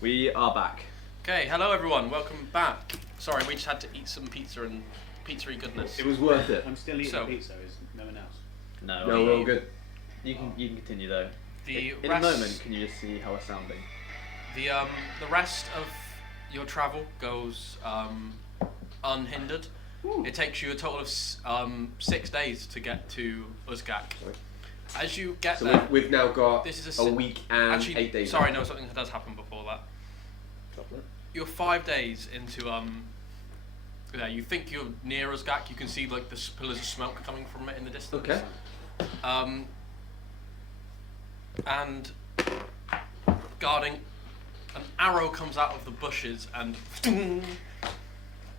We are back. Okay, hello everyone, welcome back. Sorry, we just had to eat some pizza and pizzery goodness. It was worth it. I'm still eating pizza, is no one else? No, No, we're all good. You can continue though. The In a moment, can you just see how we're sounding? The rest of your travel goes unhindered. Ooh. It takes you a total of 6 days to get to Uzgak. Sorry. As you get So there, we've now got this is a week and actually, 8 days. sorry, left. no, something does happen before that. Chocolate. You're 5 days into yeah, you think you're near Uzgak. You can see like the pillars of smoke coming from it in the distance. Okay. And guarding, an arrow comes out of the bushes and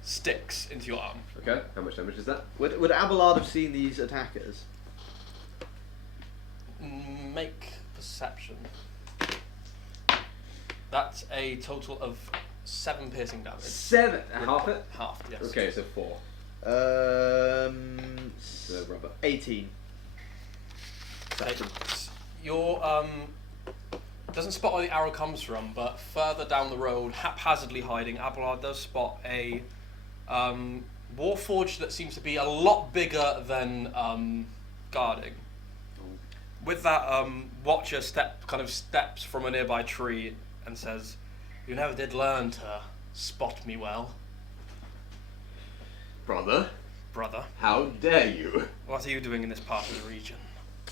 sticks into your arm. Okay. How much damage is that? Would Abelard have seen these attackers? Make perception. That's a total of 7 piercing damage. 7. Half it. Half, yes. Okay, so 4. The rubber. 18. Okay. Your doesn't spot where the arrow comes from, but further down the road, haphazardly hiding, Abelard does spot a warforged that seems to be a lot bigger than guarding. With that, Watcher steps from a nearby tree and says, "You never did learn to spot me well, Brother, brother. how dare you? What are you doing in this part of the region?"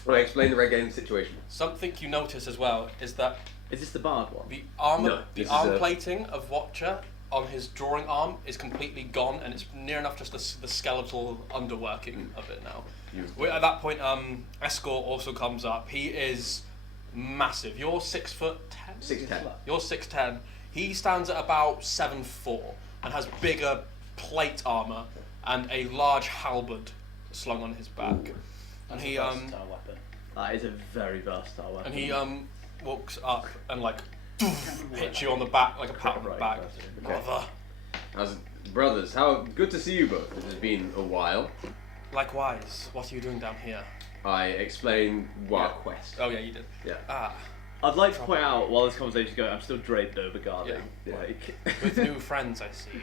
Well, explain the Redglade situation. Something you notice as well is that Is this the bard one? the armor, No, the this is arm a- plating of Watcher on his drawing arm is completely gone, and it's near enough just the skeletal underworking of it now. At that point, Escort also comes up. He is massive. You're 6'10". 6'10". You're 6'10". He stands at about 7'4" and has bigger plate armor and a large halberd slung on his back. Ooh. And he Versatile weapon. That is a very versatile weapon. and he walks up and like hits you on the back, like a pat on the Right, back. okay. Brother. Brothers, how good to see you both. It has been a while. Likewise. What are you doing down here? I explained our quest. Oh yeah, you did. Yeah. Ah, I'd like to point out while this conversation's going, I'm still draped over guarding. Yeah. Like, with new friends, I see.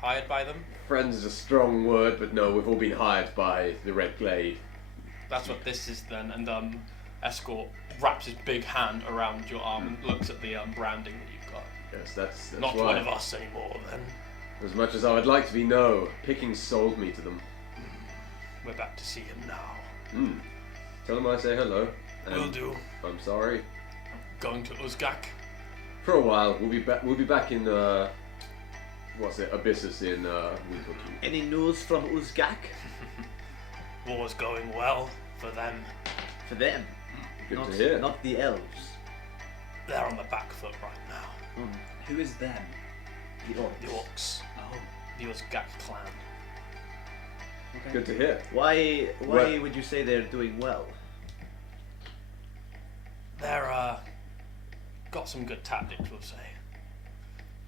Hired by them? Friends is a strong word, but no, we've all been hired by the Redglade. That's what this is then. And Escort wraps his big hand around your arm and looks at the branding that you've got. Yes, that's Not why. one of us anymore then. As much as I would like to be, no. Picking sold me to them. We're back to see him now. Tell them I say hello. and Will do. I'm sorry. Going to Uzgak? For a while, we'll be back. We'll be back in what's it? Abyssus in week or two. any news from Uzgak? War's going well for them. For them. Good not, to hear. Not the elves. They're on the back foot right now. Who is them? The orcs. The Orcs. Oh, The Uzgak clan. okay. Good to hear. Why Well- would you say they're doing well? They're got some good tactics, we'll say.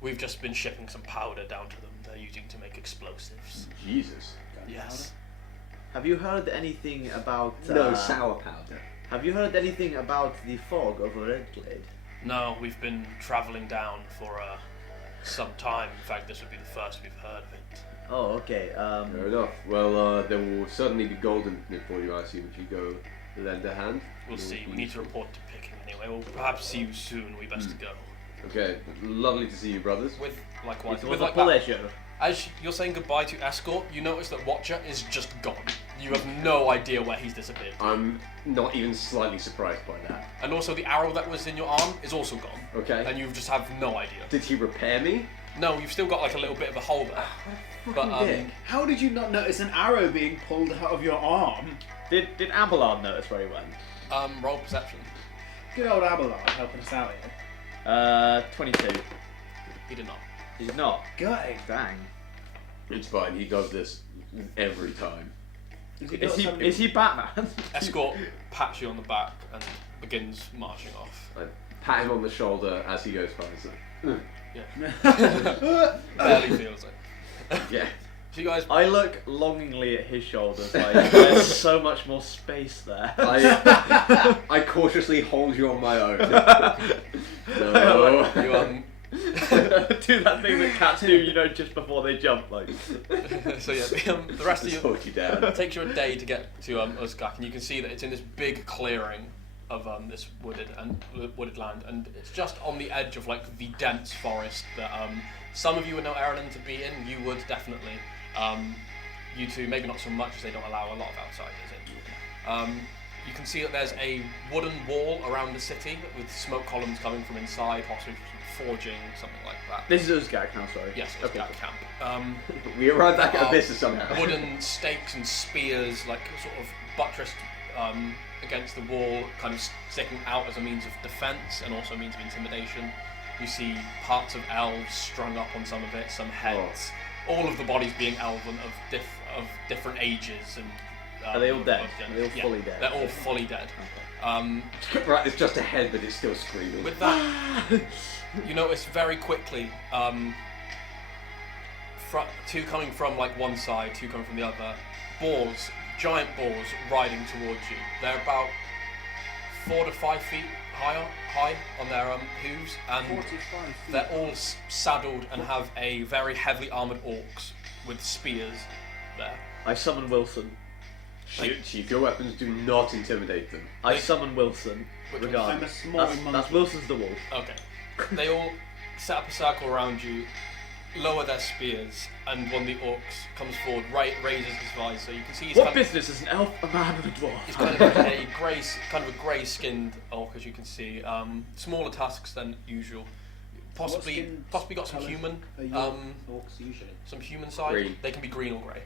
We've just been shipping some powder down to them. They're using to make explosives. Jesus. Yes. Have you heard anything about... No sour powder. Have you heard anything about the fog over Redglade? No, we've been travelling down for some time. In fact, this would be the first we've heard of it. Oh, okay. Fair enough. Well, there will certainly be golden for you, I assume, if you go lend a hand. We'll see. We need to report to picking anyway. We'll perhaps see you soon. We best go. Okay, lovely to see you, brothers. With likewise, It was with a like that, pleasure. as you're saying goodbye to Escort, you notice that Watcher is just gone. You have no idea where he's disappeared. I'm not even slightly surprised by that. And also the arrow that was in your arm is also gone. Okay. And you just have no idea. Did he repair me? No, you've still got like a little bit of a hole there. But dick. How did you not notice an arrow being pulled out of your arm? Did Abelard notice where he went? roll perception. Good old Abelard helping us out here. 22. He did not. He did not. Gutting. Dang. It's fine, he does this every time. Is he Batman? Escort pats you on the back and begins marching off. I pat him on the shoulder as he goes past. Yeah. Barely feels it. Yeah. So you guys, I look longingly at his shoulders, like there's so much more space there. I cautiously hold you on my own. No. you do that thing that cats do, you know, just before they jump, like. So yeah, the rest of Hold you down. it takes you a day to get to Uzgak, and you can see that it's in this big clearing of this wooded land, and it's just on the edge of like the dense forest that some of you would know Erlen to be in. You would definitely. You two, maybe not so much, as they don't allow a lot of outsiders in. You can see that there's a wooden wall around the city with smoke columns coming from inside, possibly from forging, something like that. This is Uzgak now, sorry. Yes, it's that camp. We arrived back at Abyssa somehow. Wooden stakes and spears, like sort of buttressed against the wall, kind of sticking out as a means of defence and also a means of intimidation. You see parts of elves strung up on some of it, some heads. All of the bodies being elven of different ages and. Are they all dead? Are they all fully dead? They're all fully dead. Right, it's just a head, but it's still screaming. With that, you notice very quickly, two coming from like one side, two coming from the other, boars, giant boars riding towards you. They're about 4 to 5 feet high on their hooves, and 45 feet. they're all saddled and have a very heavily armoured orcs with spears there. I summon Wilson. Chief, your weapons do not intimidate them. I summon Wilson. Which Regard. I'm a small That's monkey. Wilson's the wolf. Okay. They all set up a circle around you, lower their spears, and one of the orcs comes forward, raises his visor. You can see he's What kind business is an elf, a man, and a dwarf? He's kind of a grey-skinned orc, as you can see. Smaller tusks than usual. Possibly got some human. Orcs usually. Some human side. Green. They can be green or grey.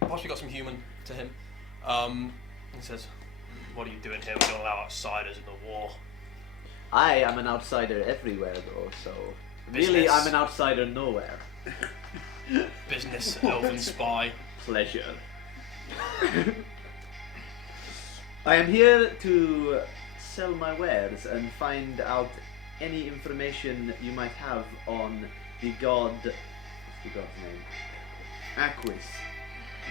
Possibly got some human to him. He says, "What are you doing here? We don't allow outsiders in the war." I am an outsider everywhere, though, so... Really, Business. I'm an outsider nowhere. Business, elven spy. Pleasure. I am here to sell my wares and find out any information you might have on the god... What's the god's name? Aquis.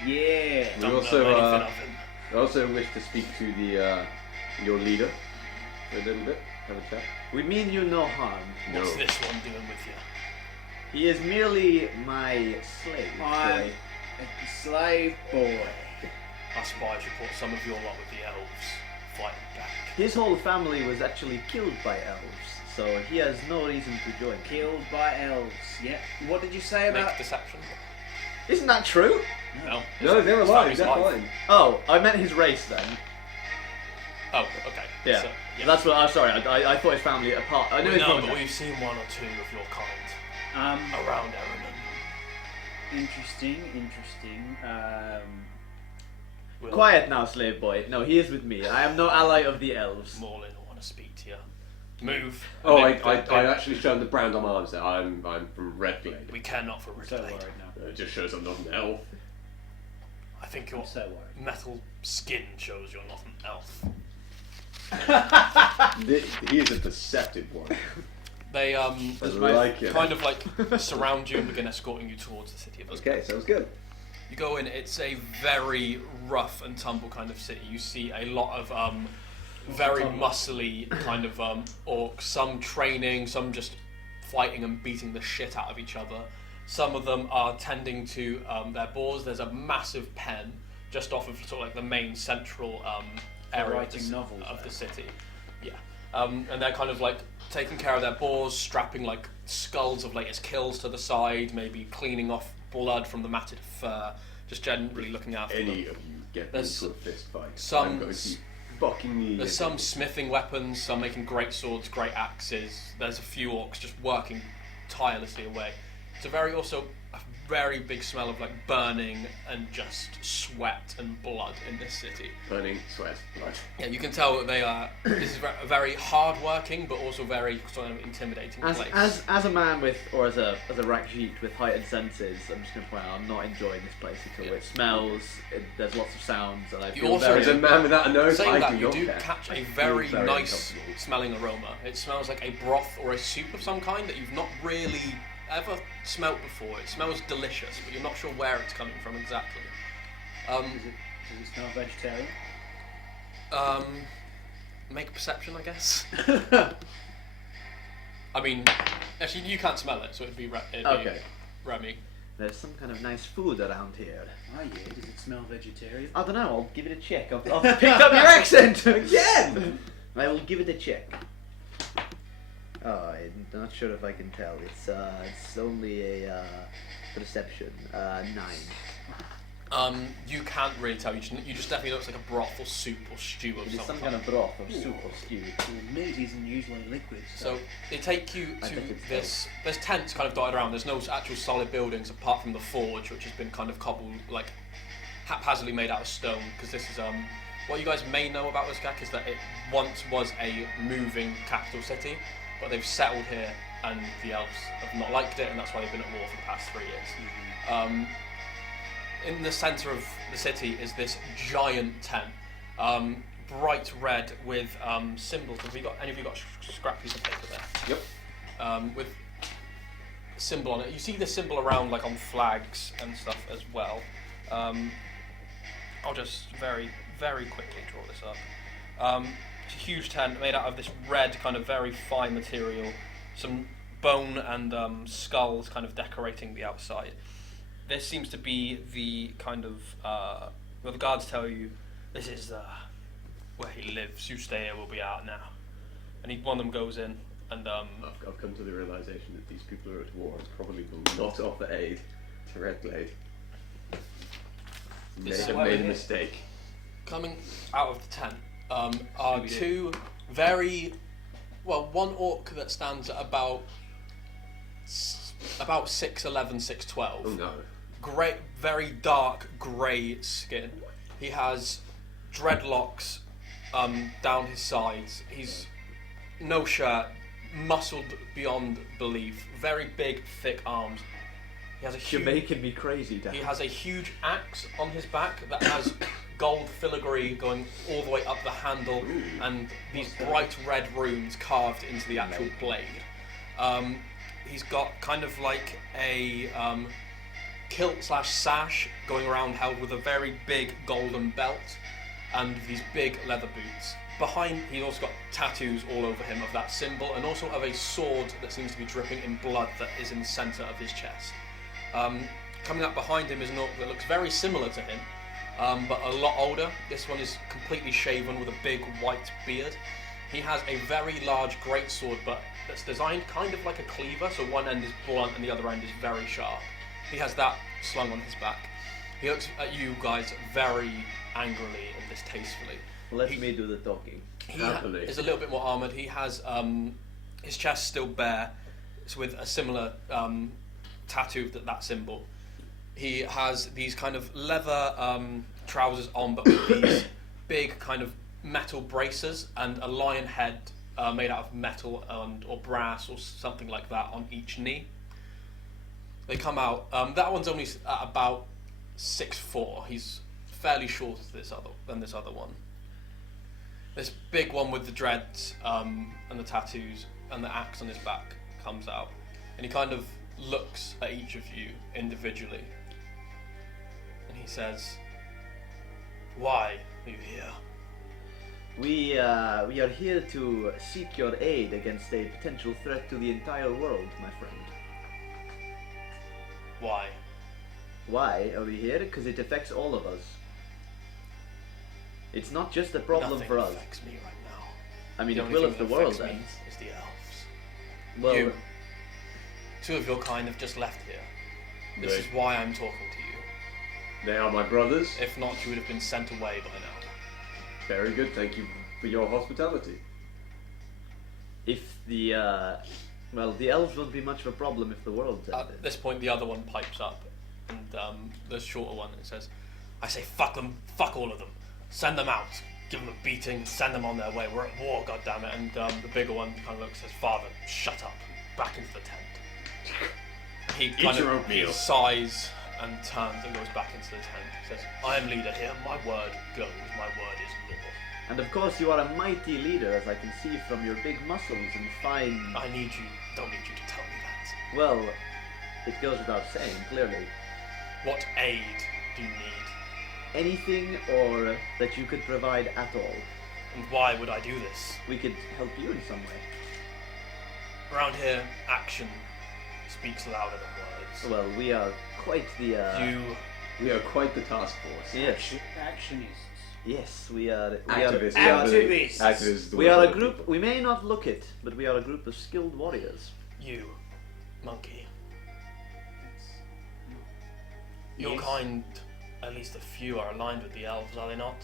Yeah. We Don't know also, anything of him. I also wish to speak to the your leader for a little bit. Have a chat. We mean you no harm. What's No. this one doing with you? He is merely my slave. I'm boy. a slave boy. Our spies report some of your lot with the elves fighting back. His whole family was actually killed by elves, so he has no reason to join. Killed by elves. Yep. What did you say Make about... deception. Isn't that true? No. No, they're His alive. family's They're alive. fine. Oh, I meant his race then. Oh, okay. Yeah. So, yeah. That's what I'm sorry. I thought his family apart. I know his No, mum- but we've seen one or two of your kind around Erinen. Interesting. We'll Quiet now, slave boy. No, he is with me. I am no ally of the elves. Morlin will want to speak to you. Move. Oh, And I then- actually showed the brand on my arms there. I'm from Redglade. We care not for I'm so Redglade. worried now. It just shows I'm not an elf. I think your I'm so worried. metal skin shows you're not an elf. He is a deceptive one. They I like it. kind of like surround you and begin escorting you towards the city of Uzbek. Okay, sounds good. You go in, it's a very rough and tumble kind of city. You see a lot of very muscly kind of orcs, some training, some just fighting and beating the shit out of each other. Some of them are tending to their boars. There's a massive pen just off of sort of like the main central area writing of, novels of the there. city. Yeah. And they're kind of like taking care of their boars, strapping like skulls of latest kills to the side, maybe cleaning off blood from the matted fur, just generally looking after them. Any of you get There's into a fist fight, some I'm going to fucking need There's it. some smithing weapons, some making great swords, great axes. There's a few orcs just working tirelessly away. It's a very big smell of like burning and just sweat and blood in this city. Burning, sweat, blood. Yeah, you can tell that they are. This is a very hard-working, but also very sort of intimidating place. As a man with, or as a Rakjit with heightened senses, I'm just going to point out I'm not enjoying this place at all. Yeah. It smells. There's lots of sounds, and I You feel also- very. As a man without a nose, Saying I that, do you not do care. catch I a feel very very nice uncomfortable. smelling aroma. It smells like a broth or a soup of some kind that you've not really ever smelt before. It smells delicious, but you're not sure where it's coming from exactly. Does it smell vegetarian? Make a perception, I guess. I mean, Actually, you can't smell it, so it'd be Okay. Remy. There's some kind of nice food around here. Oh yeah, does it smell vegetarian? I don't know, I'll give it a check. I've picked up your accent again! I will give it a check. Oh, I'm not sure if I can tell. It's only a perception. 9. You can't really tell. You just definitely looks like a broth or soup or stew of It is some some kind. kind of broth or soup or stew. The meat isn't usually liquid. So they take you I to think it's this. There's tents kind of dotted around. There's no actual solid buildings apart from the forge, which has been kind of cobbled, like haphazardly made out of stone. Because this is what you guys may know about Uzgak is that it once was a moving capital city, but they've settled here, and the elves have not liked it, and that's why they've been at war for the past 3 years. In the centre of the city is this giant tent, bright red with symbols. Have you got any of you got a scrap piece of paper there? Yep. With a symbol on it. You see the symbol around like on flags and stuff as well. I'll just very, very quickly draw this up. It's a huge tent made out of this red kind of very fine material. Some bone and skulls kind of decorating the outside. This seems to be the kind of, well, the guards tell you, this is where he lives. You stay here, we'll be out now. And one of them goes in, and I've come to the realization that these people are at war and probably will not offer aid to Redglade. This Made a mistake. coming out of the tent are two very, well, one orc that stands at about 6'11", 6'12". Oh no. Grey, very dark grey skin. He has dreadlocks down his sides. He's no shirt, muscled beyond belief. Very big, thick arms. He has a You're huge. making me crazy, Dan. He has a huge axe on his back that has gold filigree going all the way up the handle, and these bright red runes carved into the actual blade. He's got kind of like a kilt/sash going around, held with a very big golden belt and these big leather boots. Behind, he's also got tattoos all over him of that symbol, and also of a sword that seems to be dripping in blood that is in the centre of his chest. Coming up behind him is an orc that looks very similar to him, but a lot older. This one is completely shaven with a big white beard. He has a very large greatsword, but that's designed kind of like a cleaver, so one end is blunt and the other end is very sharp. He has that slung on his back. He looks at you guys very angrily and distastefully. Let me do the talking. He Happily. is a little bit more armoured. He has his chest still bare, it's with a similar tattoo that symbol. He has these kind of leather trousers on, but with these big kind of metal braces and a lion head made out of metal or brass or something like that on each knee. They come out. That one's only at about 6'4". He's fairly short than this other one. This big one with the dreads and the tattoos and the axe on his back comes out, and he kind of looks at each of you individually, and he says, "Why are you here?" We are here to seek your aid against a potential threat to the entire world, my friend. Why? Why are we here? Because it affects all of us. It's not just a problem Nothing for us. affects me right now. I mean, The it only will thing if the that world affects me ends. is the elves. Well, You. Two of your kind have just left here. This They- is why I'm talking to you. They are my brothers. If not, you would have been sent away by now. Very good, thank you for your hospitality. if the the elves won't be much of a problem if the world's ended. At this point, the other one pipes up, and the shorter one, and says, "I say, fuck them, fuck all of them. Send them out. Give them a beating. Send them on their way. We're at war, goddammit." And the bigger one kind of looks and says, "Father, shut up. Back into the tent." He kind your of oatmeal. sighs and turns and goes back into the tent. He says, "I am leader here. My word goes. My word is law." And of course, you are a mighty leader, as I can see from your big muscles and fine. Don't need you to tell me that. Well, it goes without saying, clearly. What aid do you need? Anything or that you could provide at all. And why would I do this? We could help you in some way. Around here, action speaks louder than words. Well, we are quite the. We are quite the task force. Yes. Actionists. Yes, we are. Activists. Activists. Activists. We are a group. We may not look it, but we are a group of skilled warriors. You, monkey. Your Yes. kind, at least a few, are aligned with the elves, are they not?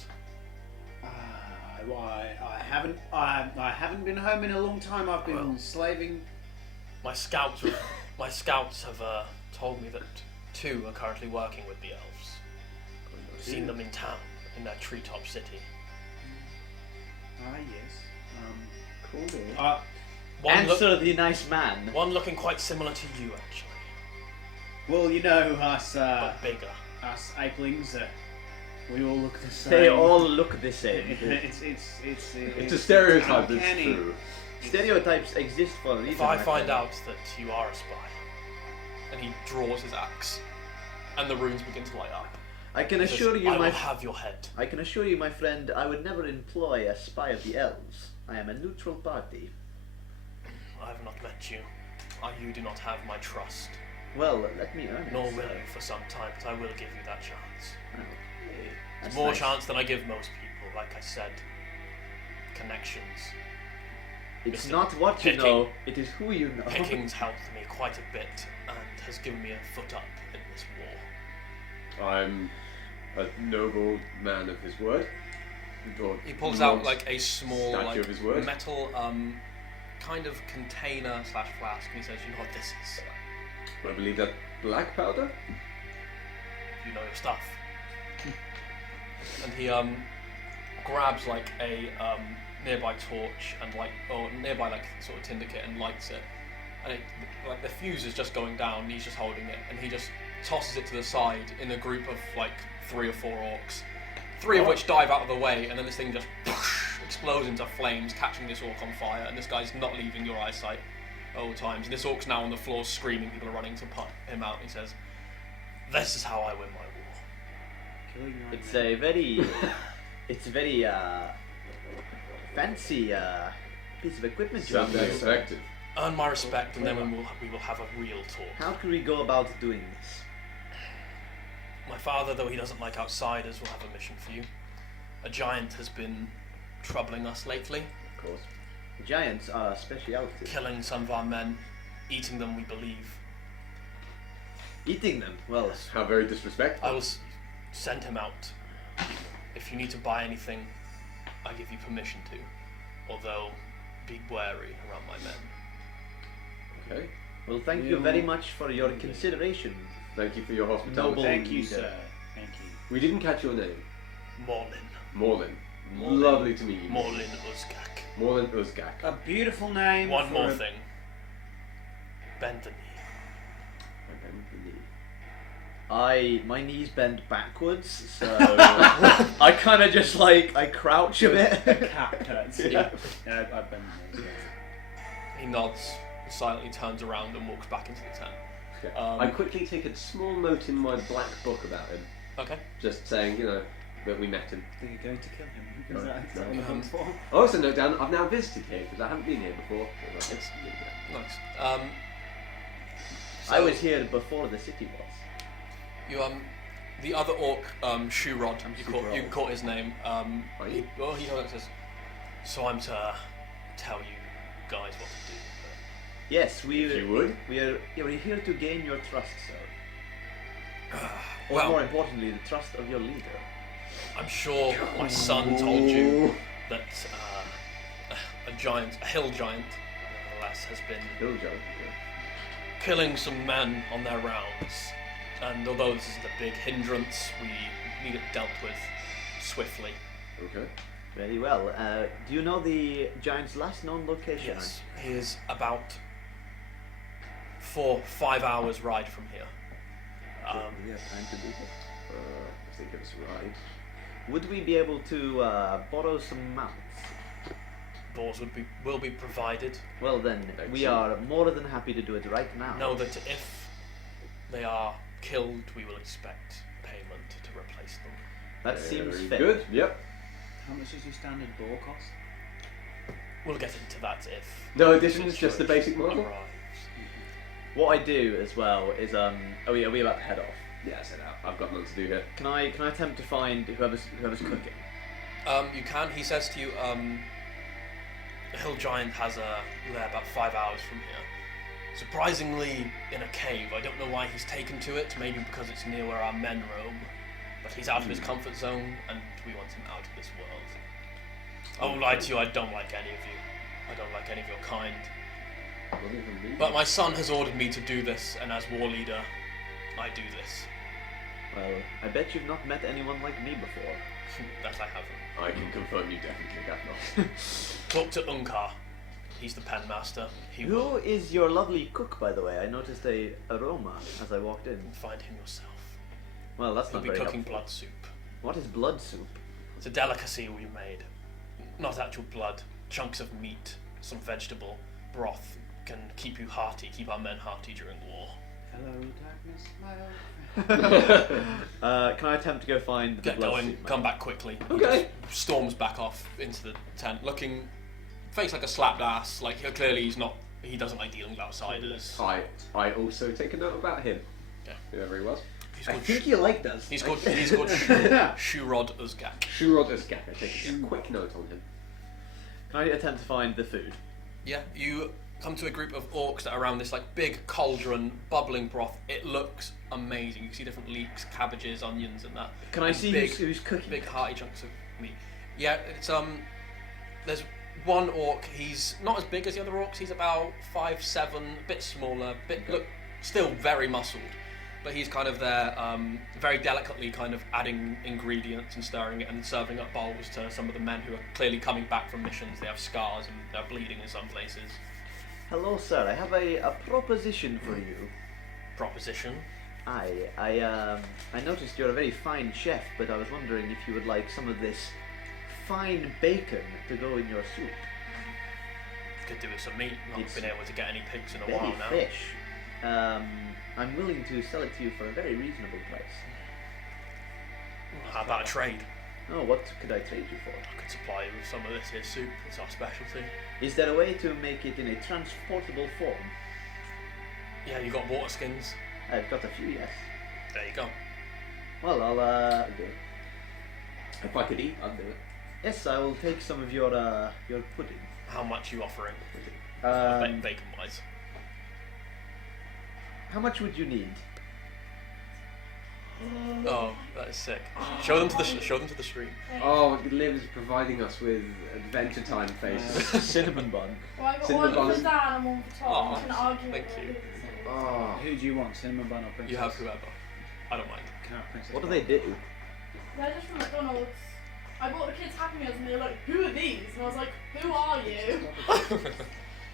I haven't been home in a long time. I've been Well. slaving. My scouts have told me that 2 are currently working with the elves. Seen them in town, in their treetop city. Yes. Cool. One, Answer the nice man. one looking quite similar to you, actually, Well, you know us. but bigger. Us apelings. We all look the same. They all look the same. It's a stereotype that's uncanny. true. Stereotypes exist for a reason. If I my find friend. out that you are a spy, and he draws his axe, and the runes begin to light up, I can he says, assure you, I will my have your head. I can assure you, my friend, I would never employ a spy of the elves. I am a neutral party. I have not met you. You do not have my trust, Well, let me earn it. nor will sir. you for some time, but I will give you that chance. Oh, that's More nice. chance than I give most people, like I said. Connections. It's Mr. not what you Picking. know; it is who you know. Pickings helped me quite a bit and has given me a foot up in this war. I'm a noble man of his word. Or He pulls not out like a small statue like of his word. metal kind of container / flask, and he says, "You know what this is? I believe that black powder. You know your stuff." And he grabs like a nearby torch and nearby like sort of tinder kit and lights it, and like the fuse is just going down. And he's just holding it, and he just tosses it to the side in a group of like 3 or 4 orcs, 3 of which dive out of the way, and then this thing just explodes into flames, catching this orc on fire, and this guy's not leaving your eyesight at all times. And this orc's now on the floor screaming. People are running to put him out. And he says, "This is how I win my war." Killing our It's men. a very, it's a very fancy piece of equipment you have Sounds there. effective. Earn my respect, and then we will have a real talk. How can we go about doing this? My father, though he doesn't like outsiders, will have a mission for you. A giant has been troubling us lately, Of course. Giants are a specialty. killing some of our men, eating them, we believe. Eating them. Well, How very disrespectful. I will send him out. If you need to buy anything, I give you permission to. Although, be wary around my men. Okay. well, thank you very much for your consideration. Thank you for your hospitality. Noble. Thank you, leader. sir. Thank you. We didn't catch your name. Morlin. Morlin. Morlin. Lovely to meet you. Morlin Uzgak. Morlin Uzgak. A beautiful name. One for more a- thing. Bend the knee. My knees bend backwards, so I kind of just like I crouch a The bit. cat hurts. Yeah. Yeah, I've been there. He nods, silently turns around and walks back into the tent. Okay. Um, I quickly take a small note in my black book about him, Okay. just saying, that we met him. Are you going to kill him? Because No, that's no. what the book's for. I also note down I've now visited here because I haven't been here before. Nice. I was here before the city was. You the other orc, Shoerod, Shoerod. you caught his name. you? He says, "So I'm to tell you guys what to do." Yes, If you would. we're here to gain your trust, sir. Or Well, more importantly, the trust of your leader. I'm sure my son told you that a hill giant, nevertheless, has been Hill jump. killing some men on their rounds. And although this isn't a big hindrance, we need it dealt with swiftly. Okay. Very well. Do you know the giant's last known location? Yes, he is about 4-5 hours ride from here. We have time to do this. If they give us a ride. Would we be able to borrow some mounts? Boars will be provided. Well then, we Excellent. are more than happy to do it right now. Know that if they are killed, we will expect payment to replace them. That seems Very fair. good. Yep. How much does your standard boar cost? We'll get into that if. No addition is just the basic model. arrives. What I do as well is are we about to head off? Yeah, I said that. I've got nothing to do here. Can I attempt to find whoever's cooking? You can. He says to you, the hill giant has a lair about 5 hours from here. Surprisingly, in a cave. I don't know why he's taken to it. Maybe because it's near where our men roam. But he's out of his comfort zone, and we want him out of this world. I won't lie to you. I don't like any of you. I don't like any of your kind. But my son has ordered me to do this, and as war leader, I do this. Well, I bet you've not met anyone like me before. That I haven't. I can confirm you definitely have not. Talk to Unkar. He's the pen master. He Who will is your lovely cook, by the way? I noticed a aroma as I walked in. find him yourself. Well, that's He'll not be very cooking helpful. blood soup. What is blood soup? It's a delicacy we made. Not actual blood. Chunks of meat, some vegetable broth can keep you hearty, keep our men hearty during war. Hello, darkness, my old friend. Can I attempt to go find the Get blood going, soup? come back quickly. He Okay. just storms back off into the tent, looking, face like a slapped ass. Like clearly he doesn't like dealing with outsiders. I also take a note about him. Yeah. Whoever he was. He's I called think you liked us. He's called Shurod Uzgak. Shurod Uzgak. I take a quick note on him. Can I attempt to find the food? Yeah, you come to a group of orcs that are around this like big cauldron, bubbling broth. It looks amazing. You can see different leeks, cabbages, onions, and that. Can I And see big, who's cooking? big hearty chunks of meat? Yeah, it's There's one orc. He's not as big as the other orcs. He's about 5'7", a bit smaller, look still very muscled. But he's kind of there, very delicately kind of adding ingredients and stirring it and serving up bowls to some of the men who are clearly coming back from missions. They have scars and they're bleeding in some places. Hello, sir. I have a proposition for you. Proposition. I noticed you're a very fine chef, but I was wondering if you would like some of this fine bacon to go in your soup. Could do with some meat. Not It's been able to get any pigs in a Very while now. fish. I'm willing to sell it to you for a very reasonable price. How about a trade? Oh, what could I trade you for? I could supply you with some of this here soup. It's our specialty. Is there a way to make it in a transportable form? Yeah, you got water skins. I've got a few, yes. There you go. Well, I'll do it. If I could eat, I'd do it. Yes, I will take some of your pudding. How much are you offering? Bacon wise. How much would you need? Oh, that is sick. Show them to the stream. Oh, Liv is providing us with Adventure Time faces. Cinnamon bun. Well, I got Cinnamon one buns. for Dan and one for Tom. Oh, I can argue thank with you. it. Oh. Who do you want, cinnamon bun or princess? You have whoever. I don't mind. Can I have princess What do bun? they do? They're just from McDonald's. I bought the kids Happy Meals and they were like, who are these? And I was like, who are you?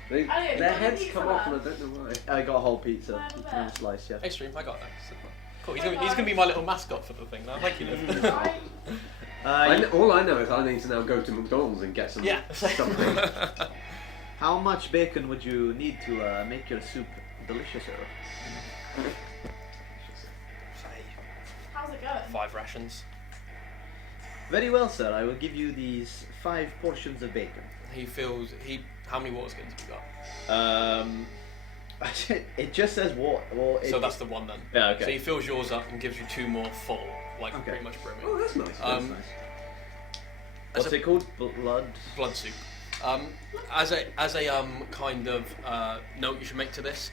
Elliot, Their you heads want a come off and I pizza don't know why. I got a whole pizza. Why not No that? slice, yeah. Hey, stream, I got that. Cool. He's gonna be my little mascot for the thing now. Thank you, Liv. Right? All I know is I need to now go to McDonald's and get some Yeah. something. How much bacon would you need to make your soup deliciouser? How's it going? 5 rations. Very well, sir. I will give you these 5 portions of bacon. How many water skins have you got? It just says what? Well, So that's the one then. Yeah, okay. So he fills yours up and gives you 2 more full, like Okay. pretty much brimming. Oh, that's nice. That's Um, nice. as What's a- it called? Blood. Blood soup. As a kind of note you should make to this,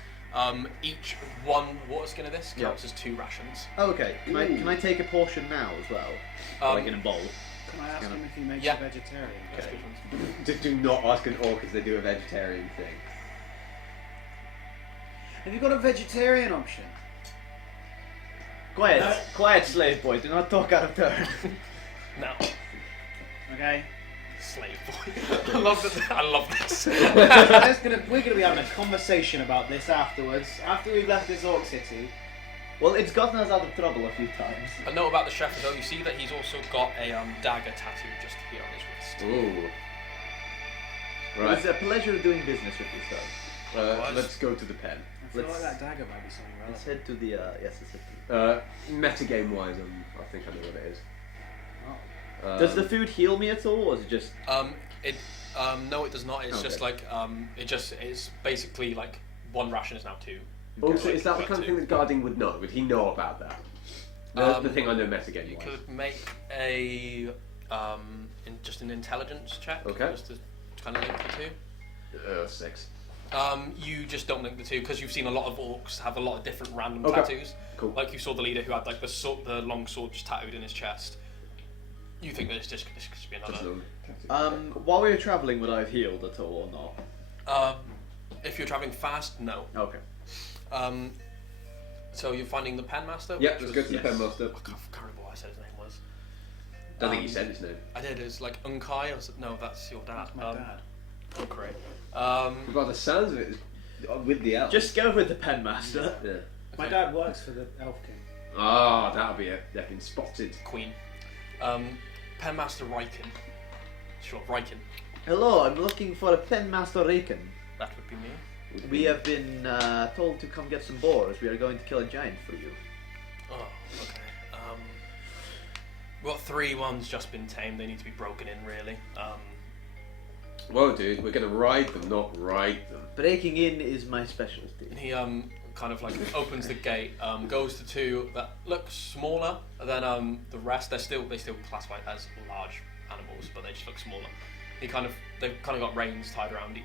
each one water skin of this counts as 2 rations. Oh, okay. Can I take a portion now as well? Like in a bowl. Can I ask him if he makes Yeah. a vegetarian? That's Okay. good ones. Just do not ask an orc because they do a vegetarian thing. Have you got a vegetarian option? Quiet, No. quiet, slave boy. Do not talk out of turn. No. Okay. Slave boy. I love that. I love this. We're gonna be having a conversation about this afterwards. After we've left this orc city. Well, it's gotten us out of trouble a few times. A note about the chef though, you see that he's also got a dagger tattoo just here on his wrist. Ooh. It Right. was a pleasure doing business with you, sir. Let's go to the pen. I feel like that dagger might be something Let's relevant. head to the yes. Let's head Metagame wise, I think I know what it is. Oh. Does the food heal me at all, or is it just? No, it does not. It's Okay. just like it's basically like one ration is now 2. Also, Like, is that the you kind got of thing that guarding would know? Would he know about that? The thing I know metagame You wise. could make a just an intelligence check. Okay. Just to kind of link the 2. 6. You just don't link the 2 because you've seen a lot of orcs have a lot of different random Okay. tattoos. Cool. Like you saw the leader who had like the long sword just tattooed in his chest. You think that this could just be Just another. While we were travelling, would I have healed at all or not? If you're traveling fast, no. Okay. So you're finding the penmaster. Yep, which let's go was- to the penmaster. I can't remember what I said his name was. Don't think you said his name. I did. It's like Unkai. Or no, that's your dad. That's my dad. Oh, great. By the sounds of it, with the elf. Just go with the penmaster. Yeah. My dad works for the Elf King. Ah, that'll be it. They've been spotted. Queen. Penmaster Riken. Sure, Riken. Hello, I'm looking for a penmaster Raken. That would be me. We have been told to come get some boars. We are going to kill a giant for you. Oh, okay. We've got 3 ones just been tamed. They need to be broken in, really. Well, dude, we're going to ride them, not ride them. Breaking in is my specialty. And he kind of like opens the gate, goes to 2 that look smaller than the rest. They still classify as large animals, but they just look smaller. They've kind of got reins tied around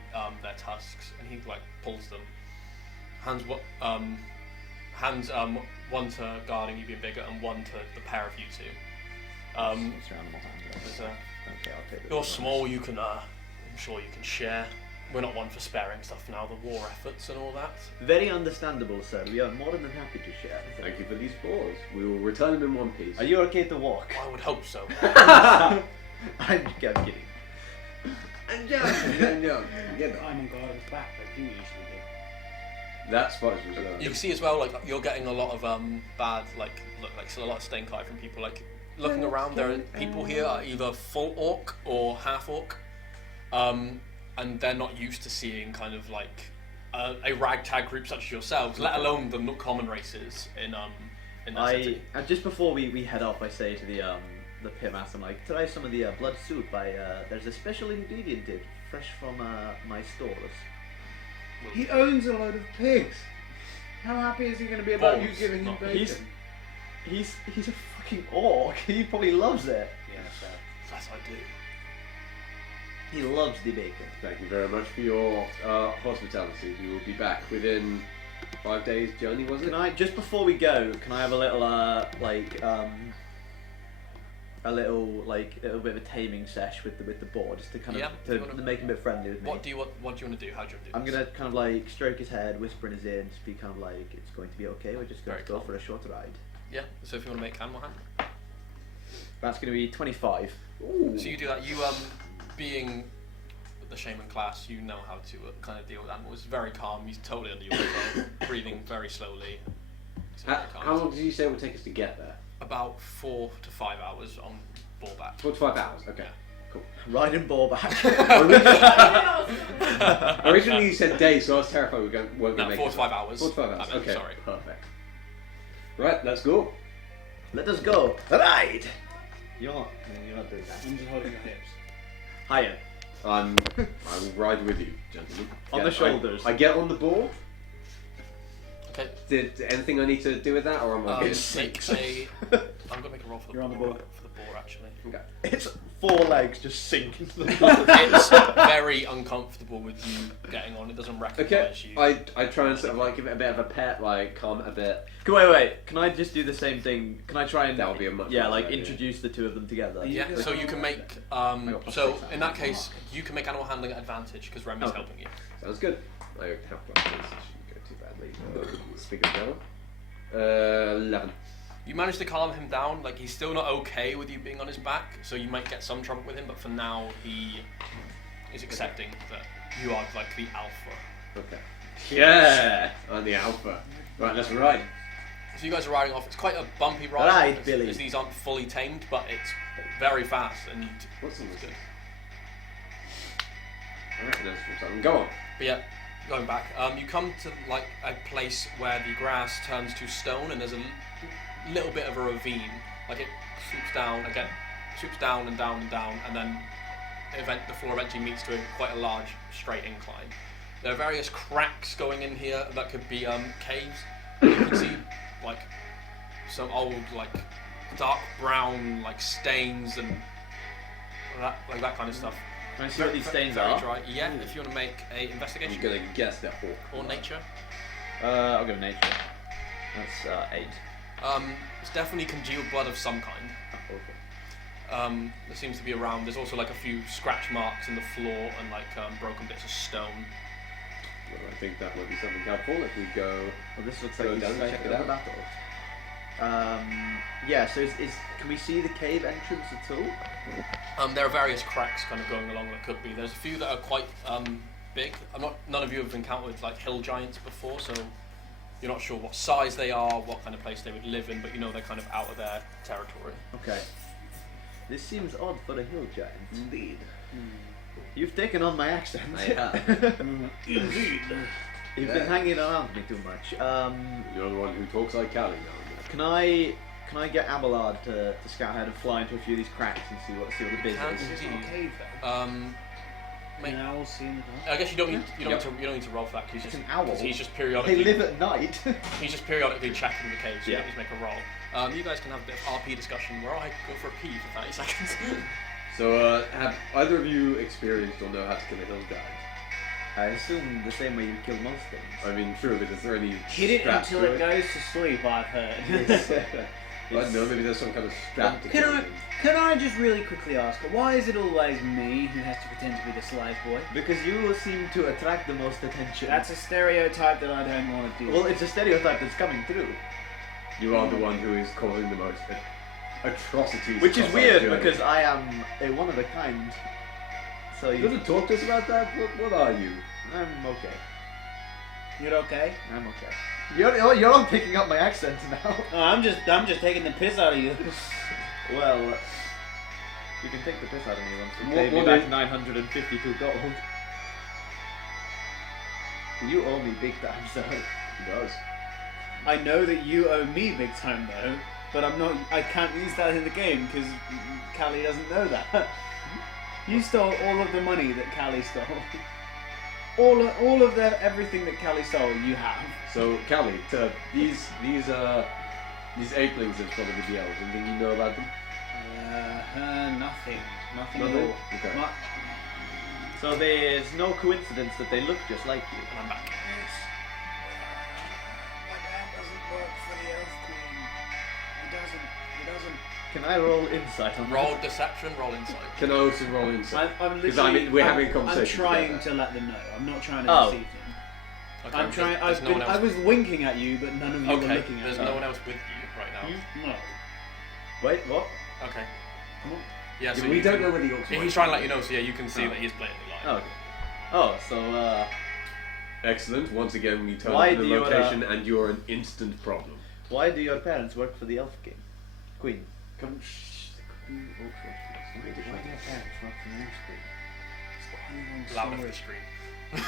their tusks, and he like pulls them. Hands one to guarding you being bigger, and one to the pair of you 2. There's a- Okay, I'll take You're small. You can. I'm sure you can share. We're not one for sparing stuff now. The war efforts and all that. Very understandable, sir. We are more than happy to share. Thank you for these boars. We will return them in one piece. Are you okay to walk? I would hope so. I'm kidding. I'm young. I'm on guard at the back, I do usually do. That spot is reserved. You can see as well, like you're getting a lot of bad, like a lot of stink eye from people. Like looking around, there are people here are either full orc or half orc, and they're not used to seeing kind of like a ragtag group such as yourselves, let alone the common races in that city. Just before we head off, I say to the pitmaster, I'm like, try some of the blood soup. There's a special ingredient in it, fresh from my stores. He owns a load of pigs. How happy is he going to be about you Balls, giving him not- bacon? He's a fucking orc. He probably loves it. Yeah, fair. That's what I do. He loves the bacon. Thank you very much for your hospitality. We will be back within 5 days' journey, was it? Can I, just before we go, can I have a little bit of a taming sesh with the boar, just to kind of to make him a bit friendly with me? What do you want to do? How do you want to do I'm this? gonna kind of like stroke his head, whisper in his ear, and just be kind of like, it's going to be okay. We're just going Very to go calm. for a short ride. Yeah. So if you want to make animal hand. That's going to be 25. Ooh. So you do that. You being the shaman class, you know how to kind of deal with animals. Very calm. He's totally under your control, breathing very slowly. He's very calm. How long did you say it would take us to get there? About 4 to 5 hours on ball back. 4 to 5 hours. Okay. Cool. Riding boar back. Originally you said days, so I was terrified we weren't going to No, make 4 it. to 5 hours. 4 to 5 hours. I mean, Okay. sorry. Perfect. Right, let's go. Let us go. Ride. You're not doing that. I'm just holding your hips. Higher. I will ride with you, gentlemen. On the shoulders. I get on the board. Okay. Did anything I need to do with that, or am I good? Make a. I'm gonna make a roll for the You're on the boar. board. For the boar, actually. Okay. It's 4 legs just sink into the mud. It's very uncomfortable with you getting on. It doesn't Okay. recognise you. I try and sort of like give it a bit of a pet, like calm it a bit. Wait. Can I just do the same thing? Can I try and That would be a much yeah, better like idea. introduce the 2 of them together? Yeah, so you can make. So in that case, you can make animal handling at advantage because Remy's Okay. helping you. Sounds good. I have plus this. It shouldn't go too badly. Speak it down. 11. You manage to calm him down. Like he's still not okay with you being on his back, so you might get some trouble with him. But for now, he is accepting that you are like the alpha. Okay. Yeah, I'm the alpha. Right, let's ride. So you guys are riding off. It's quite a bumpy ride. Right, as, Billy. as these aren't fully tamed, but it's very fast and What's in it's this? good. I reckon that's what's up. Go on. But yeah, going back, you come to like a place where the grass turns to stone, and there's a little bit of a ravine. Like it swoops down again, swoops down and down and down, and then the floor eventually meets to quite a large straight incline. There are various cracks going in here that could be caves. You can see like some old like dark brown like stains and that kind of stuff. Can I see what these stains very are? dry. Yeah, if you want to make a investigation. I'm gonna guess that hawk. Or nature. I'll go nature. That's 8. It's definitely congealed blood of some kind. Okay. There seems to be around. There's also like a few scratch marks in the floor and like broken bits of stone. Well, I think that might be something helpful if we go. Well, this looks Go like down he's and check it the out. battle. Yeah. So can we see the cave entrance at all? There are various cracks kind of going along that could be. There's a few that are quite big. None of you have encountered like hill giants before, so you're not sure what size they are, what kind of place they would live in, but you know they're kind of out of their territory. Okay. This seems odd for a hill giant. Indeed. You've taken on my accent. I have. Indeed. You've been hanging around me too much. You're the one who talks like Callie now. Can I get Abelard to scout ahead and fly into a few of these cracks and see what the biz Can is? It's not a cave though. Make- An owl seen in the dark. I guess you don't need to roll for that because It's an owl. he's just They periodically live at night. he's just periodically checking the cave, so you Yeah. don't need to make a roll. You guys can have a bit of RP discussion where I go for a pee for 30 seconds. So, have either of you experienced or know how to kill a hill giant? I assume the same way you kill most things. I mean, true, but is there any Hit it strap until to it goes to sleep, I've heard. I don't know, maybe there's some kind of strap to Can kill I, him. can I just really quickly ask, why is it always me who has to pretend to be the slave boy? Because you seem to attract the most attention. That's a stereotype that I don't want to deal Well, with. it's a stereotype that's coming through. You are the one who is causing the most atrocities. Which is across our weird journey. because I am a one of a kind. So You you, haven't talked to us about that? What are you? I'm okay. You're okay? I'm okay. You're all picking up my accent now. Oh, I'm just taking the piss out of you. Well, you can take the piss out of me once you What- pay me what back is- 952 gold. You owe me big time, so. He does. I know that you owe me big time though, but I can't use that in the game because Callie doesn't know that. You stole all of the money that Callie stole. All of everything that Callie stole, you have. So, Callie, these apelings that's probably the elves. Anything you know about them? Nothing at Nothing? all. Okay. What? So there's no coincidence that they look just like you. And I'm back. My dad doesn't work for the Elf Queen. He doesn't. Can I roll insight on Roll that? deception, roll insight. Can I also roll insight? I'm 'Cause literally. we're having a I'm conversation trying together. to let them know. I'm not trying to Oh. deceive them. Okay, I'm trying. there's no one else. I was winking at you, but none of you were Okay, looking at there's me. no one else with you right now. No. Wait, what? Okay. Come on. Yeah, so we you don't can- know where the orcs He's trying to let you know, so yeah, you can see that he is blatantly lying. Oh, okay. Oh, so Excellent. Once again, we turn Why up to do the you, location and you're an instant problem. why do your parents work for the Elf King? Queen? Come, shh. Why do your parents work for the Elf Queen? Loud off the street.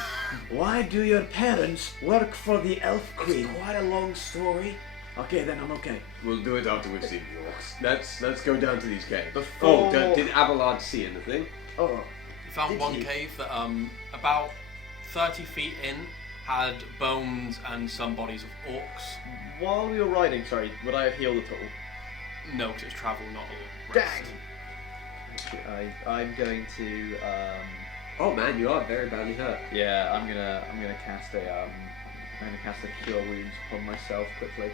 Why do your parents work for the Elf Queen? It's quite a long story. Okay, then I'm okay. We'll do it after we've seen the orcs. Let's go down to these caves. Before- Oh, did Abelard see anything? Oh, You found Did one he? cave that about 30 feet in had bones and some bodies of orcs. while we were riding, sorry, would I have healed at all? No, because it's travel, not a Dang! rest. Actually, I'm going to, Oh man, you are very badly hurt. yeah, I'm gonna cast a, cure wounds upon myself quickly.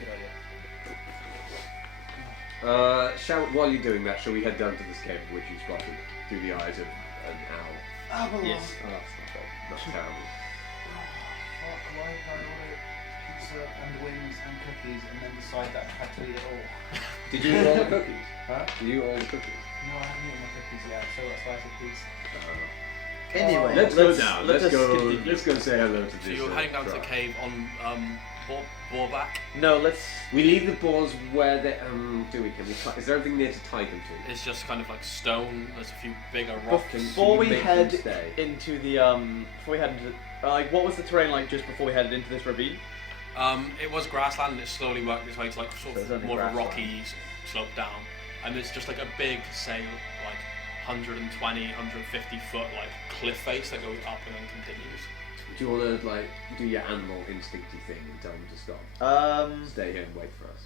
Good idea. While you're doing that, shall we head down to this cave which you spotted through the eyes of an owl? Yes. Oh, that's not bad. That's terrible. Fuck, why did I order pizza and wings and cookies and then decide that I had to eat it all? Did you eat all the cookies? Huh? Did you eat all the cookies? No, I haven't eaten my cookies yet. So that's why I said pizza. Anyway, Let's go down. let Let's us go. continue. Let's go say hello to So this. you're heading down to the tribe. cave on Boarback. No, let's. We leave the boars where they. Do we? Can we? Is there anything near to tie them to? It's just kind of like stone. There's a few bigger rocks. Before we make them head stay? into the before we head into like what was the terrain like just before we headed into this ravine? It was grassland. It slowly worked its way to like sort So it's of only more of a grassland. rocky slope down, and it's just like a big sail, like 120, 150 foot like cliff face that goes up and then continues. Do you want to like do your animal instincty thing and tell them to stop? Stay here and wait for us.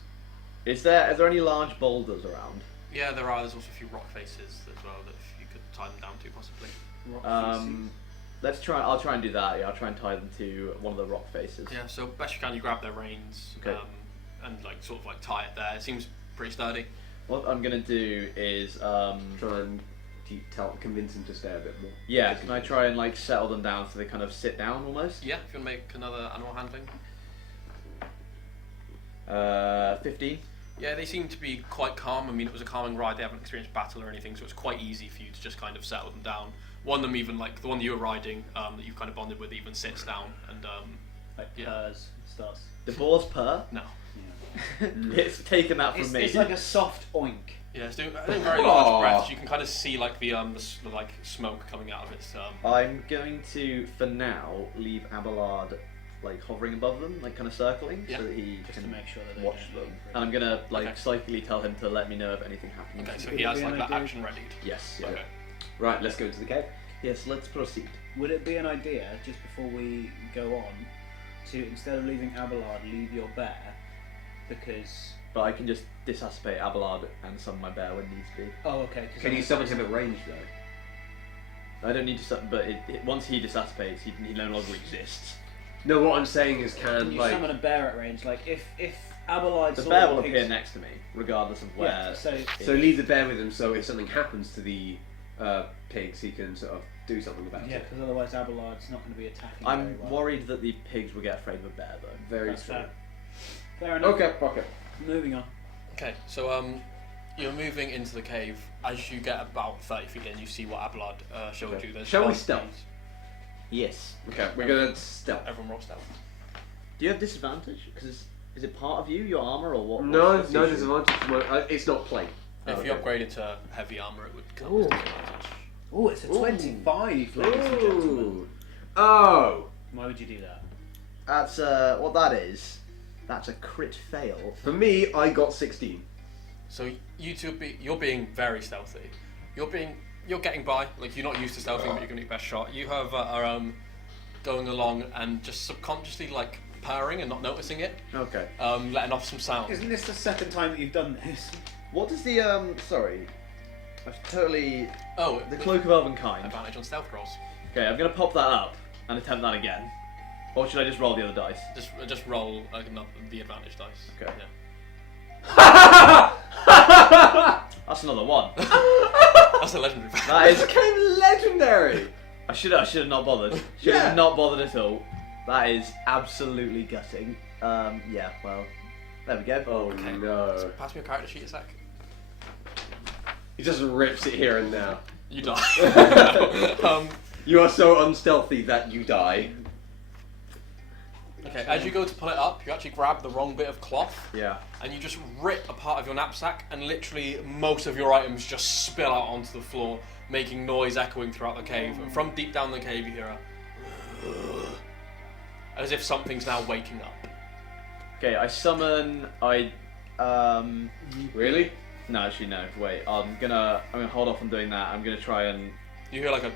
Is there any large boulders around? Yeah, there are. There's also a few rock faces as well that you could tie them down to possibly. Let's try. I'll try and do that. Yeah, I'll try and tie them to one of the rock faces. Yeah. So best you can, you grab their reins and like sort of like tie it there. It seems pretty sturdy. What I'm gonna do is try and convince them to stay a bit more. Yeah. Can I try and like settle them down so they kind of sit down almost? Yeah. If you want to make another animal handling. 15. Yeah, they seem to be quite calm. I mean, it was a calming ride. They haven't experienced battle or anything, so it's quite easy for you to just kind of settle them down. One of them even, like the one that you were riding, that you've kind of bonded with, even sits down and purrs, starts. The boar's purr? No. Yeah. It's taken that from me. It's like a soft oink. Yeah, it's doing very large breaths. You can kind of see like the like smoke coming out of its. I'm going to, for now, leave Abelard like hovering above them, like kind of circling, so that he just can to make sure that they watch don't them. leave. And I'm gonna like psychically tell him to let me know if anything happens. Okay, so he has like that action readied. Yes. Okay. Right, let's go into the cave. Yes. Let's proceed. Would it be an idea, just before we go on, to instead of leaving Abelard, leave your bear? Because... But I can just disassipate Abelard and summon my bear when needs be. Oh, okay. Can you summon him at range though? I don't need to summon, but once he disassipates, he no longer exists. No, what I'm saying is Can you summon a bear at range? Like, if Abelard... The bear will appear next to me, regardless of where... Yeah, so leave the bear with him, so if something happens to the pigs, he can sort of do something about Yeah, it. because otherwise Abelard's not going to be attacking I'm very well. worried that the pigs will get afraid of a bear, though. Very That's true. fair enough. Okay. Moving on. Okay, so you're moving into the cave. As you get about 30 feet in, you see what Abelard showed you. There's Shall we five stealth? keys. Yes. Okay, we're gonna stealth. Everyone roll stealth. Do you have disadvantage? Because is it part of you, your armor, or what? No what's the issue? disadvantage. It's not plain. If you upgraded to heavy armor, it would come with disadvantage. Oh, it's a 25, ladies and gentlemen. Oh! Why would you do that? That's what that is. That's a crit fail. For me, I got 16. So you two, you're being very stealthy. You're getting by. Like, you're not used to stealthing, but you're gonna get your best shot. You have are going along and just subconsciously like purring and not noticing it. Okay. Letting off some sound. Isn't this the second time that you've done this? What does the sorry? I've totally Oh, the cloak of elvenkind. advantage on stealth rolls. Okay, I'm gonna pop that up and attempt that again. Or should I just roll the other dice? Just roll the advantage dice. Okay. Yeah. That's another one. That's a legendary. That is. became legendary! I should have not bothered. Should have not bothered at all. That is absolutely gutting. Yeah. Well, there we go. Oh Okay. no. So pass me your character sheet a sec. He just rips it here and now. You die. You are so unstealthy that you die. Okay, as you go to pull it up, you actually grab the wrong bit of cloth. Yeah. And you just rip a part of your knapsack, and literally most of your items just spill out onto the floor, making noise echoing throughout the cave. And from deep down the cave, you hear a as if something's now waking up. Okay, I summon. Really? No, actually no. Wait, I'm gonna hold off on doing that. I'm gonna try and. You hear like a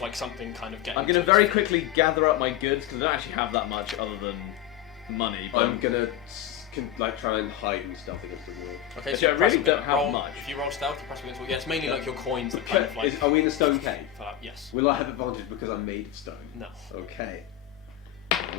like something kind of getting. I'm gonna very quickly gather up my goods because I don't actually have that much other than money. But I'm gonna like try and hide and stuff against the wall. Okay, Actually, I you press really don't have roll, much. If you roll stealth, you press against the wall. Yeah, it's mainly like your coins that kind of like. Are we in a stone cave? Yes. Will I have advantage because I'm made of stone? No. Okay.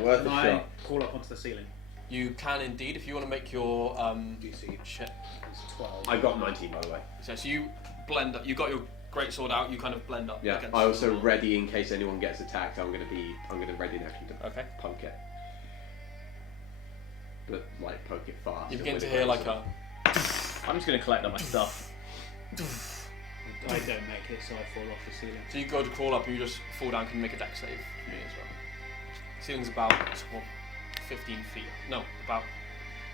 Worth Can a I shot. crawl up onto the ceiling? You can indeed if you want to make your DC. shit. It's 12. I got 19 by the way. So you blend up. You got your great sword out. You kind of blend up. Yeah. against I the also wall. ready in case anyone gets attacked. I'm gonna ready in action to Okay. poke it. But like poke it fast. You begin to hear like a. I'm just gonna collect up my stuff. I don't make it, so I fall off the ceiling. So you go to crawl up and you just fall down. Can you make a dex save for me as well? Ceiling's about 15 feet. No, about.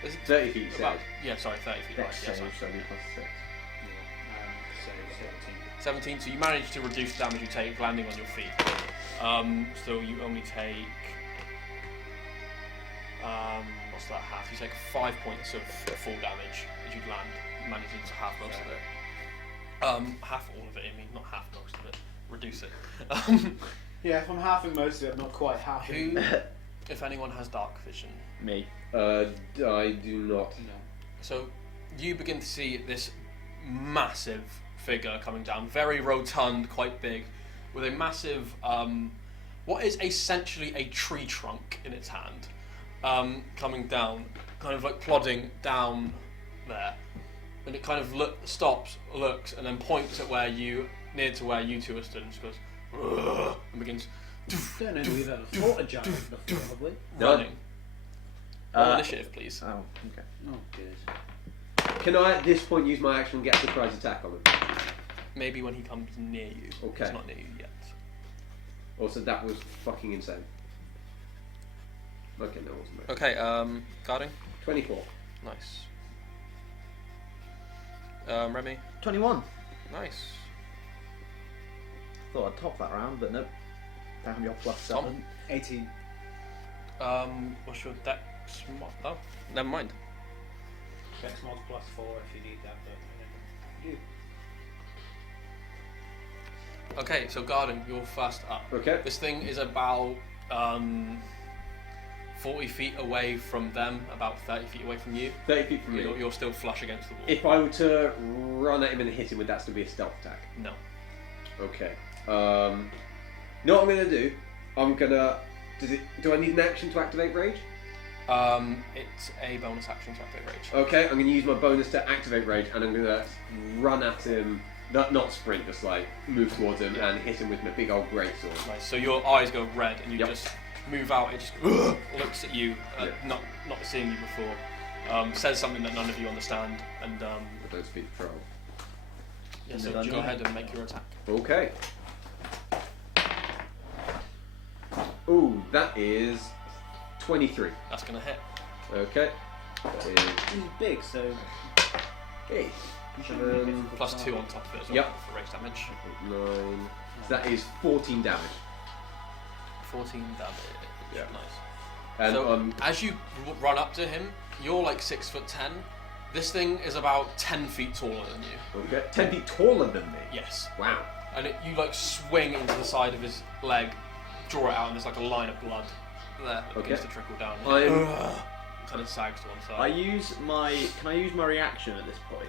Is it 30 feet, you about, said. yeah, sorry, 30 feet. Right, Dex yeah, save, sorry. so it'll be +6. So 17. So you manage to reduce the damage you take landing on your feet. So you only take. What's that half? You take 5 points of full damage as you land, managing to half most of it. Half all of it, I mean, not half most of it. Reduce it. Yeah, if I'm halving most of it, I'm not quite halving. Who, if anyone, has dark vision? Me. I do not. No. So you begin to see this massive figure coming down, very rotund, quite big, with a massive, what is essentially a tree trunk in its hand, coming down, kind of like plodding down there, and it kind of stops, looks, and then points at near to where you two are stood, and just goes, "Ugh," and begins Don't know we've ever fought a giant before, have we? running. Roll initiative, please. Oh, okay. Oh, good. Can I at this point use my action and get a surprise attack on him? Maybe when he comes near you. Okay. He's not near you yet. Also, that was fucking insane. Okay, no, it wasn't. Okay, guarding. 24. Nice. Remy. 21. Nice. Thought I'd top that round, but nope. Damn, you're plus Tom? 7. 18. What's your dex mod? Oh, never mind. Dex mod +4 if you need that, but you Okay, so guarding, you're first up. Okay. This thing is about 40 feet away from them, about 30 feet away from you. 30 feet from me. You're still flush against the wall. If I were to run at him and hit him, would that still be a stealth attack? No. Okay. Know what I'm gonna do? I'm gonna. Do I need an action to activate rage? It's a bonus action to activate rage. Okay, I'm gonna use my bonus to activate rage, and I'm gonna run at him. Not sprint, just like move towards him and hit him with my big old greatsword. Nice. So your eyes go red, and you Yep. just move out. It just looks at you, Yeah. not seeing you before. Says something that none of you understand, and I don't speak troll. yeah, so go ahead and make your attack. Okay. Ooh, that is 23. That's gonna hit. Okay. That is He's big, so. 8. You should make it Plus 2 on top of it as well Yep. for rage damage. 9. So that is 14 damage. 14 damage. Yeah. Nice. And So as you run up to him, you're like 6'10". This thing is about 10 feet taller than you. okay, 10 feet taller than me. Yes. Wow. And you like swing into the side of his leg, draw it out, and there's like a line of blood there that Okay. begins to trickle down. I'm- Kind of sags to one I side. use my. Can I use my reaction at this point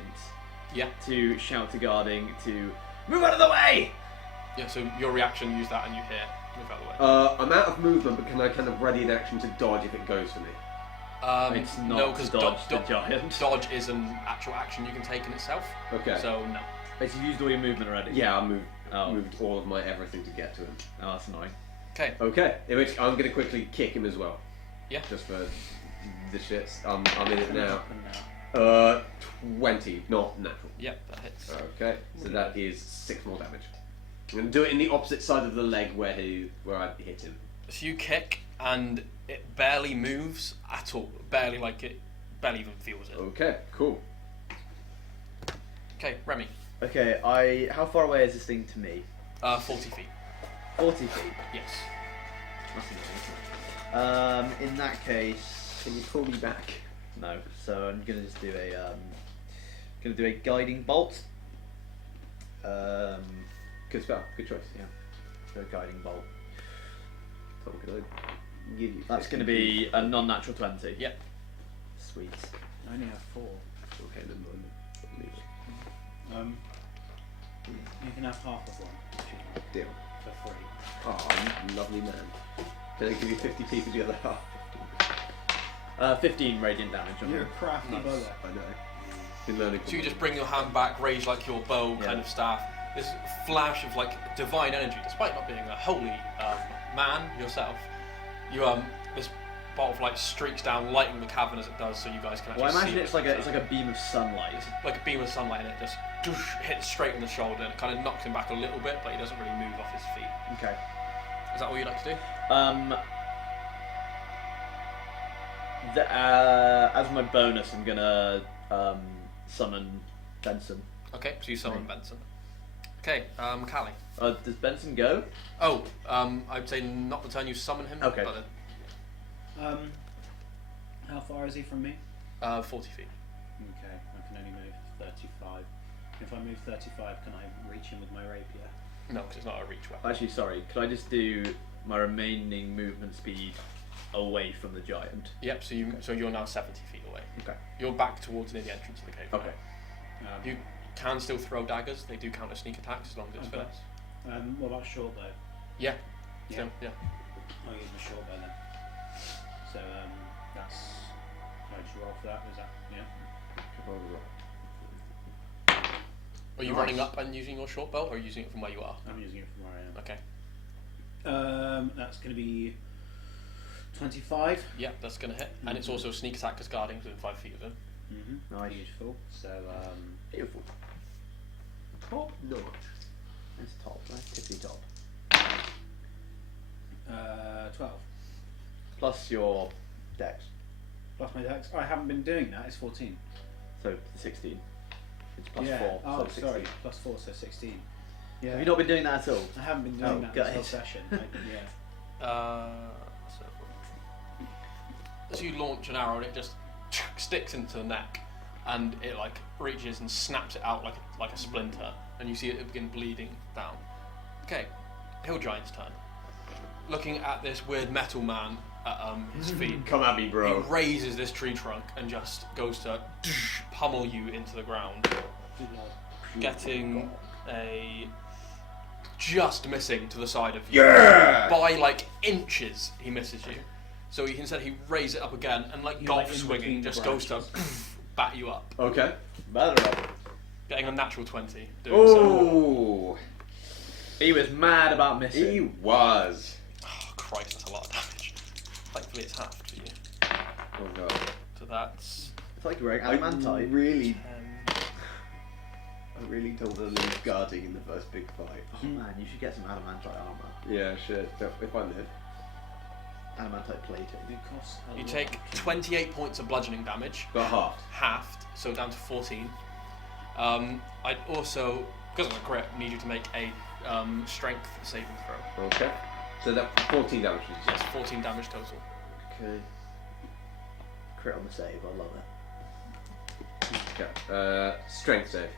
Yeah. to shout to guarding to move out of the way? Yeah. So your reaction, use that, and you hit. Move out of the way. I'm out of movement, but can I kind of ready an action to dodge if it goes for me? It's not no, to because dodge the giant. dodge is an actual action you can take in itself. Okay. So no. But you've used all your movement already. Yeah, I Oh. moved all of my everything to get to him. Oh, that's annoying. Okay. Okay, in which I'm going to quickly kick him as well. Yeah. Just for the shits. I'm in it now. happen now. 20, not natural. Yep, that hits. Okay, so that is 6 more damage. I'm going to do it in the opposite side of the leg where I hit him. So you kick, and it barely moves at all. Barely even feels it. Okay, cool. Okay, Remy. Okay, how far away is this thing to me? 40 feet. 40 feet. Yes. That's interesting. In that case, Can you pull me back? no. So I'm gonna just do a guiding bolt. Good spell, good choice. Yeah. So guiding bolt. Tom, can I give you That's 50 gonna be a non-natural 20. Yep. Sweet. I only have 4. Okay, then mind. You can have half of one if you want, Deal. for free. Oh, you lovely man. Can I give you 50p for the other half? 15 radiant damage on You're a him. crafty Nice. bugger. I know. Been learning. So you just bring your hand back, raise like your bow kind Yeah. of staff. This flash of like divine energy, despite not being a holy man yourself. You this bolt of light streaks down, lighting the cavern as it does, so you guys can actually Well, I imagine see it's it. like a beam of sunlight. It's like a beam of sunlight, and it just hits straight in the shoulder, and it kind of knocks him back a little bit, but he doesn't really move off his feet. Okay. Is that all you'd like to do? As my bonus, I'm gonna summon Benson. Okay, so you summon Benson. Okay, Callie. Does Benson go? Oh, I'd say not the turn you summon him. Okay. But How far is he from me? 40 feet. Okay, I can only move 35. If I move 35, can I reach him with my rapier? No, because it's not a reach weapon. Actually, sorry. Could I just do my remaining movement speed away from the giant? Yep. So you're now 70 feet away. Okay. You're back towards near the entrance of the cave. Okay. You can still throw daggers. They do count as sneak attacks as long as it's Okay. finesse. What about short bow? Yeah. Yeah. Still, yeah. I'll use my short bow then. So that's. Can I just roll for that? Is that Are you running up and using your short bow, or are you using it from where you are? I'm using it from where I am. Okay. That's going to be 25. Yeah, that's going to hit. And it's also sneak attack because guarding's within 5 feet of him. Mm-hmm. Nice. Beautiful. So Beautiful. Top notch. That's top. That's tippy top. 12 Plus your dex. plus my dex. I haven't been doing that. It's 14. So 16. It's plus yeah. 4. Oh, so 16. sorry. Plus 4, so 16. Yeah. Have you not been doing that at all? I haven't been doing that good. this whole session. Yeah. So as you launch an arrow, and it just sticks into the neck, and it like reaches and snaps it out like a splinter, and you see it begin bleeding down. Okay, Hill Giant's turn. Looking at this weird metal man at his feet, Come at me, bro. he raises this tree trunk and just goes to pummel you into the ground, getting a just missing to the side of you. Yeah! By like inches, he misses you. So instead he raises it up again and like You're, golf like, in swinging between the just goes to bat you up, Okay. getting a natural 20. Doing so. Oh, He was mad about missing. he was. Oh Christ, that's a lot of damage. Thankfully it's half to you. Oh no. So that's It's like you're wearing I adamantite. really, 10. I really told her to leave guarding in the first big fight. Oh man, you should get some adamantite armor. Yeah, shit. If I live. Adamantite plating. It costs a You lot. take 28 points of bludgeoning damage, But half. halved, so down to 14. I'd also, because of the crit, need you to make a strength saving throw. Okay. So that 14 damage. Yes, 14 damage total. Okay. Crit on the save, I love it. Okay. Strength save.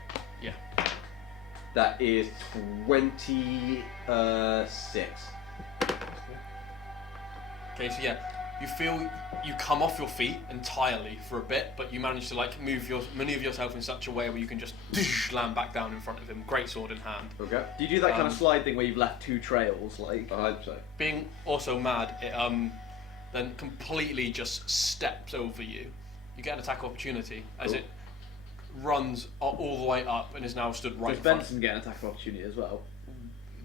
Yeah. That is 26. Okay, so yeah, you feel you come off your feet entirely for a bit, but you manage to like maneuver yourself in such a way where you can just land back down in front of him, greatsword in hand. Okay. Do you do that kind of slide thing where you've left two trails, like? I hope so. Being also mad, it then completely just steps over you. You get an attack opportunity as Cool. it runs all the way up and is now stood right Does in front. Benson get an attack of opportunity as well?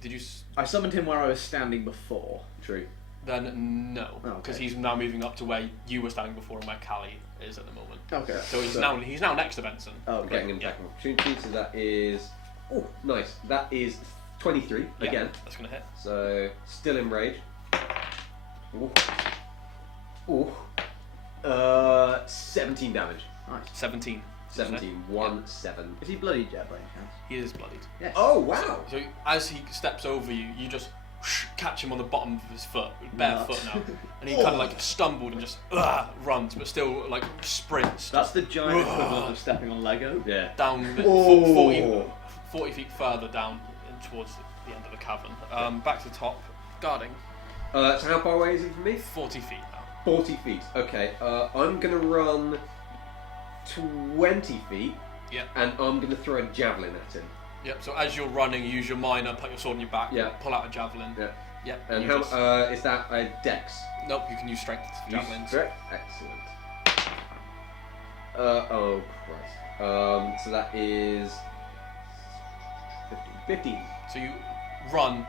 Did you? I summoned him where I was standing before. True. Then no, Oh, because okay. he's now moving up to where you were standing before and where Callie is at the moment. Okay. So he's now next to Benson. Oh, Okay. Getting an attack of opportunity, so that is. Oh, nice. That is 23 Yeah, again. that's gonna hit. So still in rage. Ooh. 17 damage. Nice. 17. 17. 1-7. Is he bloodied yet by any chance? He is bloodied. Yes. Oh wow! So as he steps over you, you just catch him on the bottom of his foot, bare Nuts. foot now, and he kind of like stumbled and just runs, but still like sprints. That's the giant equivalent of stepping on Lego. Yeah. Down Oh. 40 feet further down towards the end of the cavern. Back to the top, guarding. So how far away is he from me? 40 feet now. 40 feet. Okay. I'm gonna run 20 feet. Yep. And I'm gonna throw a javelin at him. Yep. So as you're running, you use your minor, put your sword in your back, Yeah. pull out a javelin. Yeah. Yep. And you how just- is that a dex? Nope. You can use strength for javelins. Excellent. Oh Christ. So that is 15. So you run,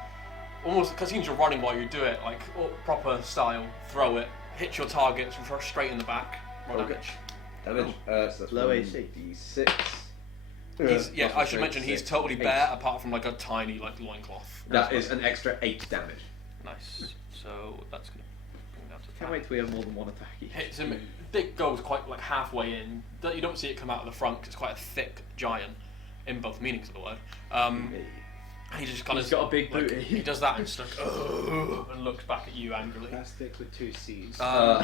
almost because you're running while you do it, like proper style. Throw it, hit your targets, and throw straight in the back. Roll Okay. damage. Damage. So that's Low AC. D6. Yeah, I should mention he's totally Eight. bare apart from like a tiny like loincloth. That is an extra 8 damage. Nice. So that's gonna bring down to Can't attack. wait till we have more than one attack each. Hits him. Dick goes quite like halfway in. You don't see it come out of the front 'cause it's quite a thick giant, in both meanings of the word. And he just kind He's of got a big booty. He does that and just like and looks back at you angrily. That stick with 2 C's. I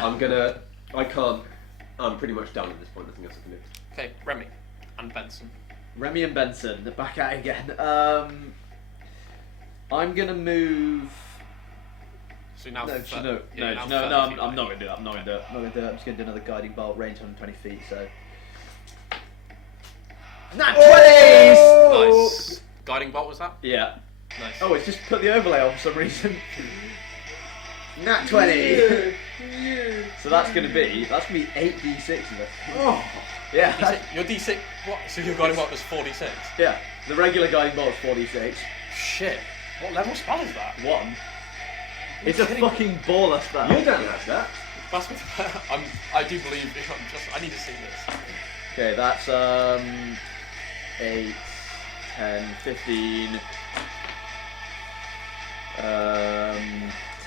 can't. I'm pretty much done at this point. Nothing else I can do. Okay, Remy and Benson. Remy and Benson, back at it again. I'm gonna move. So now No, now I'm 30 not feet gonna do away. that. I'm not gonna do that. I'm just gonna do another guiding bolt, range 120 feet. So. Nat 20s! Nice. Guiding bolt was that? Yeah. Nice. Oh, it's just put the overlay on for some reason. Nat 20. So that's gonna be 8d6 of it. Oh. Yeah. D6, your D6. What? So your guiding bolt was 4d6. Yeah. The regular guiding bolt is 4d6. Shit. What level spell is that? 1. It's a fucking baller spell. You don't have that. That's what, I do believe. I need to see this. Okay, that's 8, 10, 15,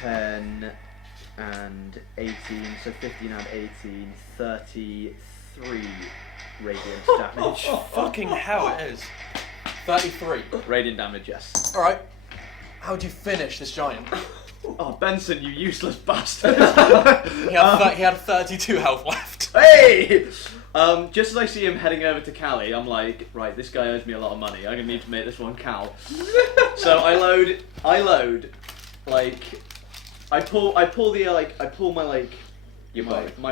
10 and 18, so 15 and 18, 33 radiant damage. Fucking hell, it is. 33. Radiant damage, yes. Alright. How'd you finish this giant? Oh, Benson, you useless bastard. He had 32 health left. Hey! Just as I see him heading over to Callie, I'm like, right, this guy owes me a lot of money. I'm gonna need to make this one count. So I load, like, I pull my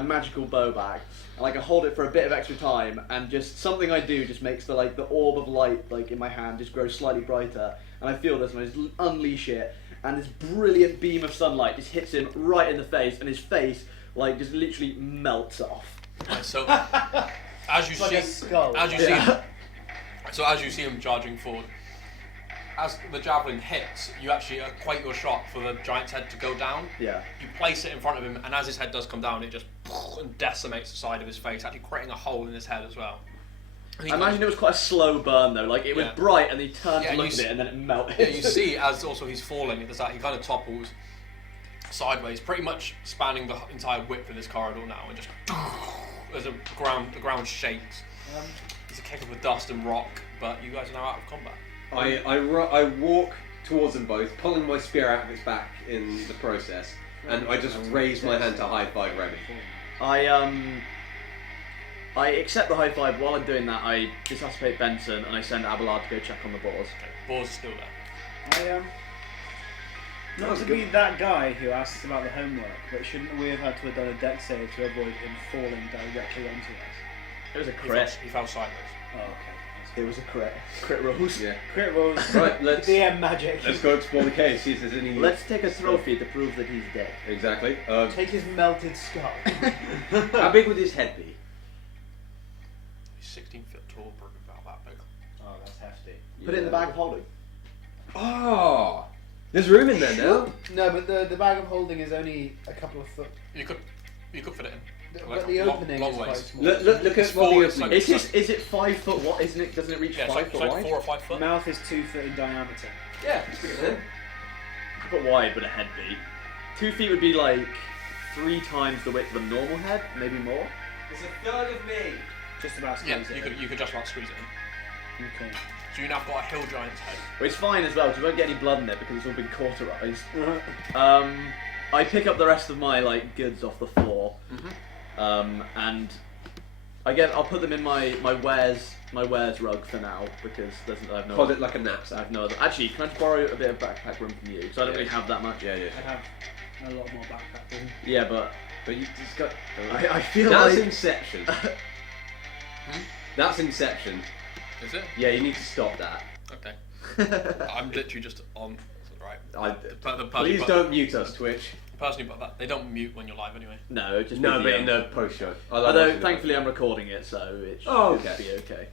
magical bow back, and like I hold it for a bit of extra time, and just something I do just makes the orb of light like in my hand just grow slightly brighter, and I feel this, and I just unleash it, and this brilliant beam of sunlight just hits him right in the face, and his face like just literally melts off. So, as you Like see, a skull. as you see him charging forward, as the javelin hits, you actually equate your shot for the giant's head to go down. Yeah. You place it in front of him, and as his head does come down, it just and decimates the side of his face, actually creating a hole in his head as well. I imagine it was quite a slow burn though, like it was Yeah. bright and he turned Yeah, to look you at see- it and then it melted. Yeah, you see as also he's falling, he kind of topples sideways, pretty much spanning the entire width of this corridor now, and just as the ground shakes. It's a kick of the dust and rock, but you guys are now out of combat. I walk towards them both, pulling my spear out of its back in the process, and I just raise my hand to high five Remy. I accept the high five. While I'm doing that, I disactivate Benson and I send Abelard to go check on the boars. Okay, Boar's still there. Not to be that guy who asks about the homework, but shouldn't we have had to have done a dex save to avoid him falling directly onto us? It was a He crit. fell sideways. Oh, okay. It was a crit. Crit rolls. Yeah. Crit rolls. Right, let's DM magic. go explore the cave, see if there's any. Let's take a trophy to prove that he's dead. Exactly. Take his melted skull. How big would his head be? He's 16 foot tall, probably about that big. Oh, that's hefty. Put it in the bag of holding. Oh, there's room in there now. No, but the bag of holding is only a couple of foot. You could fit it in. But the opening long is quite ways. small. Look at It's what four, the it's opening like- is. Is it 5 foot? What isn't it? Doesn't it reach Yeah, it's 5 like, foot it's like wide? 4 or 5 foot. Mouth is 2 foot in diameter. Yeah, stick it in. Foot wide would a head be? 2 feet would be like 3 times the width of a normal head, maybe more. There's a third of me. Just about Yeah, squeeze it. you could just about squeeze it in. Okay. So you now got a hill giant's head. But it's fine as well because you won't get any blood in it because it's all been cauterized. Uh-huh. I pick up the rest of my goods off the floor, Mm-hmm. and I'll put them in my wares rug for now because I have no. Hold it like a I knapsack. have no other. Actually, can I just borrow a bit of backpack room from you? Because I don't Yeah. really have that much. Yeah. I have a lot more backpack room. Yeah, but But you just got. I feel That's like Inception. That's Inception. Is it? Yeah, you need to stop that. Okay. I'm literally just on. Right. The person Please who don't mute us, Twitch. The person who put that, they don't mute when you're live anyway. no, just No, video. but in the post show. Although thankfully I'm recording it, so it should Oh, okay. be okay.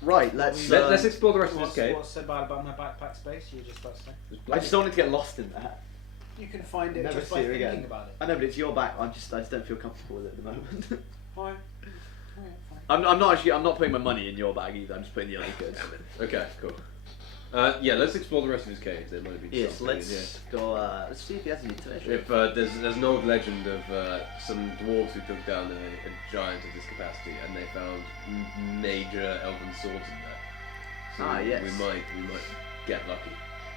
Right, let's. Let's explore the rest of this What's, cave. what's so bad about my backpack space? You were just about to say. I just don't want it to get lost in there. You can find it Never just see by it thinking again. about it. I know, but it's your back. I just don't feel comfortable with it at the moment. Fine. Fine. I'm not putting my money in your bag either. I'm just putting the other goods. Okay, cool. Yeah, let's explore the rest of his caves. There might be Yes, something let's in go. Let's see if he has any treasure. If there's an old legend of some dwarves who took down a giant of this capacity, and they found major elven swords in there. So yes. we might get lucky.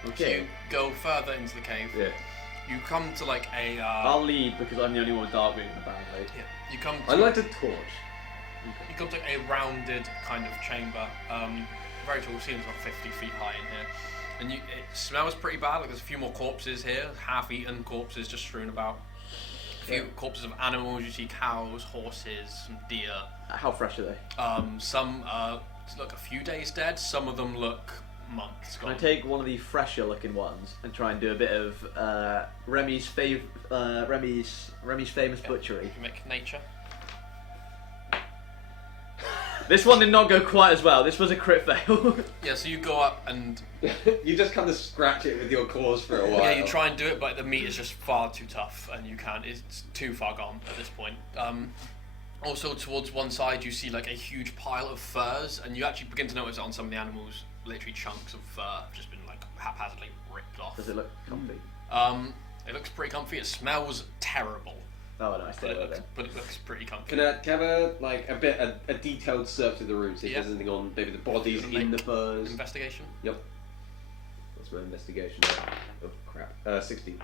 So Okay. you go further into the cave. Yeah. You come to like a. I'll lead because I'm the only one with dark vision apparently. Yeah. You come. To, I'd like to torch. You come to a rounded kind of chamber. Very tall ceilings, about 50 feet high in here. And it smells pretty bad. Like there's a few more corpses here, half-eaten corpses just strewn about. A few corpses of animals. You see cows, horses, some deer. How fresh are they? Some look a few days dead. Some of them look months Can gone. I take one of the fresher looking ones and try and do a bit of Remy's famous butchery? You make nature. This one did not go quite as well. This was a crit fail. Yeah, so you go up and You just kind of scratch it with your claws for a while. yeah, you try and do it, but the meat is just far too tough, and you can't. It's too far gone at this point. Also, towards one side, you see like a huge pile of furs, and you actually begin to notice on some of the animals, literally chunks of fur have just been like haphazardly ripped off. Does it look comfy? It looks pretty comfy. It smells terrible, Oh, nice. but it looks pretty comfy. Can I have a detailed search of the room, see if there's anything on maybe the bodies Gonna in make the furs? Investigation. Yep. What's my investigation? Oh crap. 16.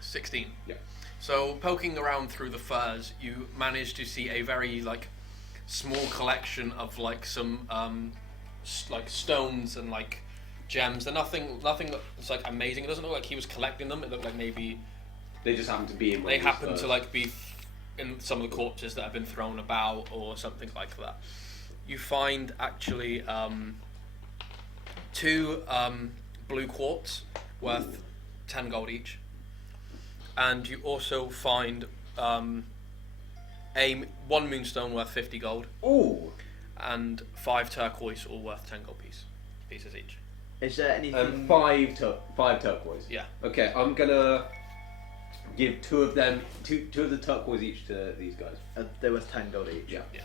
16. Yeah. So poking around through the furs, you manage to see a very like small collection of like some like stones and like gems. They're nothing that's like amazing. It doesn't look like he was collecting them. It looked like maybe They just happen to be in one they of these happen furs. to like be in some of the corpses that have been thrown about or something like that. You find actually 2 blue quartz worth 10 gold each, and you also find one moonstone worth 50 gold. Ooh. And 5 turquoise, all worth 10 gold pieces each. Is there anything? 5 turquoise. Yeah. Okay, I'm gonna give 2 of them, two of the turquoise each to these guys. They worth 10 gold each. Yeah. Yeah.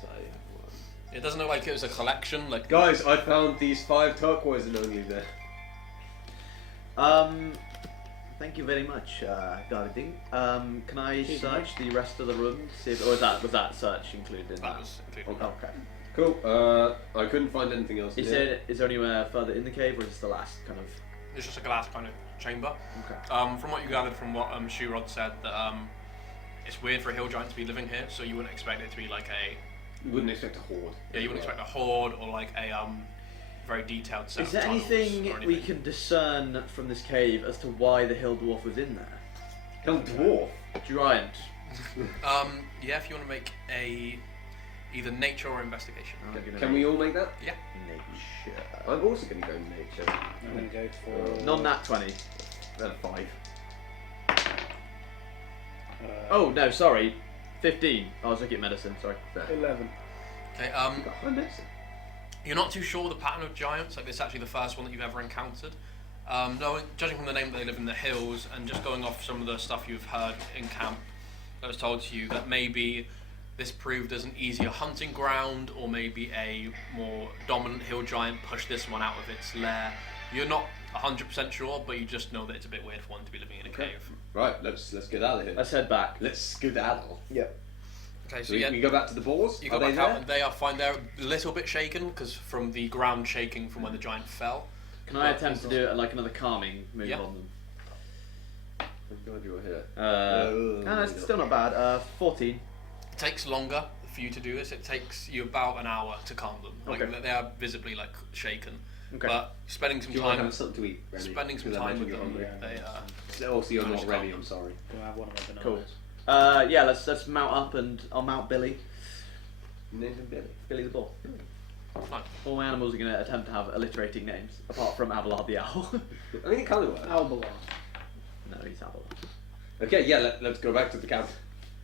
So, It doesn't look like it was a collection. Like guys, I found these 5 turquoise and only there. Thank you very much, Darling. Can I search the rest of the room to see if, or was that search included in that was included. Okay. Cool. I couldn't find anything else. Is here. there anywhere further in the cave, or is this the last kind of? It's just a glass kind of chamber. Okay. From what you gathered from what Shurod said, that it's weird for a hill giant to be living here, so you wouldn't expect it to be like a. You wouldn't expect a horde. Yeah, you wouldn't expect a horde or like a very detailed set Is of there tunnels anything or we can discern from this cave as to why the hill dwarf was in there? Hill dwarf. Giant. Yeah, if you want to make a either nature or investigation. Can we all make that? Yeah. Nature. I'm also going to go nature. I'm going to go for. Non-nat 20. 5. Oh no, sorry. 15. I was looking at medicine. Sorry. 11. Okay. You got high medicine. You're not too sure the pattern of giants. Like this is actually the first one that you've ever encountered. Judging from the name that they live in the hills and just going off some of the stuff you've heard in camp, that was told to you that maybe this proved as an easier hunting ground, or maybe a more dominant hill giant pushed this one out of its lair. You're not 100% sure, but you just know that it's a bit weird for one to be living in a cave. Right, let's get out of here. Let's head back. Let's skedaddle. Yep. Okay, so We, yeah, we go back to the boars. you Are go they back out there? and they are fine. They're a little bit shaken because from the ground shaking from when the giant fell. Can I attempt to do like another calming move Yeah. on them? Thank God you're here. No, it's still not bad. 14. It takes longer for you to do this. It takes you about an hour to calm them. Like Okay. they are visibly like shaken. Okay. But spending some Do you want to time, have something to eat, Remy? spending some Because I time with imagine them, you're they hungry. Also, you're manage not to ready. calm I'm sorry. Can I have one of my Cool. bananas? Yeah, let's mount up and I'll mount Billy. Name him Billy. Billy the bull. Fine. All my animals are going to attempt to have alliterating names, apart from Abelard the owl. I mean, it kind of works. Albalon. No, he's Abelard. Okay, yeah, let's go back to the camp.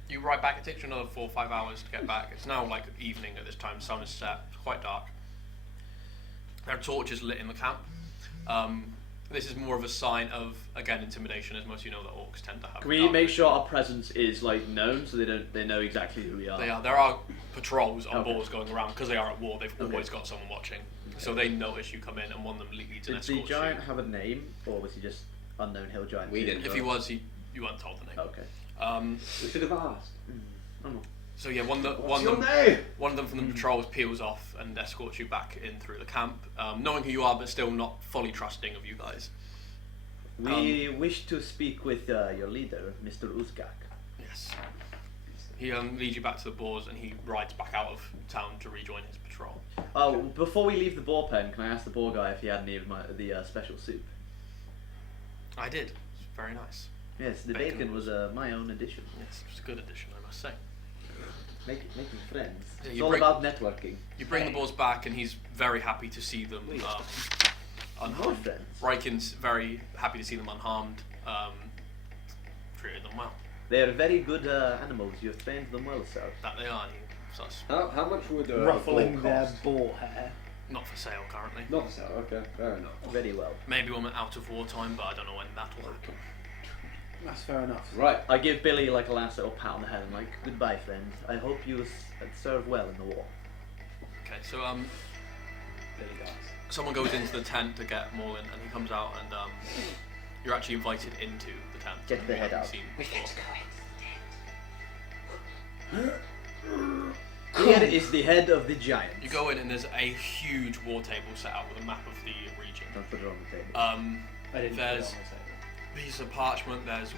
You ride back. It takes you another 4 or 5 hours to get back. It's now like evening at this time. Sun is set. It's quite dark. There are torches lit in the camp. This is more of a sign of, again, intimidation, as most of you know that orcs tend to have. Can we dark make vision. sure our presence is like known so they know exactly who we are? They are. There are patrols on Okay. boards going around because they are at war. They've Okay. always got someone watching, so they notice you come in, and one of them leads an Did the escort. giant have a name, or was he just unknown hill giant? We too? didn't. If he was, you weren't told the name. Okay. We should have asked. Oh, no. So yeah, one What's of your them. name? One of them from the patrols peels off and escorts you back in through the camp, knowing who you are, but still not fully trusting of you guys. We wish to speak with your leader, Mr. Uzgak. Yes. He leads you back to the boars, and he rides back out of town to rejoin his patrol. Oh, before we leave the boar pen, can I ask the boar guy if he had any of the special soup? I did. It's very nice. Yes, the bacon was my own addition. Yes, it was a good addition, I must say. Making friends. Yeah, It's all about networking. You bring the boars back, and he's very happy to see them unharmed. friends. Riken's very happy to see them unharmed. Treated them well. They are very good animals. You have trained them well, sir. That they are. Sus. How much would Ruffling a boar their cost? boar hair. Not for sale currently. Not for sale. Okay, fair enough. Very well. Maybe when we're out of wartime, but I don't know when that will happen. That's fair enough. Right. I give Billy like a last little pat on the head and like, goodbye, friend. I hope you serve well in the war. Okay, so Billy dies. someone goes into the tent to get Morlin, and he comes out, and you're actually invited into the tent. Get the You head haven't out. seen We before. get to go in. Here is the head of the giant. You go in, and there's a huge war table set out with a map of the region. Don't put it on the table. I didn't put it on There's the table. pieces of parchment. There's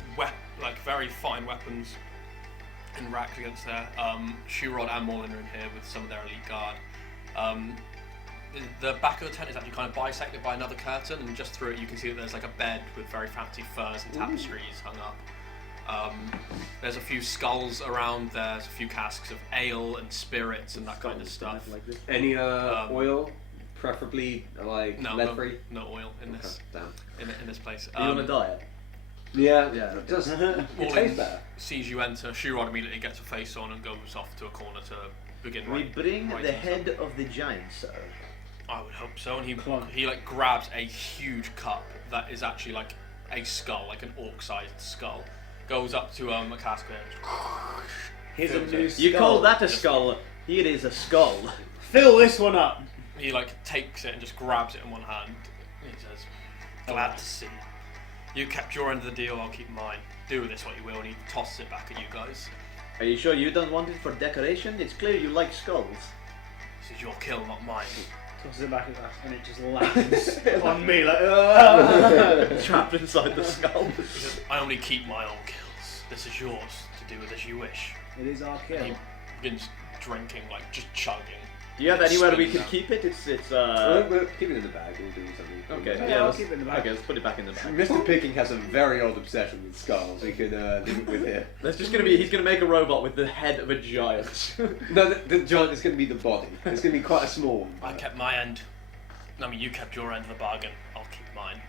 like very fine weapons in racks against there. Shurod and Morlin are in here with some of their elite guard. The back of the tent is actually kind of bisected by another curtain, and just through it you can see that there's like a bed with very fancy furs and tapestries hung up. There's a few skulls around. There's a few casks of ale and spirits and that kind of stuff. Like this. Any oil, preferably like lead free. No oil in this Damn. in this place. Are you on a diet? Yeah. Yeah. It does. It Morlin tastes better. sees you enter. Shurod immediately gets a face on and goes off to a corner to begin We writing. bring the writing head stuff. of the giant, sir. I would hope so. And Clunk. he like grabs a huge cup that is actually like a skull, like an orc-sized skull. Goes up to a cask there. Here's a Fills new it. skull. You call that a skull? Here is a skull. Fill this one up. He like takes it and just grabs it in one hand. He says, "Glad to see. You kept your end of the deal. I'll keep mine. Do with this what you will." And he tosses it back at you guys. Are you sure you don't want it for decoration? It's clear you like skulls. This is your kill, not mine. Tosses it back at us, and it just lands on me like. "Ugh." Trapped inside the skull. He says, "I only keep my own kills. This is yours to do with as you wish." It is our And kill. he begins drinking, like just chugging. Do you have anywhere we Spinning can down. keep it? It's We'll keep it in the bag. We'll do something. okay. Yeah, Yeah, I'll let's, keep it in the bag. Okay, let's put it back in the bag. Mr. Picking has a very old obsession with skulls. We could leave it with here. That's just gonna be. He's gonna make a robot with the head of a giant. No, the giant is going to be the body. It's going to be quite a small one. I kept my end. I mean, you kept your end of the bargain. I'll keep mine.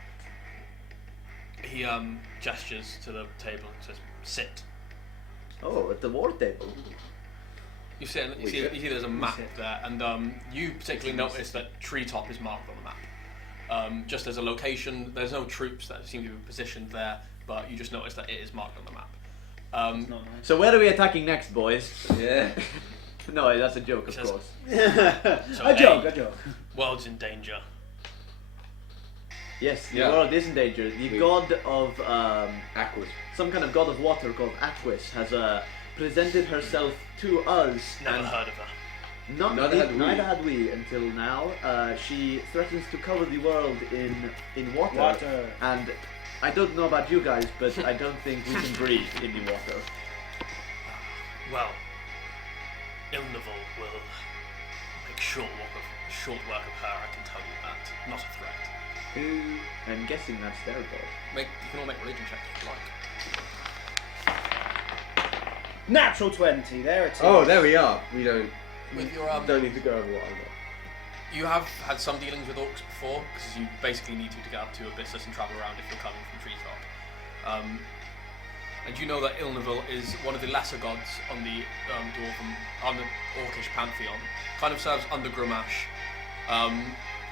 He gestures to the table and says, "Sit." Oh, at the war table. You see there's a map there, and you particularly notice that Treetop is marked on the map. Just as a location, there's no troops that seem to be positioned there, but you just notice that it is marked on the map. It's not nice. So where are we attacking next, boys? Yeah. No, that's a joke, of It says- course. So, a joke, A, a joke. world's in danger. Yes, the Yeah. world is in danger. The god of Aquas. some kind of god of water called Aquis has presented herself to us. Never and heard of her. Neither had we until now. She threatens to cover the world in water. Water. And I don't know about you guys, but I don't think we can breathe in the water. Well, Ilnival will make short work of her, I can tell you that. Not a threat. I'm guessing that's their god. You can all make religion checks if you like. Natural 20, there it is. Oh, there we are. We don't With your need to go over what I got. you have had some dealings with orcs before, because you basically need to get up to Abyssus and travel around if you're coming from Treetop. And you know that Ilnival is one of the lesser gods on the on the orcish pantheon. Kind of serves under Gramash.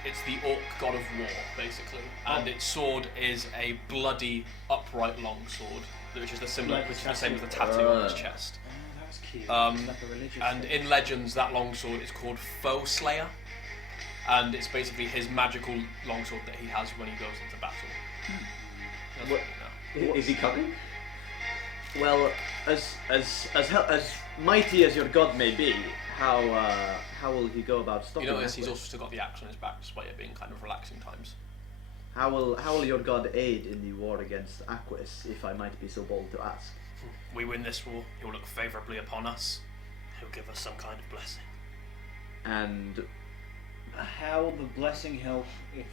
It's the orc god of war, basically, and its sword is a bloody upright long sword, which is the symbol, Like the which is the same as the tattoo. tattoo on its chest. Oh, that's cute. Um, Like a religious And thing. in Legends, that longsword is called Foe Slayer, and it's basically his magical longsword that he has when he goes into battle. That's what you know. Is he coming? Well, as mighty as your god may be, how will he go about stopping? You notice he's Aquis? also still got the axe on his back, despite it being kind of relaxing times. How will your god aid in the war against Aquis, if I might be so bold to ask? We win this war, he'll look favourably upon us. He'll give us some kind of blessing. And How will the blessing help if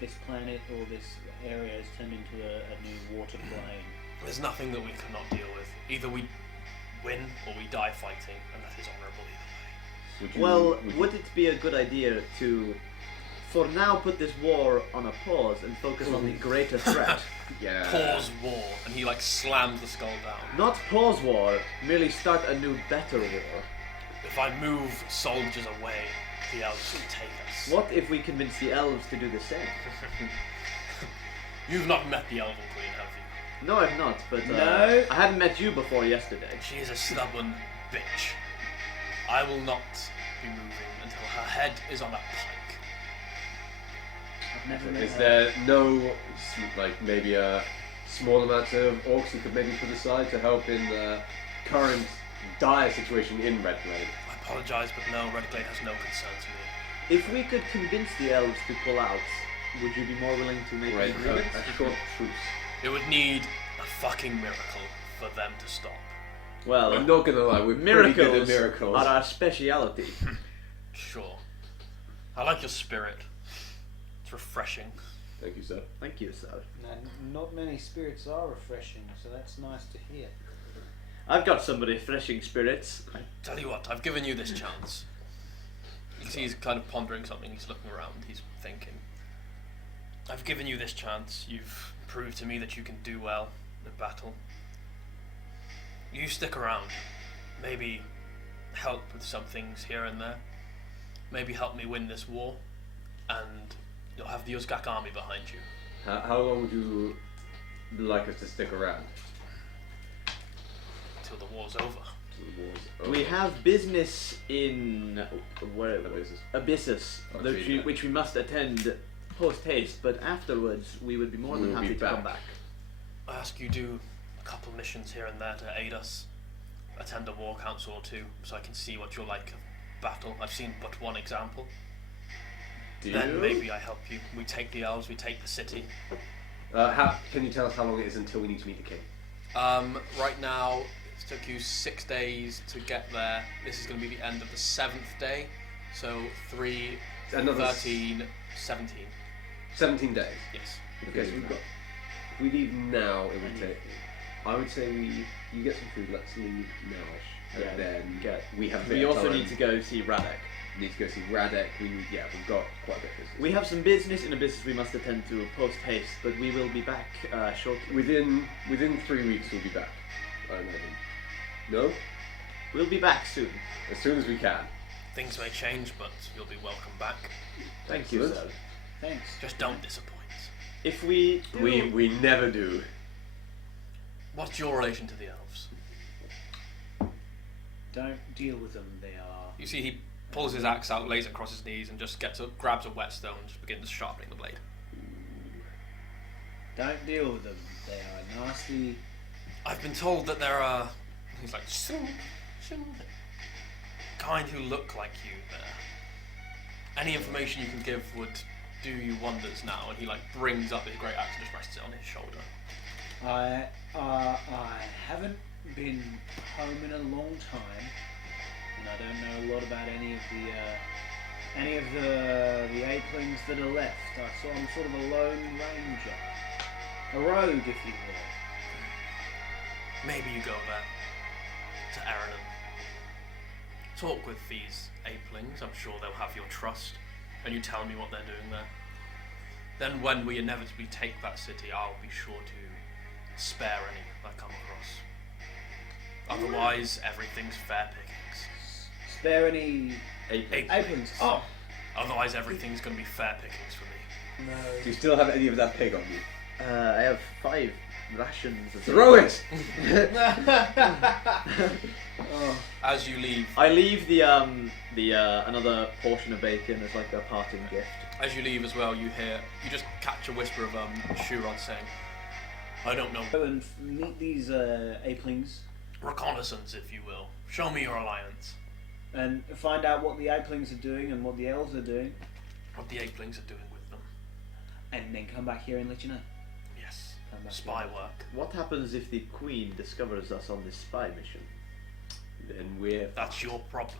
this planet or this area is turned into a new water plane? There's nothing that we cannot deal with. Either we win or we die fighting, and that is honourable either way. would it be a good idea to, for now, put this war on a pause and focus on the greater threat? Yeah. Pause war, and he like slams the skull down. Not pause war, merely start a new, better war. If I move soldiers away, the elves will take us. What if we convince the elves to do the same? You've not met the Elven Queen, have you? No, I've not, but No. I hadn't met you before yesterday. She is a stubborn bitch. I will not be moving until her head is on a pike. I've never met Is her. there no, like, maybe a small amount of orcs you could maybe put aside to help in the current dire situation in Redglade? I apologise, but no, Redglade has no concern to me. If we could convince the elves to pull out, would you be more willing to make Right, an agreement? a short truce. It would need a fucking miracle for them to stop. Well, I'm not gonna lie, we're pretty good at miracles miracles. are our speciality. Sure. I like your spirit. It's refreshing. Thank you, sir. Thank you, sir. No, not many spirits are refreshing, so that's nice to hear. I've got some refreshing spirits. Tell you what, I've given you this chance. You can see he's kind of pondering something, he's looking around, he's thinking. I've given you this chance, you've proved to me that you can do well in battle. You stick around, maybe help with some things here and there, maybe help me win this war, and you'll have the Uzgak army behind you. How long would you like us to stick around? Till the war's over. Till the war's over? We have business in Abyssus, Oh, gee, which we must attend post haste. But afterwards, we would be more than We'll happy be to back. come back. I ask you do a couple missions here and there to aid us. Attend a war council or two, so I can see what you're like of battle. I've seen but one example. Then maybe I help you. We take the elves, we take the city. Can you tell us how long it is until we need to meet the king? Right now, it took you 6 days to get there. This is going to be the end of the 7th day. So 3, Another 13, 17. 17 days. Yes. Okay, so we've got. If we leave now, it would take. I would say you get some food. Let's leave nowish, and then we have. We also need to go see Radek. Need to go see Radek. We've got quite a bit of business. We have some business in Abyssus we must attend to post haste, but we will be back shortly. Within 3 weeks, we'll be back. I imagine. No, We'll be back soon. as soon as we can. Things may change, but you'll be welcome back. Thank you, Excellent. sir. Thanks. Just don't disappoint. If we do, We never do. What's your relation to the elves? Don't deal with them. They are. You see, he pulls his axe out, lays it across his knees, and just grabs a whetstone and just begins sharpening the blade. Don't deal with them. They are nasty. I've been told that there are, he's like, "Shoo, shoo," kind who look like you there. Any information you can give would do you wonders now. And he like brings up his great axe and just rests it on his shoulder. I haven't been home in a long time, and I don't know a lot about any of the apelings that are left. I'm sort of a lone ranger, a rogue, if you will. Maybe you go there to Aranon. Talk with these apelings. I'm sure they'll have your trust, and you tell me what they're doing there. Then when we inevitably take that city, I'll be sure to spare any I come across. Otherwise, everything's fair pickings. Spare any Apelings. apelings? Oh, Otherwise, everything's going to be fair pickings for me. no. Do you still have any of that pig on you? I have 5 rations. of Throw it! Oh. As you leave, I leave the another portion of bacon as like a parting gift. as well, you just catch a whisper of Shuron saying, "I don't know, Go and meet these apelings reconnaissance, if you will. Show me your alliance. and find out what the apelings are doing and what the elves are doing, What the apelings are doing with them." and then come back here and let you know. Yes. come back. Spy work. What happens if the Queen discovers us on this spy mission? Then we're. That's your problem.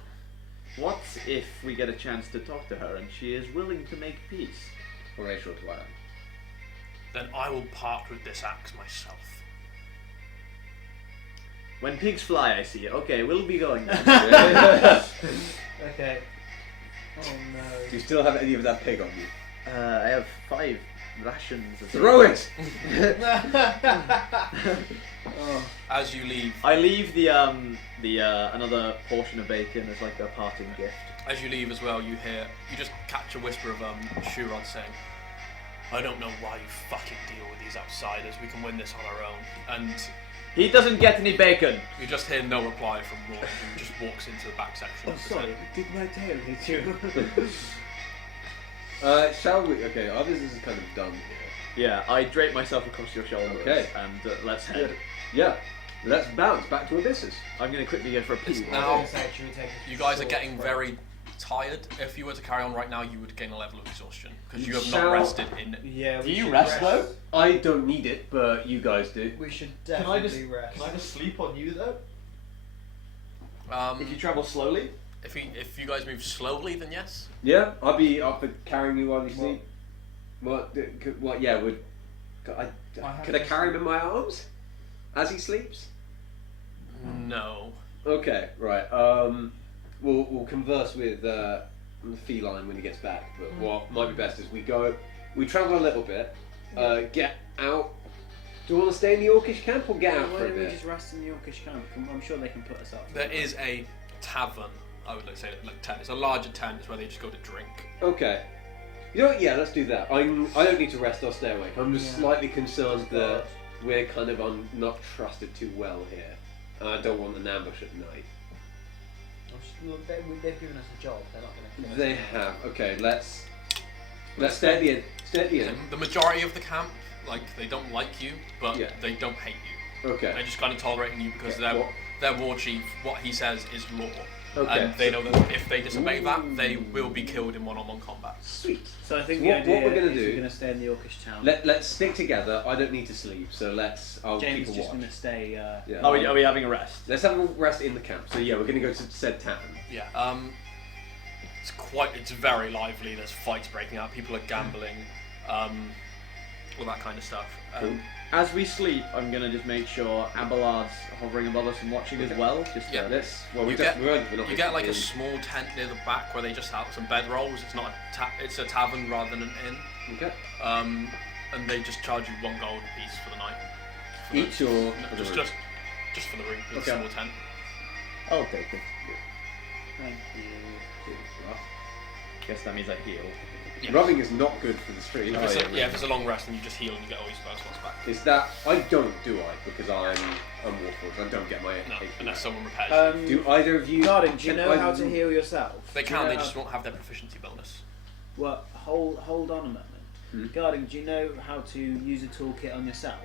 What if we get a chance to talk to her and she is willing to make peace? For a short while. Then I will part with this axe myself. When pigs fly, I see. Okay, we'll be going then. Okay. Oh no. Do you still have any of that pig on you? I have 5 rations. Of Throw it! Oh. As you leave, I leave the another portion of bacon as like a parting gift. as you leave as well, you just catch a whisper of Shurod saying, "I don't know why you fucking deal with these outsiders. We can win this on our own." And He doesn't get any bacon. you just hear no reply from Roy, who just walks into the back section. Oh, of the sorry. tent. Did my tail hit you? Shall we? Okay, our business is kind of done here. Yeah, I drape myself across your shoulders Okay. and let's head. Yeah. Let's bounce back to Abyssus. I'm going to quickly go for a pee. Now, Should we take a you guys are short getting break? very tired. If you were to carry on right now, you would gain a level of exhaustion because you have Shall- not rested in. Yeah. Do we you should rest though? I don't need it, but you guys do. We should Can I definitely rest. just sleep on you though? Um, If you travel slowly? if you guys move slowly, then yes. Yeah, I'll be up for carrying you while you What? sleep. What? Yeah, would. Could I carry him in my arms as he sleeps? No. Okay, right. We'll converse with the feline when he gets back. But what might be best is we travel a little bit, get out. Do you want to stay in the Orcish camp or get out Why for a don't we bit? just rest in the Yorkish camp? I'm sure they can put us up. There is a tavern. I would say like tent. It's a larger tent. It's where they just go to drink. Okay. You know what? Yeah, let's do that. I don't need to rest or stay awake. I'm just Yeah. slightly concerned that we're kind of not trusted too well here. And I don't want an ambush at night. Look, they've given us a job. They're not going to kill us. They have. Okay, let's stay at the end. Stay at the end. The majority of the camp, like they don't like you, but Yeah. they don't hate you. They're Okay. just kind of tolerating you because Okay, their war chief, what he says is law. Okay. And they know that if they disobey that, they will be killed in one-on-one combat. Sweet. So I think So the what idea we're gonna is do- we're going to stay in the Yorkish town. Let's stick together. I don't need to sleep, so I'll James keep is a just watch. going to stay. Yeah. Are we having a rest? Let's have a rest in the camp. So yeah, we're going to go to said town. Yeah. It's very lively. There's fights breaking out. People are gambling, all that kind of stuff. Cool. As we sleep, I'm going to just make sure Abelard's hovering above us and watching as well. Just Yeah. Well, You we're get- not You get like a in- small tent near the back where they just have some bed rolls. It's not it's a tavern rather than an inn. Okay. And they just charge you 1 gold a piece for the night. For Each the, or no, for the just, room? just for the room. It's Okay. a small tent. I'll take it. Thank you. Guess that means I heal. Yeah. Rubbing is not good for the street. If it's a long rest, then you just heal and you get all your spell slots back. Is that I don't do I because I'm Warforged. I don't get my No, HP. unless someone repairs you. Do either of you? Garden, do you can know either how of to you- heal yourself? They Do you can, know they how- just won't have their proficiency bonus. Well, hold on a moment. Hmm? Garden, do you know how to use a toolkit on yourself?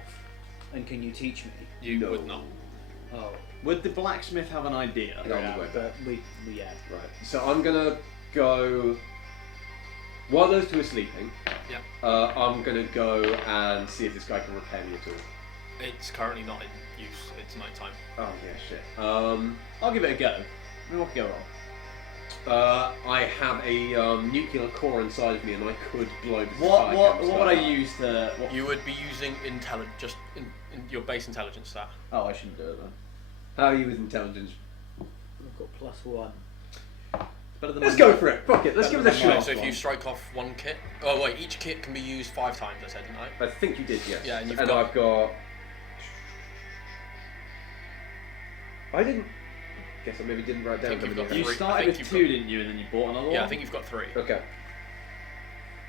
And can you teach me? You No. would not. Oh, Would the blacksmith have an idea? Yeah, on the way but we yeah. Right. So I'm gonna go. While those two are sleeping, Yeah. I'm gonna go and see if this guy can repair me at all. It's currently not in use. It's nighttime. Oh yeah, shit. I'll give it a go. I mean, what could go wrong? I have a nuclear core inside of me, and I could blow this. What entire what campus what would I up. use to? What, You would be using just in your base intelligence stat. oh, I shouldn't do it then. How are you with intelligence? I've got +1. Better than Let's my- go for it. Fuck it. Let's give it a Better than my shot. So if you strike off 1 kit, oh wait, each kit can be used 5 times. I said, didn't I? I think you did, yes. Yeah, and you've and got- I've got. I didn't. Guess I maybe didn't write down. think you've how got many I You three. had. I started think with you've 2, got- didn't you? And then you bought another one. Yeah, I think you've got 3. Okay.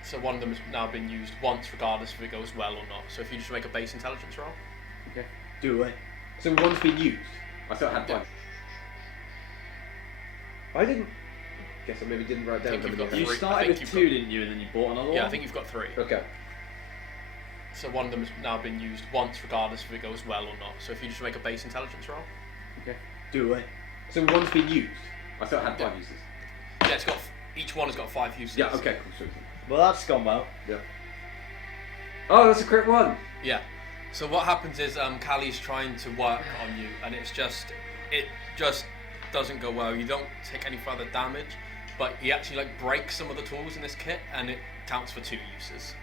So one of them has now been used once, regardless if it goes well or not. So if you just make a base intelligence roll, Okay. Do it. So one's been used. I thought I had Yeah. one. I didn't. Guess I maybe didn't write down. think how you've many got I You had. three. I started think with you've 2, got- didn't you? And then you bought another one. yeah, I think you've got 3. Okay. So one of them has now been used once, regardless if it goes well or not. So if you just make a base intelligence roll, Okay. Do it. So one's been used. I thought I had 5 uses. yeah, it's got each one has got 5 uses. Yeah. Okay. Cool. Sweet. Well, that's gone well. Yeah. Oh, that's a crit one. Yeah. So what happens is Callie's trying to work on you, and it just doesn't go well. You don't take any further damage, but he actually breaks some of the tools in this kit, and it counts for 2 uses.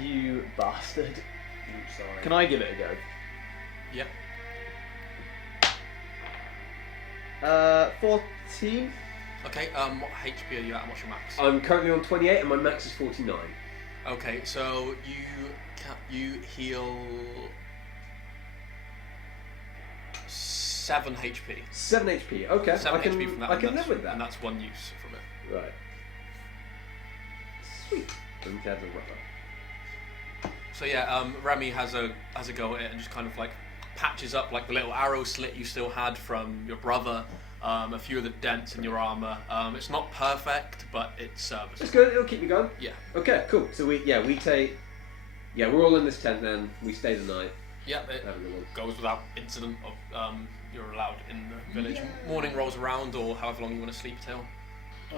You bastard. Oops, sorry. Can I give it a go? Yeah. 14. Okay. What HP are you at? What's your max? I'm currently on 28 and my max is 49. Okay, so you heal 7 HP. 7 HP. Okay. 7 I can, HP from that. I and can that's- live with that. And that's 1 use from it. Right. Sweet. Doesn't have to work out. So yeah, Remy has a go at it and just kind of patches up the little arrow slit you still had from your brother. A few of the dents in your armor. It's not perfect, but it's serviceable. It's good. It'll keep me going. Yeah. Okay. Cool. So we take. Yeah, we're all in this tent then. We stay the night. Yeah, it Have a good one. goes without incident of you're allowed in the village. Morning rolls around, or however long you want to sleep till.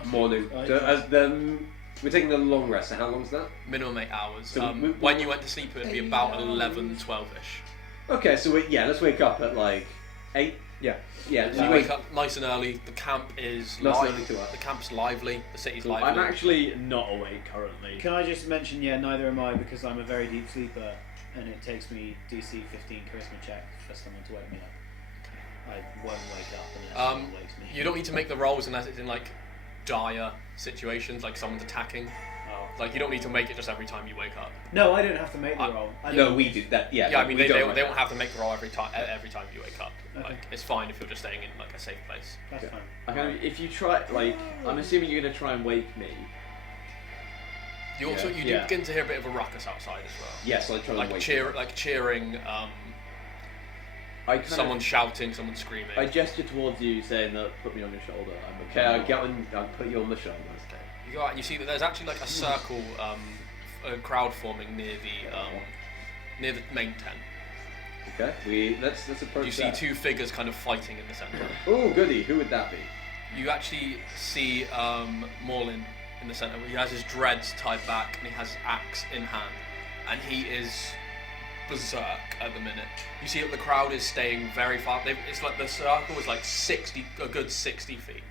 Morning. So we're taking a long rest. So how long is that? Minimum 8 hours. So when you went to sleep, it would be about 11, 12-ish. Okay. So let's wake up at 8. Yeah. Yeah. So you wake up nice and early. The camp is Nice and lively. early to us. The camp's lively. The city's lively. I'm actually not awake currently. Can I just mention, neither am I, because I'm a very deep sleeper, and it takes me DC 15 charisma check for someone to wake me up. I won't wake up unless someone wakes me. You don't need to make the rolls unless it's in dire situations, like someone's attacking. Oh. You don't need to make it just every time you wake up. No, I don't have to make the roll. No, we do that. Yeah. Yeah, I mean we they don't don't like that. have to make the roll every time you wake up. Okay. It's fine if you're just staying in a safe place. That's Yeah. fine. If you try, I'm assuming you're gonna try and wake me. You also you do Yeah. begin to hear a bit of a ruckus outside as well. Yes, I try and wake Cheering. I kind Someone shouting, someone screaming. I gesture towards you, saying that put me on your shoulder. I'm Okay, I'll get on. I'll put you on the shoulder. Okay. You go out and you see that there's actually a circle, a crowd forming near the main tent. Okay, let's approach. You see that. 2 figures kind of fighting in the center. Oh, goody! Who would that be? You actually see Morlin in the center. He has his dreads tied back and he has his axe in hand, and he is berserk at the minute. You see that the crowd is staying very far. It's the circle is a good 60 feet.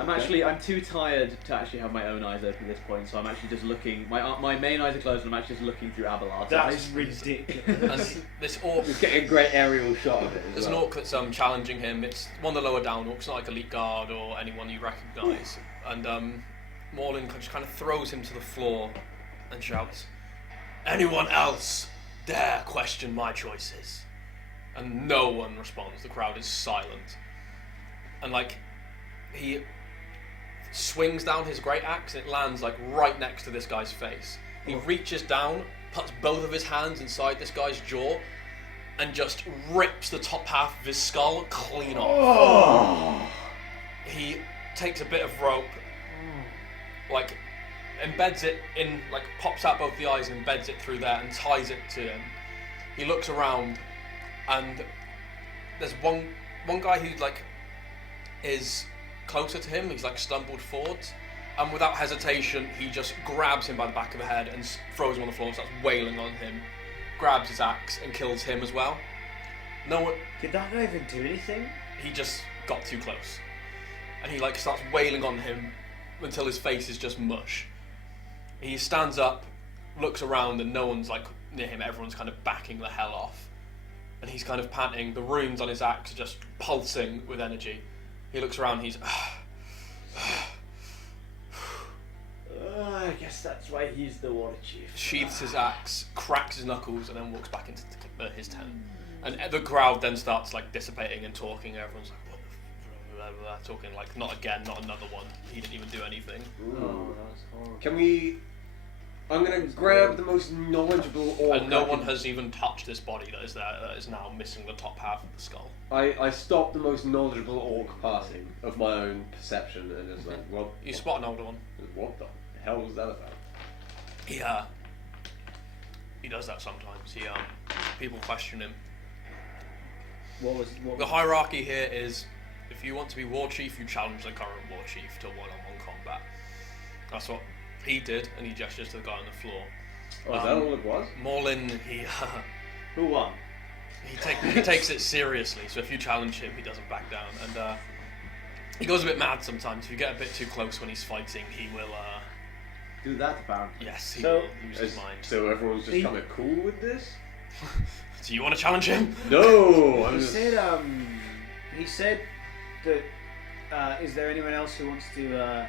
I'm too tired to actually have my own eyes open at this point, so I'm actually just looking. My main eyes are closed, and I'm actually just looking through Abelard's That's eyes. ridiculous. And this orc, Just getting a great aerial shot of it. there's an orc that's challenging him. It's one of the lower down orcs, not elite guard or anyone you recognise. And Morlin just kind of throws him to the floor and shouts, "Anyone else dare question my choices?" And no one responds. The crowd is silent. And he swings down his great axe and it lands right next to this guy's face. He reaches down, puts both of his hands inside this guy's jaw, and just rips the top half of his skull clean off. He takes a bit of rope, embeds it in, pops out both the eyes and embeds it through there and ties it to him. He looks around, and there's one guy who is closer to him. He's stumbled forwards, and without hesitation, he just grabs him by the back of the head and throws him on the floor and starts wailing on him. Grabs his axe and kills him as well. No one. Did that guy even do anything? He just got too close, and he starts wailing on him until his face is just mush. He stands up, looks around, and no one's near him. Everyone's kind of backing the hell off, and he's kind of panting. The runes on his axe are just pulsing with energy. He looks around. He's. I guess that's why he's the war chief. Sheaths his axe, cracks his knuckles, and then walks back into his tent. And the crowd then starts dissipating and talking. Everyone's what the blah, blah, blah, talking not again, not another one. He didn't even do anything. Oh, that's horrible. Can we? I'm gonna grab the most knowledgeable orc. And no one has even touched this body that is there. That is now missing the top half of the skull. I stopped the most knowledgeable orc passing of my own perception, and it's what? You spot an older one. What the hell was that about? He does that sometimes. People question him. What The hierarchy here is, if you want to be war chief, you challenge the current war chief to one-on-one combat. That's what he did, and he gestures to the guy on the floor. Oh, is that all it was? Morlin, Who won? he takes it seriously. So if you challenge him, he doesn't back down, and he goes a bit mad sometimes. If you get a bit too close when he's fighting, he will. Do that apparently. Yes, he So- will lose his mind. So everyone's just kind of cool with this? Do you want to challenge him? No! I'm He just... said that. Is there anyone else who wants to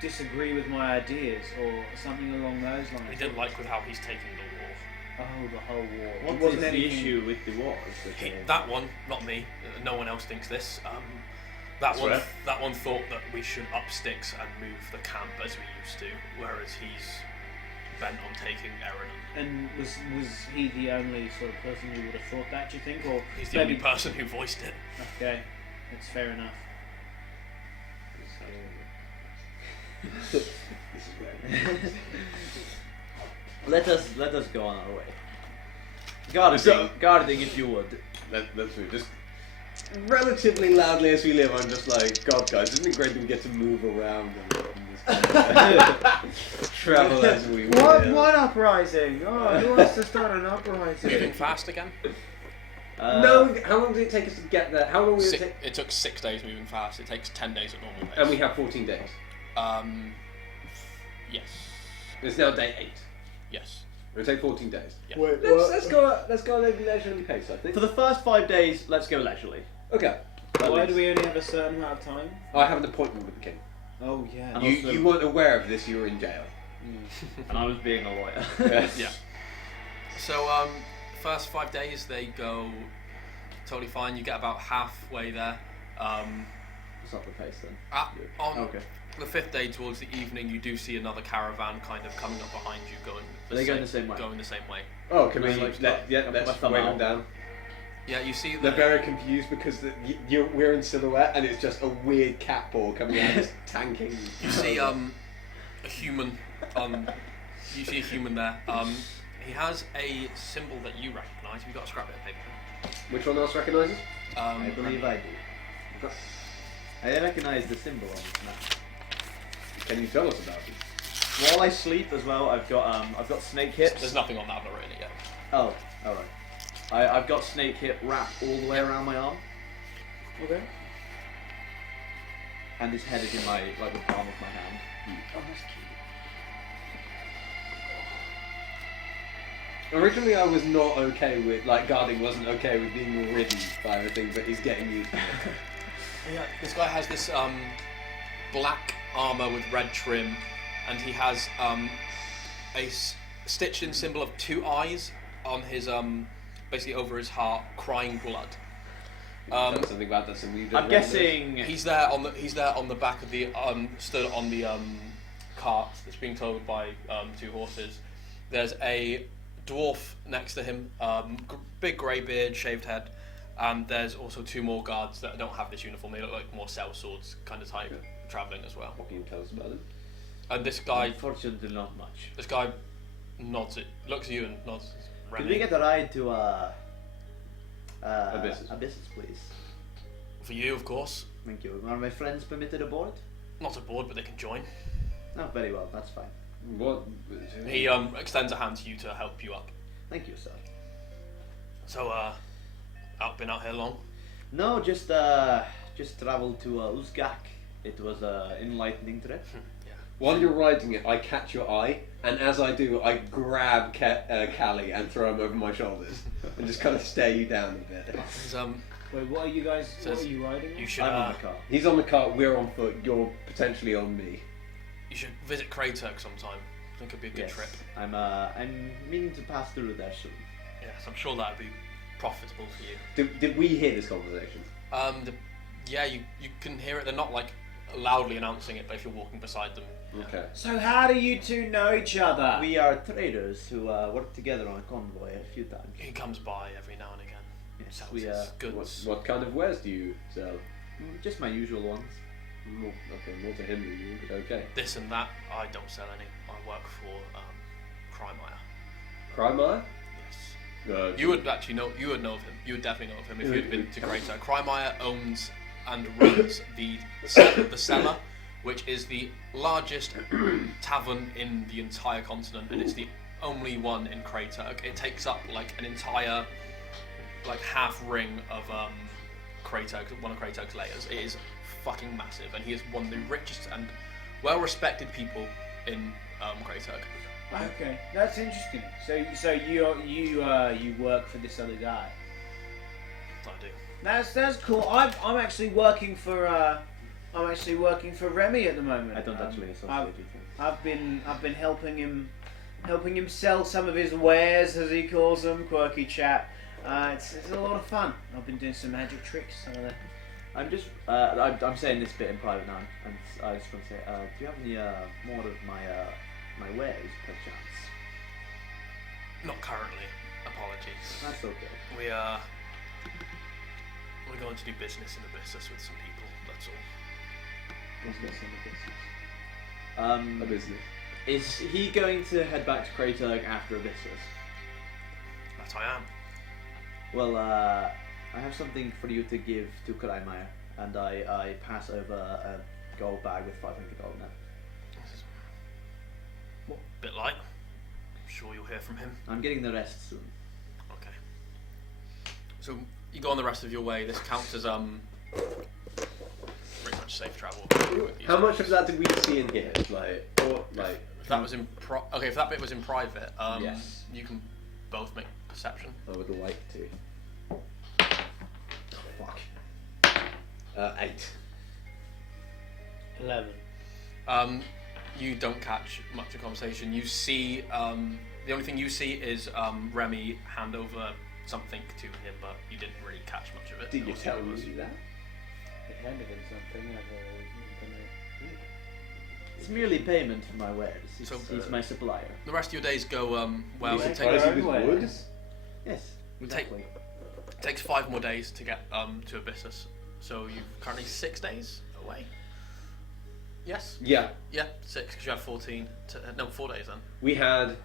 disagree with my ideas or something along those lines? He didn't like with how he's taking the war. Oh, the whole war. What It was wasn't the anything- issue with the wars? That one, not me. No one else thinks this. That one, Right. that one thought that we should up sticks and move the camp as we used to, whereas he's bent on taking Erin. And was he the only sort of person who would have thought that? Do you think, or He's the only person who voiced it. Okay, that's fair enough. This is weird. Let us go on our way. Guarding if you would. Let's do it. Just relatively loudly as we live, I'm just like, God, guys, isn't it great that we get to move around and just travel as we will? What uprising? Oh, who wants to start an uprising? Moving fast again. No, how long did it take us to get there? How long did it take? It took 6 days moving fast. It takes 10 days at normal pace. And we have 14 days. Yes. It's now day 8. Yes. It'll take 14 days. Yeah. Let's go at a leisurely pace, I think. For the first 5 days, let's go leisurely. Okay. Why do we only have a certain amount of time? I have an appointment with the king. Oh yeah. And You, also- you weren't aware of this, you were in jail. And I was being a lawyer. Yes. Yeah. So, first 5 days they go totally fine. You get about halfway there. It's not the pace then. On Okay. the 5th day, towards the evening, you do see another caravan kind of coming up behind you, going. They go in the same way? Going the same way. Oh, can we? Like, Let's my thumb wave out. them down. Yeah, you see They're the. very confused because we're in silhouette and it's just a weird cat ball coming out, just tanking. You see a human. You see a human there. He has a symbol that you recognise. Have you got a scrap bit of paper? Which one else recognises? I believe I do. I recognize the symbol on this map. Can you tell us about it? While I sleep as well, I've got snake hips. There's nothing on that. I've not written it yet. Oh, alright. I've got snake hip wrapped all the way around my arm, Okay. and his head is in my the palm of my hand. Oh, that's cute. Originally, I was not okay with guarding wasn't okay with being ridden by everything, but he's getting used to it. Yeah, this guy has this black armor with red trim, and he has a stitched-in symbol of 2 eyes on his basically over his heart, crying blood. Tell us something about that. So we've I'm guessing He's there on the back of the stood on the cart that's being towed by 2 horses. There's a dwarf next to him, big grey beard, shaved head, and there's also 2 more guards that don't have this uniform. They look like more sellswords kind of type, travelling as well. What can you tell us about him? And this guy, unfortunately not much. looks at you and nods. Could we get a ride to Abysses. Abysses, please? For you, of course. Thank you. Are my friends permitted aboard? Not aboard, but they can join. Oh, very well. That's fine. What? He extends a hand to you to help you up. Thank you, sir. So, been out here long? No, just travelled to Uzgak. It was an enlightening trip. Yeah. While you're riding it, I catch your eye, and as I do, I grab Callie and throw him over my shoulders, and just kind of stare you down a bit. Wait, what are you guys? Says What are you riding? You should. I'm on the car. He's on the cart, we're on foot, you're potentially on me. You should visit Krayturk sometime. I think it'd be a good Yes. trip. I'm meaning to pass through there soon. Yes, I'm sure that would be profitable for you. Did we hear this conversation? Yeah, you can hear it. They're not loudly announcing it, but if you're walking beside them. Okay. So how do you 2 know each other? We are traders who worked together on a convoy a few times. He comes by every now and again. Yes, Sells we his goods. What kind of wares do you sell? just my usual ones. More to him than you, but okay. This and that. I don't sell any. I work for Crymire. Crymire? Yes. You would actually know. You would know of him. You would definitely know of him if you'd been to Krayturk. Crymire owns and runs the Cellar, which is the largest tavern in the entire continent, and it's the only one in Krayturg. It takes up like an entire half ring of Krayturg, one of Krayturg's layers. It is fucking massive, and he is one of the richest and well-respected people in Krayturg. Okay, that's interesting. So you work for this other guy. I do. That's cool. I'm actually working for Remy at the moment. I don't actually associate with him. I've been helping him sell some of his wares, as he calls them, quirky chat. It's a lot of fun. I've been doing some magic tricks. I'm just I'm saying this bit in private now, and I just want to say, do you have any more of my wares, perchance? Not currently. Apologies. That's okay. We're going to do business in Abyssus with some people. That's all. Business in the business. A business. Is he going to head back to Krayturg after Abyssus? That I am. Well, I have something for you to give to Kreimeier, and I pass over a gold bag with 500 gold in it. Bit light. I'm sure you'll hear from him. I'm getting the rest soon. Okay. So you go on the rest of your way. This counts as pretty much safe travel. How much of that did we see in here? If that was in if that bit was in private, yes. You can both make perception. I would like to. Fuck. 8. 11. You don't catch much of conversation. You see, the only thing you see is Remy hand over something to him, but you didn't really catch much of it. Did you tell me that? He handed him something. It's merely payment for my wares. So, he's my supplier. The rest of your days go well. Yeah. It Surprising with wood? Yes, exactly. takes 5 more days to get to Abyssus. So you've currently 6 days away. Yes. Yeah. Yeah, 6 because you have 14. 4 days then. We had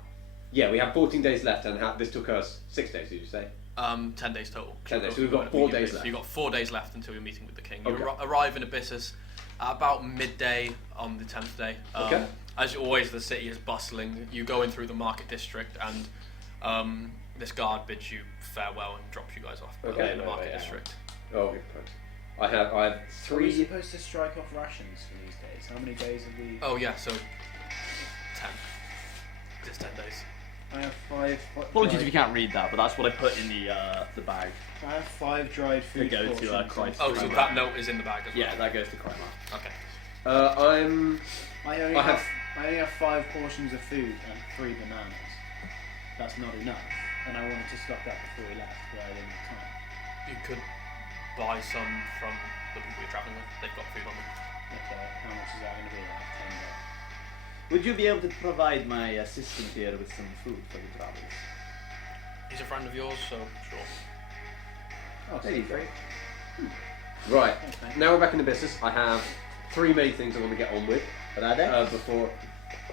14 days left, and this took us 6 days. Did you say? 10 days total. 10 days. So we've got 4 days left. So you've got 4 days left until you're meeting with the king. Okay. You arrive in Abyssus at about midday on the 10th day. Okay. As always, the city is bustling. You go in through the market district, and this guard bids you farewell and drops you guys off in the market district. Oh, I have Are we 3. supposed to strike off rations for these days? How many days have we? Oh yeah, so 10. Just 10 days. I have 5. Apologies if you can't read that, but that's what I put in the bag. I have 5 dried food. go to, portions. Christ. Oh, so that note is in the bag as well. Yeah, that goes to Kreimeier. Okay. I only have 5 portions of food and 3 bananas. That's not enough, and I wanted to stock up before we left, but I didn't have time. You could buy some from the people you're traveling with. They've got food on them. Okay, how much is that going to be? Like $10. Would you be able to provide my assistant here with some food for the travels? He's a friend of yours, so sure. Oh, There you go. Right. Okay. Now we're back in the business. I have 3 main things I want to get on with. But are they? Before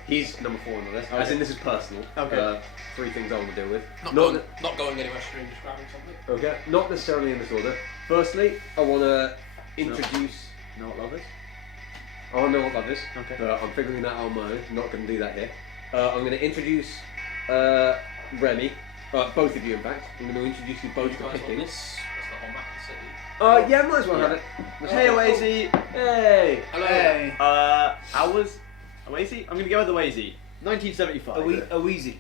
he's number 4 on the list. Okay. As in, this is personal. Okay. 3 things I want to deal with. Not going anywhere strange, just grabbing something. Okay. Not necessarily in this order. Firstly, I want to introduce. Know what love is? I want to know what love is. Okay. I'm figuring that out on my own. I'm not going to do that here. I'm going to introduce Remy. Both of you, in fact. I'm going to introduce you both to picking. That's the whole map of the city. Yeah, might as well have it. Hey, Oazy! Hey! Hello. Hey, Oazy? I'm gonna go with Oazy. 1975. a wheezy.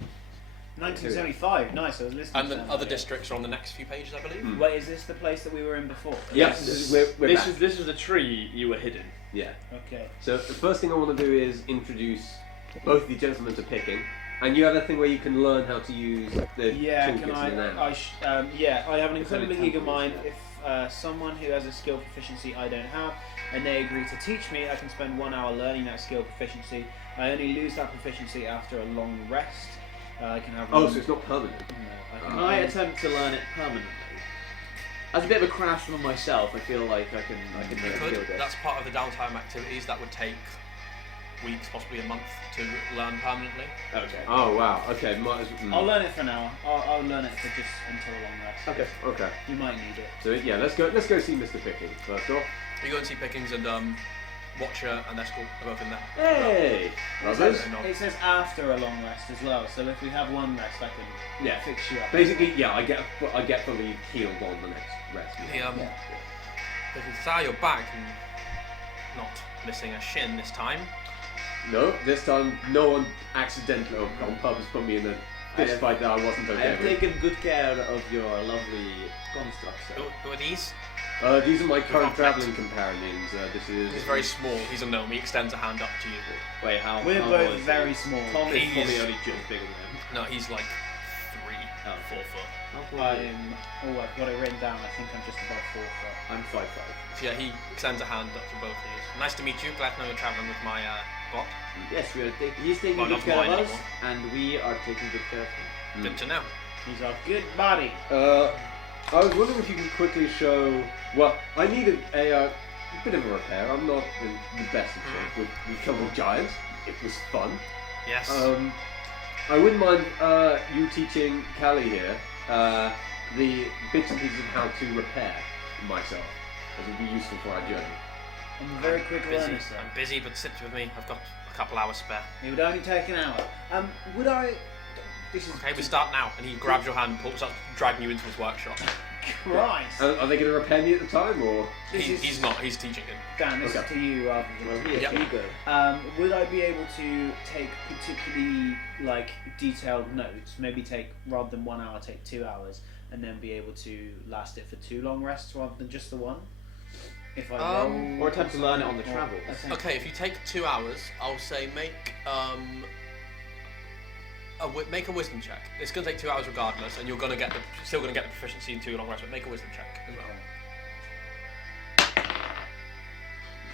1975. Nice. I was listening. And to the that. other districts are on the next few pages, I believe. Wait, is this the place that we were in before? Yes, we're back. This is the tree you were hidden. Yeah. Okay. So the first thing I want to do is introduce both the gentlemen to picking. And you have a thing where you can learn how to use the Yeah, toolkits can in the name. I have an It's only incredibly eager 10 mind. If someone who has a skill proficiency I don't have, and they agree to teach me, I can spend 1 hour learning that skill proficiency. I only lose that proficiency after a long rest. I can have. Oh, so it's not permanent. No, Can I attempt to learn it permanently? As a bit of a craftsman myself, I feel like I can You really could. do this. That's part of the downtime activities. That would take weeks, possibly a month, to learn permanently. Okay. Oh wow. Okay. Might as well. I'll learn it for an hour. I'll learn it for just until a long rest. Okay. Okay. You might need it. So yeah, let's go see Mr. Picking first off. You go and see Pickings, and Watcher and Escort are both in there. Hey, brothers. It says after a long rest as well, so if we have one rest, I can fix you up. Basically, yeah, I get fully healed on the next rest. But it's how you're back and not missing a shin this time. No, this time no one accidentally or on purpose put me in a fist fight that I wasn't I okay have with. taken good care of your lovely constructs. Who are these? These are my current travelling companions. This is. He's very small. He's a gnome. He extends a hand up to you. Wait, how? We're how both was he? very small. Tom is He probably is- only just bigger than him. No, he's like 4 foot. I've got it written down. I think I'm just above 4 foot. I'm 5'5". So yeah, he extends a hand up to both of you. Nice to meet you. Glad to know you're travelling with my bot. Yes, he's taking Well, good not care of mine us, and we are taking good care of him. Good to know. He's a good body. I was wondering if you could quickly show. Well, I needed a bit of a repair. I'm not in the best of shape. We killed a giant. It was fun. Yes. I wouldn't mind you teaching Callie here the bits and pieces of how to repair myself. That would be useful for our journey. I'm a very quick busy. learner, sir. I'm busy, but sit with me. I've got a couple hours spare. It would only take an hour. Would I? This is Okay, we start now. And he grabs your hand and pulls up, dragging you into his workshop. Christ. Are they going to repair me at the time, or? He's not. He's teaching him. Dan, this is to you rather Well, than here, Yep. you go. Would I be able to take particularly detailed notes? Maybe take rather than 1 hour, take 2 hours, and then be able to last it for 2 long rests rather than just the one. If I roll, Or attempt to learn it on the travels. Okay, if you take 2 hours, I'll say make make a wisdom check. It's gonna take 2 hours regardless, and you're still gonna get the proficiency in 2 long rests. But make a wisdom check as well.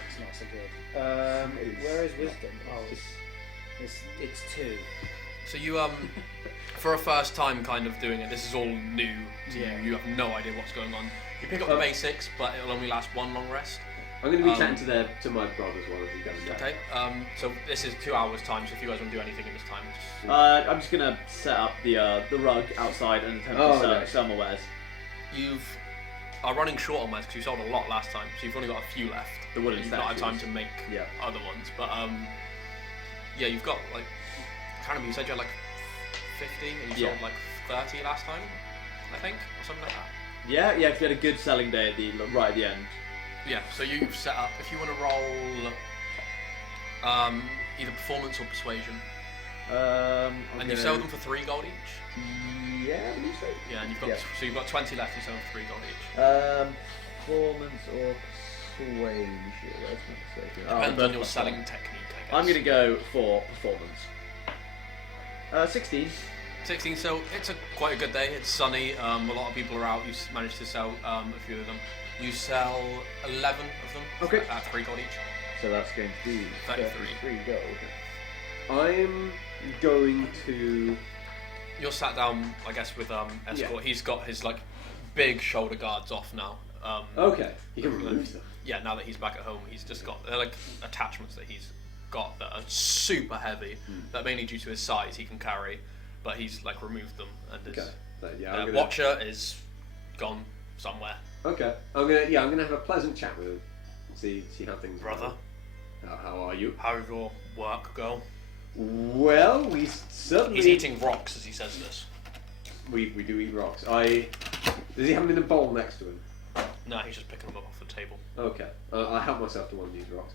It's not so good. Where is wisdom? Oh, it's 2. So you for a first time kind of doing it, this is all new to you. You have no idea what's going on. You pick up the basics, but it'll only last 1 long rest. I'm going to be chatting to my brothers while he goes down. Okay. So this is 2 hours time. So if you guys want to do anything in this time, just... I'm just gonna set up the rug outside and attempt to sell my wares. You are running short on wares because you sold a lot last time, so you've only got a few left. The wooden You've not had time statues. to make Yeah. other ones, but yeah, you've got like I can't remember. You said you had like 50, and you Yeah. sold like 30 last time, I think, or something like that. Yeah, if you had a good selling day right at the end. Yeah. So you've set up. If you want to roll either performance or persuasion, and you sell them for 3 gold each. Yeah, I believe so. Yeah, and you've got 20 left. You sell them for 3 gold each. Performance or persuasion? Where's my persuasion? Depends on your selling technique, I guess. I'm gonna go for performance. 16. 16, so it's quite a good day. It's sunny. A lot of people are out. You managed to sell a few of them. You sell 11 of them. Okay. At 3 gold each. So that's going to be 33 gold. I'm going to. You're sat down, I guess, with Escort. Yeah. He's got his like big shoulder guards off now. Okay, you can remove them. Yeah, now that he's back at home, he's just got they're like attachments that he's got that are super heavy. That mainly due to his size he can carry, but he's like removed them and his Okay. Yeah, I'm gonna. Watcher is gone somewhere. Okay. I'm gonna have a pleasant chat with him. See how things Brother, go. How are you? how's your work go? Well, we certainly. He's eating rocks as he says this. We do eat rocks. Does he have them in a bowl next to him? No, he's just picking them up off the table. Okay. I'll help myself to one of these rocks.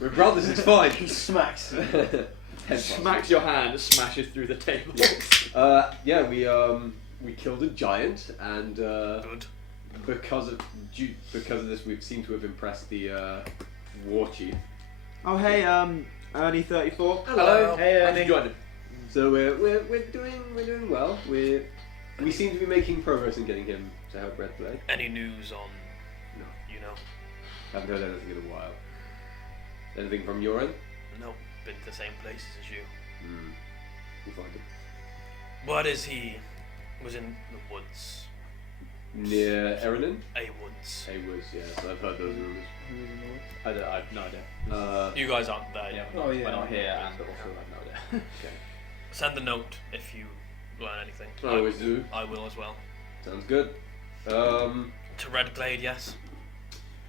We're brothers. It's fine. He smacks. Smacks your hand, smashes through the table. Yeah, we killed a giant, and Good. because of this, we seem to have impressed the war chief. Oh hey, Ernie 34. Hello. Hey, How'd Ernie. you join him? So we're doing well. We seem to be making progress in getting him to help Redglade. Any news on? No. You know? Haven't heard anything in a while. Anything from your end? No. Been to the same places as you. We'll find him. Word is he was in the woods. Near Erenin? A woods. Woods, yes. I've heard those rumors. I've no idea. You guys aren't there yet. Oh yeah. We're not here, and also I've no idea. Okay. Send a note if you learn anything. I always do. I will as well. Sounds good. To Redglade, yes.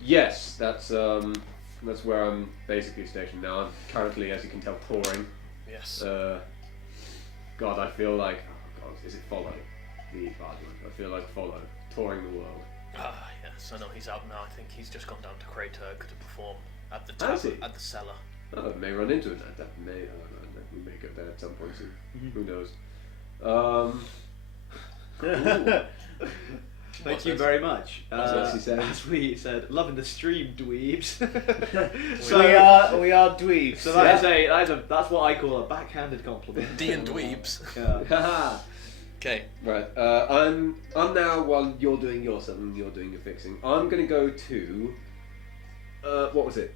Yes, that's where I'm basically stationed now. I'm currently, as you can tell, touring. Yes. God, I feel like... Oh God, is it Follow? The argument. I feel like Follow. Touring the world. Yes, I know he's out now. I think he's just gone down to Craterg to perform at the Has he? at the cellar. Oh, I may run into it. We may go there at some point soon. Who knows? Thank you very much. What's he saying? As we said, loving the stream, dweebs. We are dweebs. So that's what I call a backhanded compliment. D and dweebs. Yeah. Okay. Right. I'm now, while you're doing your something, you're doing your fixing. I'm gonna go to what was it?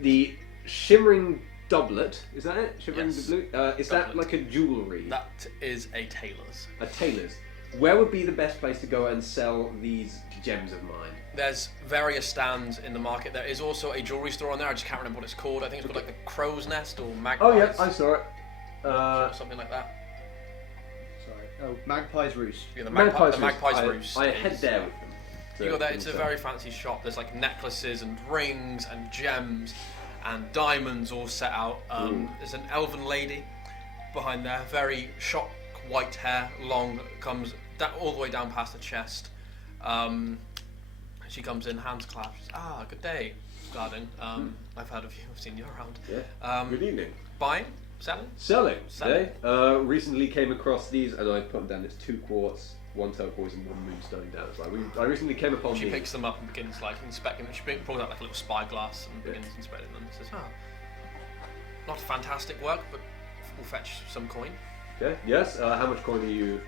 The shimmering doublet. Is that it? Shimmering Yes. blue. Is that Doublet. like a jewellery? That is a tailor's. A tailor's. Where would be the best place to go and sell these gems of mine? There's various stands in the market. There is also a jewelry store on there. I just can't remember what it's called. I think it's called like the Crow's Nest or Magpie's. Oh yeah, I saw it. or something like that. Sorry. Oh, Magpie's Roost. Yeah, the Magpie's Magpie's Roost. I is- head there with them. You go there. It's a very fancy shop. There's like necklaces and rings and gems and diamonds all set out. There's an elven lady behind there, very shock white hair, long, comes all the way down past the chest. She comes in, hands clasped. Good day, darling. I've heard of you. I've seen you around. Yeah. Good evening. Buying, selling. Selling. Selling. Today. Recently came across these, and I put them down. It's 2 quartz, 1 turquoise, and 1 moonstone down. So I recently came upon She these. picks them up and begins like inspecting them. She pulls out like a little spyglass and begins inspecting them. Says, not fantastic work, but we'll fetch some coin. Okay. Yes. How much coin are you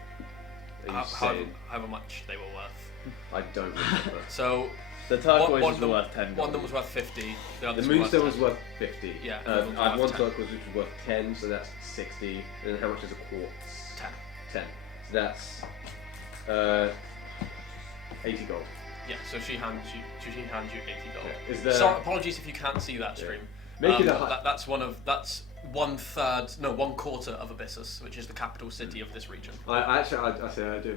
saying? However much they were worth. I don't remember. So The turquoise one is of them- worth 10 one of them was worth 50. The The others moonstone were was worth 50. Yeah, I the other had one's 1 worth 10. turquoise which was worth 10, so that's 60. And then how much is a quartz? 10. 10. So that's 80 gold. Yeah, so she hands you 80 gold. Yeah. Is there... Sorry, apologies if you can't see that stream. Make it a that's 1/4 of Abyssus, which is the capital city of this region. I say I do.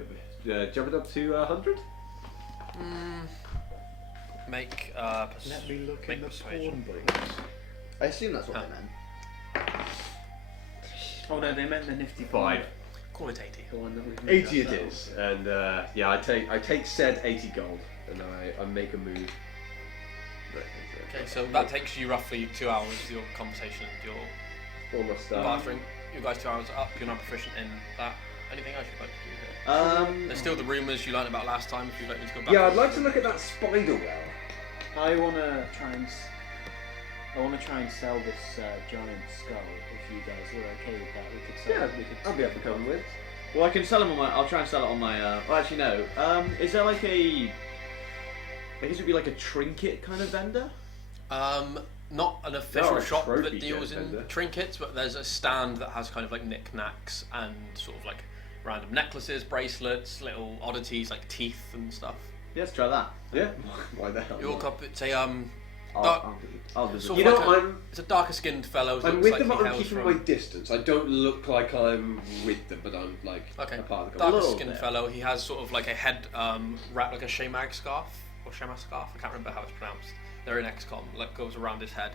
Jump it up to 100. Make Let me look in the persuasion. spawn books. I assume that's what Oh. they meant. Oh no, they meant the nifty 5. Call it 80. The one that we've 80 it is, and I take said 80 gold, and I make a move. Okay, so that takes you roughly 2 hours. Your conversation, your Almost bartering. You guys 2 hours up. You're not proficient in that. Anything else you'd like to do here? There's still the rumours you learned about last time. If you'd like me to go back. Yeah, I'd like to look at that spider well. I wanna try and sell this giant skull. If you guys were okay with that, we could sell Yeah, it. We could. I'll be up for coming with. Well, I can sell them on my. I'll try and sell it on my. Well, actually, no. Is there like a? I guess it'd be like a trinket kind of vendor. Not an official a shop trophy that deals jet in vendor. trinkets, but there's a stand that has kind of like knickknacks and sort of like random necklaces, bracelets, little oddities like teeth and stuff. Yeah, let's try that. Yeah. Why the hell? You walk not? up, it's a I'll do sort You of know, like I'm it's a darker skinned fellow. I'm looks with like them, he but I'm hails keeping from- my distance. I don't look like I'm with them, but I'm like Okay. a part of the Darker company. little skinned bit. fellow. He has sort of like a head wrap, like a shamag scarf or shama scarf. I can't remember how it's pronounced. They're in XCOM. Like goes around his head.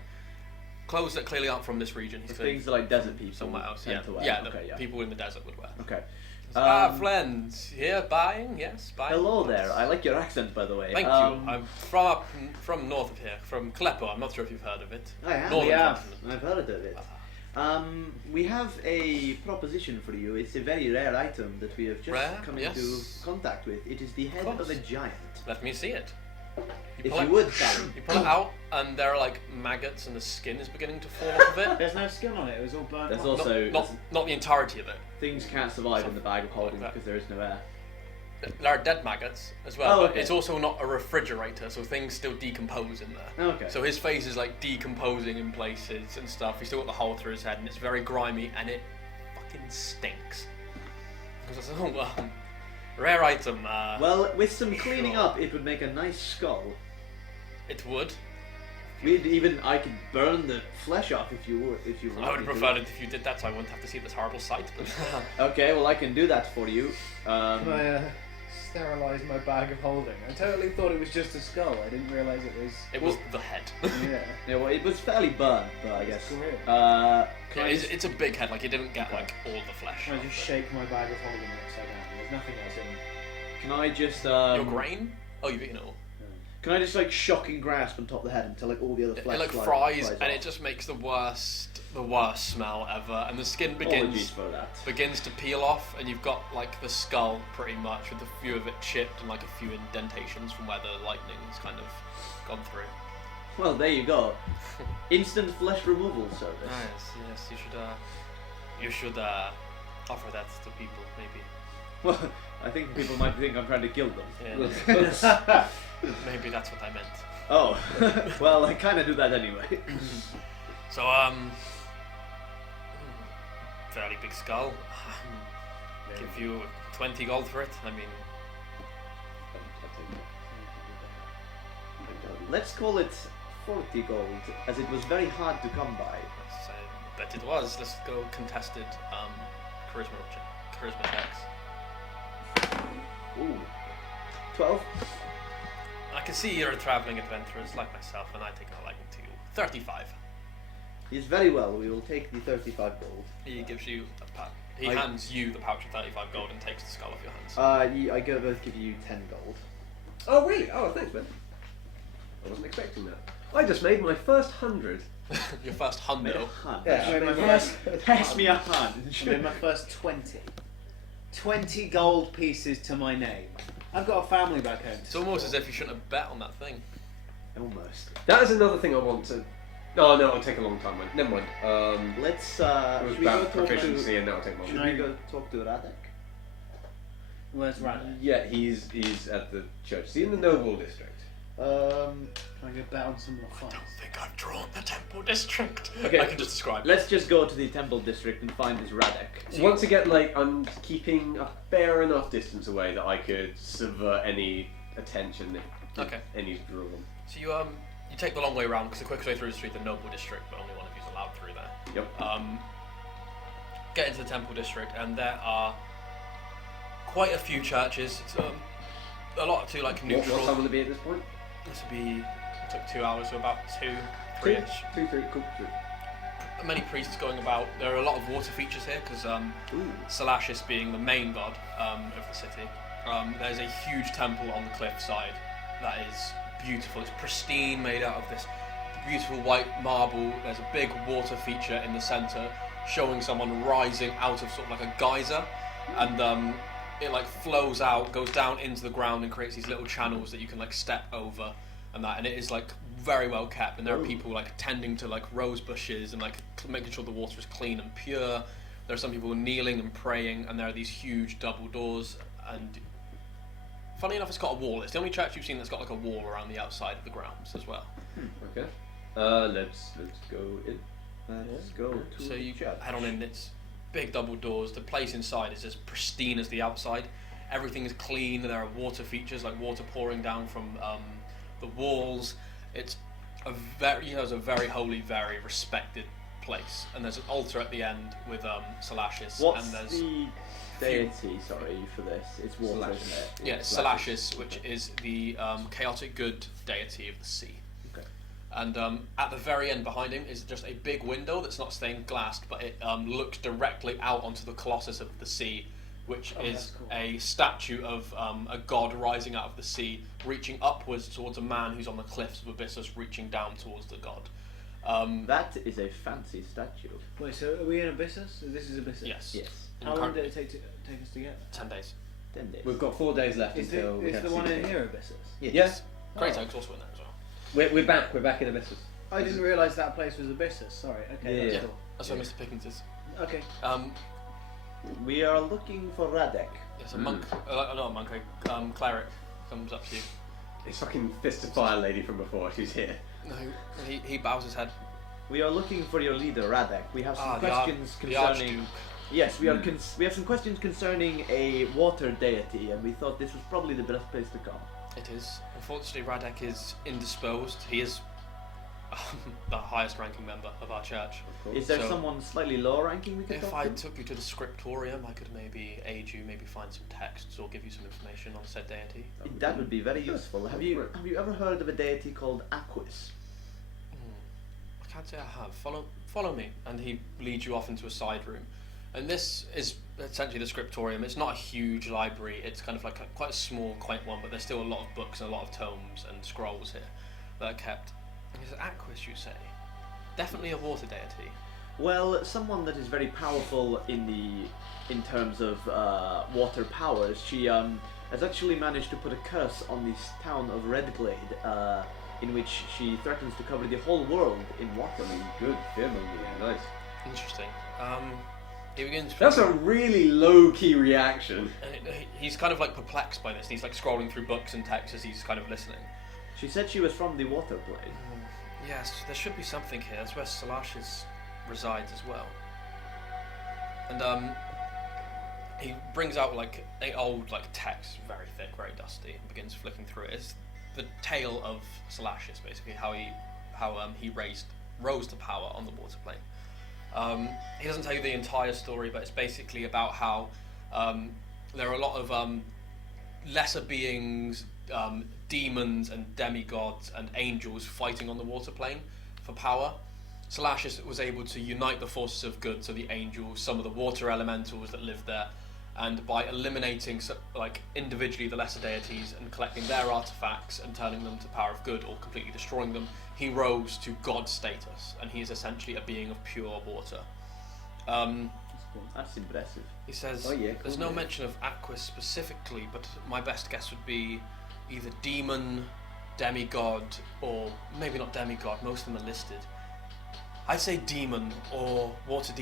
Clothes that clearly aren't from this region. He's clearly Things that like desert people somewhere else. tend Yeah, to wear. yeah. Okay, yeah. People in the desert would wear. Okay. Flens here buying. Yes, buying. Hello there. I like your accent, by the way. Thank you. I'm from north of here, from Kleppo. I'm not sure if you've heard of it. I have. Northern Yeah, continent. I've heard of it. We have a proposition for you. It's a very rare item that we have just Rare? come Yes. into contact with. It is the head course. of a giant. Let me see it. If pull you it- would, Sally. You pull it out, and there are like maggots, and the skin is beginning to fall off of it. There's no skin on it. It was all burnt. There's off. also Not the entirety of it. things can't survive in the bag of holding Like that. because there is no air. There are dead maggots as well, Oh, but okay. it's also not a refrigerator, so things still decompose in there. Okay. So his face is like decomposing in places and stuff. He's still got the hole through his head, and it's very grimy, and it fucking stinks. Because it's rare item. Well, with some cleaning Sure. up, it would make a nice skull. It would. I could burn the flesh off if you would. If you I would have preferred it if you did that, so I wouldn't have to see this horrible sight. But Okay, well I can do that for you. Can I sterilise my bag of holding? I totally thought it was just a skull. I didn't realise it was. It was the head. Yeah. Yeah, well, it was fairly burnt, but I guess. Great. It's a big head. Like it didn't get like all the flesh. Can I just shake my bag of holding upside down? There's nothing else in it. Can I just Your grain? Oh, you've eaten it all. Can I just like shocking grasp on top of the head until like all the other flesh It like fries, and it just makes the worst smell ever. And the skin Apologies for that. begins to peel off, and you've got like the skull pretty much with a few of it chipped and like a few indentations from where the lightning's kind of gone through. Well, there you go. Instant flesh removal service. Yes, you should offer that to people maybe. Well, I think people might think I'm trying to kill them. Yeah. Maybe that's what I meant. Oh, well, I kind of do that anyway. So, fairly big skull. Give you 20 gold for it. I mean, Let's call it 40 gold, as it was very hard to come by. I bet it was. Let's go contested charisma checks. Ooh. 12? I can see you're a travelling adventurers like myself, and I take a liking to you. 35. Yes, very well. We will take the 35 gold. He gives you a pouch. He hands you the pouch of 35 gold and takes the skull off your hands. I both give you 10 gold. Oh, really? Oh, thanks, man. I wasn't expecting that. I just made my first 100. Your first hundo. Yeah. Pass me a hand. I made my first 20. 20 gold pieces to my name. I've got a family back home. It's almost as if you shouldn't have bet on that thing. Almost. That is another thing I want to. No, it'll take a long time. Man. Never mind. Let's. It was Should we go about talk proficiency, to? and that'll take Should longer. we go talk to Radek? Where's Radek? Yeah, he's at the church. Is he in the noble district? Can I go bet on some more I fights? don't think I've drawn the temple district. Okay. I can just describe it. Let's just go to the temple district and find this Radek. Once again, like I'm keeping a fair enough distance away that I could subvert any attention if Okay. any's drawn. So you take the long way around because the quickest way through the street, the noble district, but only one of you's allowed through there. Yep. Get into the temple district, and there are quite a few churches. It's a lot to like neutral. What time will it be at this point? This would be. It took 2 hours, so about 3-ish. 2, 3, cool. Many priests going about. There are a lot of water features here because Salashis being the main god of the city. There's a huge temple on the cliffside that is beautiful. It's pristine, made out of this beautiful white marble. There's a big water feature in the centre showing someone rising out of sort of like a geyser, and it like flows out, goes down into the ground, and creates these little channels that you can like step over, and it is like very well kept. And there are people like tending to like rose bushes and like making sure the water is clean and pure. There are some people kneeling and praying, and there are these huge double doors. And funny enough, it's got a wall. It's the only church you've seen that's got like a wall around the outside of the grounds as well. Okay. Let's go in. Let's go to So you church. head on in. It's big double doors. The place inside is as pristine as the outside. Everything is clean. There are water features, like water pouring down from the walls. It's a very holy, very respected place. And there's an altar at the end with Salashis. What's and there's the deity? Sorry for this. It's water, isn't it? yeah, Salashis, which is the chaotic good deity of the sea. Okay. And at the very end behind him is just a big window that's not stained glass, but it looks directly out onto the Colossus of the sea, which is cool. a statue of a god rising out of the sea, reaching upwards towards a man who's on the cliffs of Abyssus, reaching down towards the god. That is a fancy statue. Wait, so are we in Abyssus? This is Abyssus? Yes. Yes. How long did it take us to get 10 days. 10 days. We've got 4 days left there? until we Is have the to one see in the- here Abyssus? Yes. Great Oak's also in there as well. We're back. We're back in Abyssus. I didn't realise that place was Abyssus. Sorry. Okay, Yeah. that's cool. That's where Mr. Pickens is. Okay. We are looking for Radek. Yes, a monk, not a monk, a cleric comes up to you. It's fucking Fist of Fire lady from before. She's here. No, he bows his head. We are looking for your leader, Radek. We have some the questions the concerning. Archduke. Yes, we are. We have some questions concerning a water deity, and we thought this was probably the best place to come. It is. Unfortunately, Radek is indisposed. He is the highest ranking member of our church. Is there So- someone slightly lower ranking we could If talk I to? took you to the scriptorium, I could maybe aid you, maybe find some texts or give you some information on said deity. That would be very useful. Have you ever heard of a deity called Aquis? I can't say I have. Follow me, and he leads you off into a side room. And this is essentially the scriptorium. It's not a huge library. It's kind of like quite a small, quaint one, but there's still a lot of books and a lot of tomes and scrolls here that are kept. And it's Aquis, you say? Definitely a water deity. Well, someone that is very powerful in terms of water powers. She has actually managed to put a curse on this town of Redglade, in which she threatens to cover the whole world in water. Good, fear-mongering, nice. Interesting. He begins. That's a really low-key reaction. And he's kind of like perplexed by this. And he's like scrolling through books and texts as he's kind of listening. She said she was from the water plane. Yes, there should be something here. That's where Salashis resides as well. And he brings out like an old like text, very thick, very dusty, and begins flicking through it. It's the tale of Salashis, basically how he rose to power on the water plane. He doesn't tell you the entire story, but it's basically about how there are a lot of lesser beings, demons and demigods and angels fighting on the water plane for power. Salashis was able to unite the forces of good, so the angels, some of the water elementals that live there, and by eliminating like individually the lesser deities and collecting their artifacts and turning them to power of good or completely destroying them, he rose to god status, and he is essentially a being of pure water. That's impressive. He says, Oh, yeah, there's cool, no yeah. mention of Aquis specifically, but my best guess would be either demon, demigod, or maybe not demigod, most of them are listed. I'd say demon, or water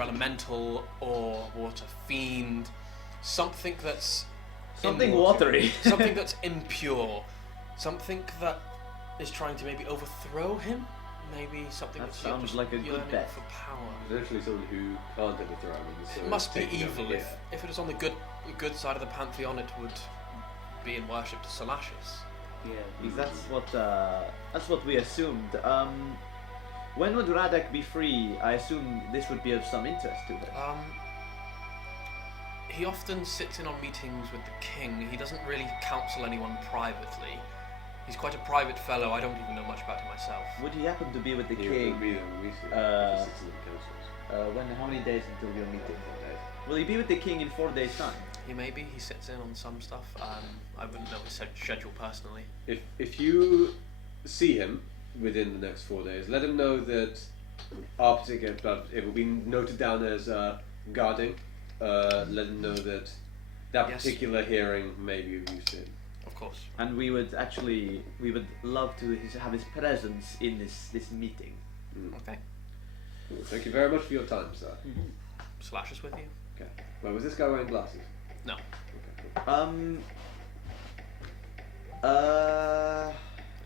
elemental, or water fiend, something that's Something immortal, watery. something that's impure, something that is trying to maybe overthrow him, maybe something That that's sounds just like a good yearning bet. for power. Essentially someone who can't overthrow him. So It must be taking over evil. here. If it was on the good side of the pantheon, it would be in worship to Salashis. Yeah. Because that's what we assumed. When would Radak be free? I assume this would be of some interest to her. He often sits in on meetings with the king. He doesn't really counsel anyone privately. He's quite a private fellow. I don't even know much about him myself. Would he happen to be with the He will king? be there when we see him. Uh, He sits in the councils. How many days until your meeting? 4 days. Will he be with the king in 4 days' time? He maybe he sits in on some stuff. I wouldn't know his schedule personally. If you see him within the next 4 days, let him know that our particular blood, it will be noted down as guarding. Let him know that Yes. particular hearing may be of use to him. Of course. And we would love to have his presence in this meeting. Okay. Cool. Thank you very much for your time, sir. Salashis with you? Okay. Well, was this guy wearing glasses? No. Okay, cool.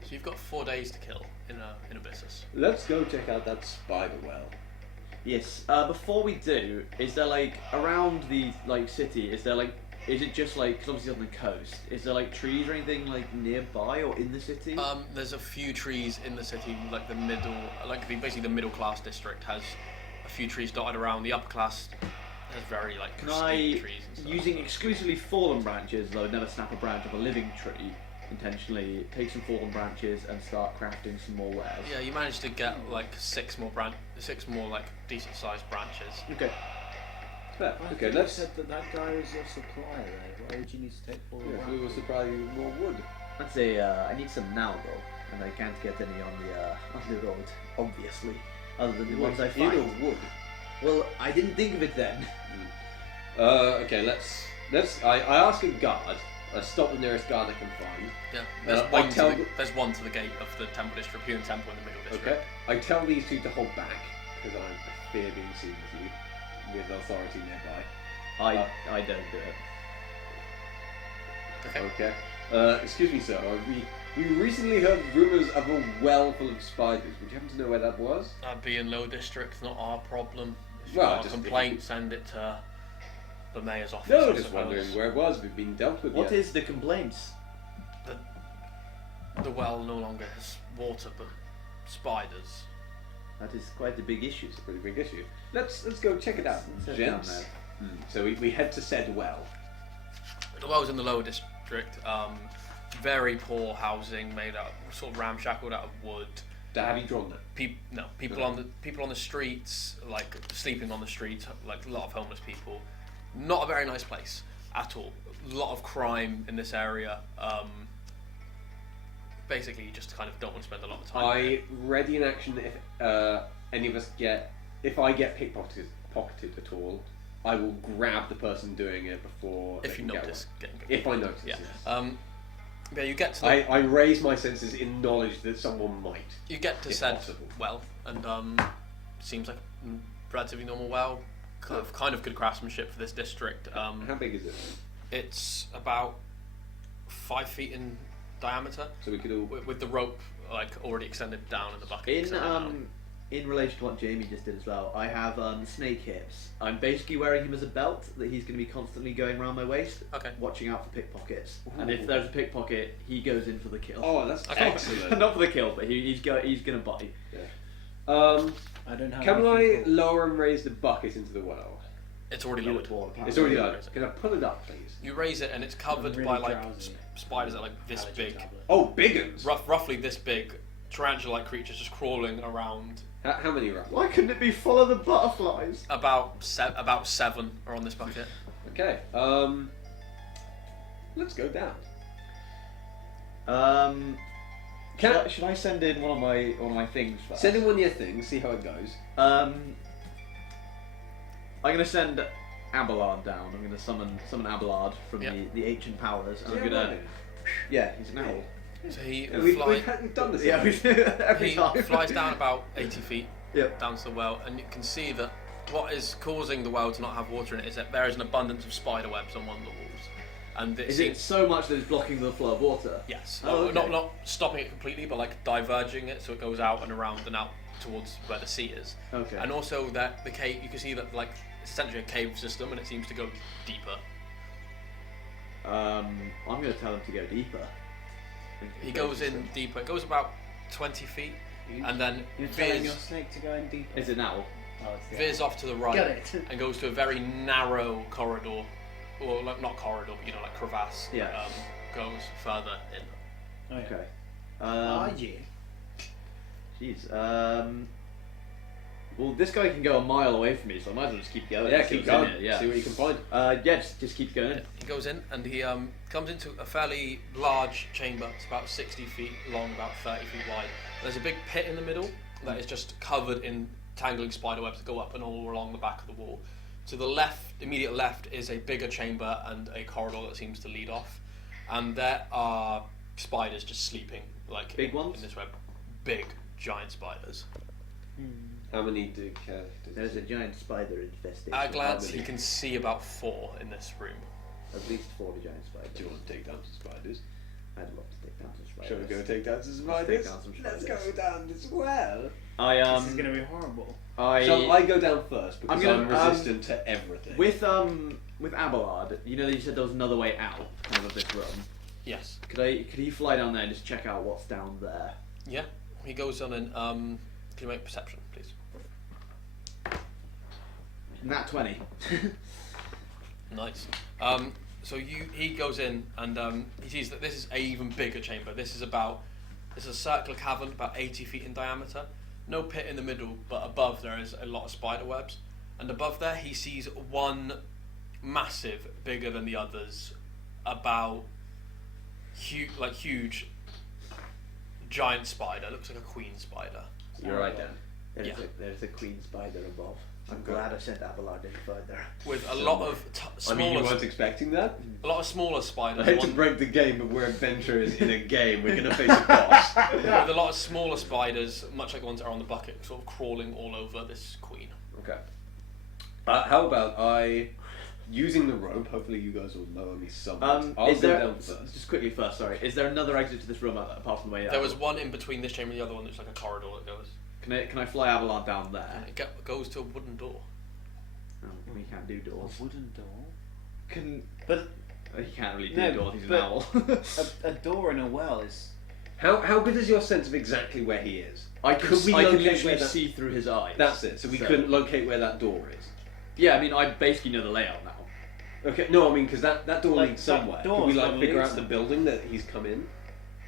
So you've got 4 days to kill in Abyssus. Let's go check out that spider well. Yes. Before we do, is there like around the city? Is it just like 'cause obviously on the coast? Is there like trees or anything like nearby or in the city? There's a few trees in the city, like basically the middle class district has a few trees dotted around. The upper class has very like Can pristine I, trees and stuff. using exclusively fallen branches, though never snap a branch of a living tree, intentionally take some fallen branches and start crafting some more wares? Yeah, you managed to get like six more like decent sized branches. Okay. Fair. I Okay, thought let's. you said that guy was a supplier there. Why would you need to take all Yeah, the we will supply you with more wood. I'd say I need some now though, and I can't get any on the road, obviously, other than the ones I In find. or wood. Well, I didn't think of it then. Okay, let's. I ask a guard. I stop the nearest guard I can find. Yeah, there's I one. tell There's one to the gate of the temple district, Human Temple in the middle district. Okay. I tell these two to hold back because I fear being seen with you, with authority nearby. I don't do it. Okay. Okay. Excuse me, sir. We recently heard rumours of a well full of spiders. Would you happen to know where that was? That'd be in low district, not our problem. If you've Well, got a just- complaint, send it to the mayor's office. No, I just suppose. wondering where it was. If it'd been dealt with What yet. is the complaints? The well no longer has water, but spiders. That is quite a big issue. It's a pretty big issue. Let's go check it out, Let's head gents. down So we head to said well. The well's in the lower district. Very poor housing, made out sort of ramshackled out of wood. Have you drawn that? People on the streets, like sleeping on the streets, like a lot of homeless people. Not a very nice place at all. A lot of crime in this area. Basically, you just kind of don't want to spend a lot of time. Ready in action if any of us if I get pocketed at all, I will grab the person doing it before. If you notice getting picked. If I notice, yeah. Yes. Yeah, you get to. I raise my senses in knowledge that someone might. You get to said well, and seems like a relatively normal well. Kind of good craftsmanship for this district. How big is it? It's about 5 feet in diameter. So we could all with the rope like already extended down in the bucket. In relation to what Jamie just did as well, I have snake hips. I'm basically wearing him as a belt that he's going to be constantly going around my waist, watching out for pickpockets. Ooh. And if there's a pickpocket, he goes in for the kill. Oh, that's excellent. Not for the kill, but he's going to body. Yeah. I don't have. Can I lower and raise the bucket into the well? It's already lowered. It's already lowered. Can I pull it up, please? You raise it, and it's covered by like spiders that are like this big. Oh, big ones. Roughly this big, tarantula-like creatures just crawling around. How many roughly? Why couldn't it be full of the butterflies? About 7 are on this bucket. Okay. Let's go down. Should I send in one of my things first? Send in one of your things. See how it goes. I'm gonna send Abelard down. I'm gonna summon Abelard from the ancient powers. And I'm gonna. Yeah, he's an owl. So he we've done this. Yeah, every time. He flies down about 80 feet Yep. down to the well, and you can see that what is causing the well to not have water in it is that there is an abundance of spider webs on one of the walls. And is it so much that it's blocking the flow of water? Yes. Oh, okay. Not stopping it completely, but like diverging it so it goes out and around and out towards where the sea is. Okay. And also that the cave, you can see that like it's essentially a cave system, and it seems to go deeper. I'm going to tell him to go deeper. He goes in deeper. It goes about 20 feet, and then You're telling your snake to go in deeper. Is it an owl? Oh, it's the veers off to the right Got it. and goes to a very narrow corridor, or like, not corridor, but like crevasse. Yeah. Goes further in. Oh, yeah. Okay. Jeez. Well, this guy can go a mile away from me, so I might as well just keep going. Yeah, keep going. Yeah. See what you can find. Just keep going. He goes in and he comes into a fairly large chamber. It's about 60 feet long, about 30 feet wide. There's a big pit in the middle that is just covered in tangling spider webs that go up and all along the back of the wall. To the left, immediate left, is a bigger chamber and a corridor that seems to lead off. And there are spiders just sleeping, like big ones? in this web. Big, giant spiders. How many do There's a giant spider infestation. At a glance, you can see about 4 in this room. At least 40 giant spiders. Do you want to take down some spiders? I'd love to take down some spiders. Shall we go take down some Let's spiders? take down some Let's spiders. go down as well. This is going to be horrible. Shall I go down first because I'm gonna, resistant to everything? With Abelard, you know that you said there was another way out kind of this room. Yes. Could he fly down there and just check out what's down there? Yeah. He goes on and can you make perception, please? Nat 20. Nice. So he goes in and he sees that this is a even bigger chamber. This is a circular cavern about 80 feet in diameter. No pit in the middle, but above there is a lot of spider webs. And above there he sees one massive, bigger than the others, about huge, giant spider. Looks like a queen spider. You're right, Dan. There's a queen spider above. I'm glad I sent Abelard in further. With a lot of you weren't expecting that? a lot of smaller spiders. I hate to break the game, but we're adventurers in a game. We're going to face a boss. With a lot of smaller spiders, much like the ones that are on the bucket, sort of crawling all over this queen. Okay. How about using the rope? Hopefully you guys will lower me somewhat. I'll go down first. Just quickly first, sorry. Is there another exit to this room apart from the way out? There was one in between this chamber and the other one. There's like a corridor that goes. Can I fly Abelard down there? And it goes to a wooden door. Oh, we can't do doors. A wooden door? He can't really do doors. He's an owl. a door in a well is How good is your sense of exactly where he is? I can locate literally where that- see through his eyes. That's it. So we couldn't locate where that door is. Yeah, I mean, I basically know the layout now. Okay. No, I mean because that door Like, leads that somewhere. door's Could we like probably figure leads out the building that he's come in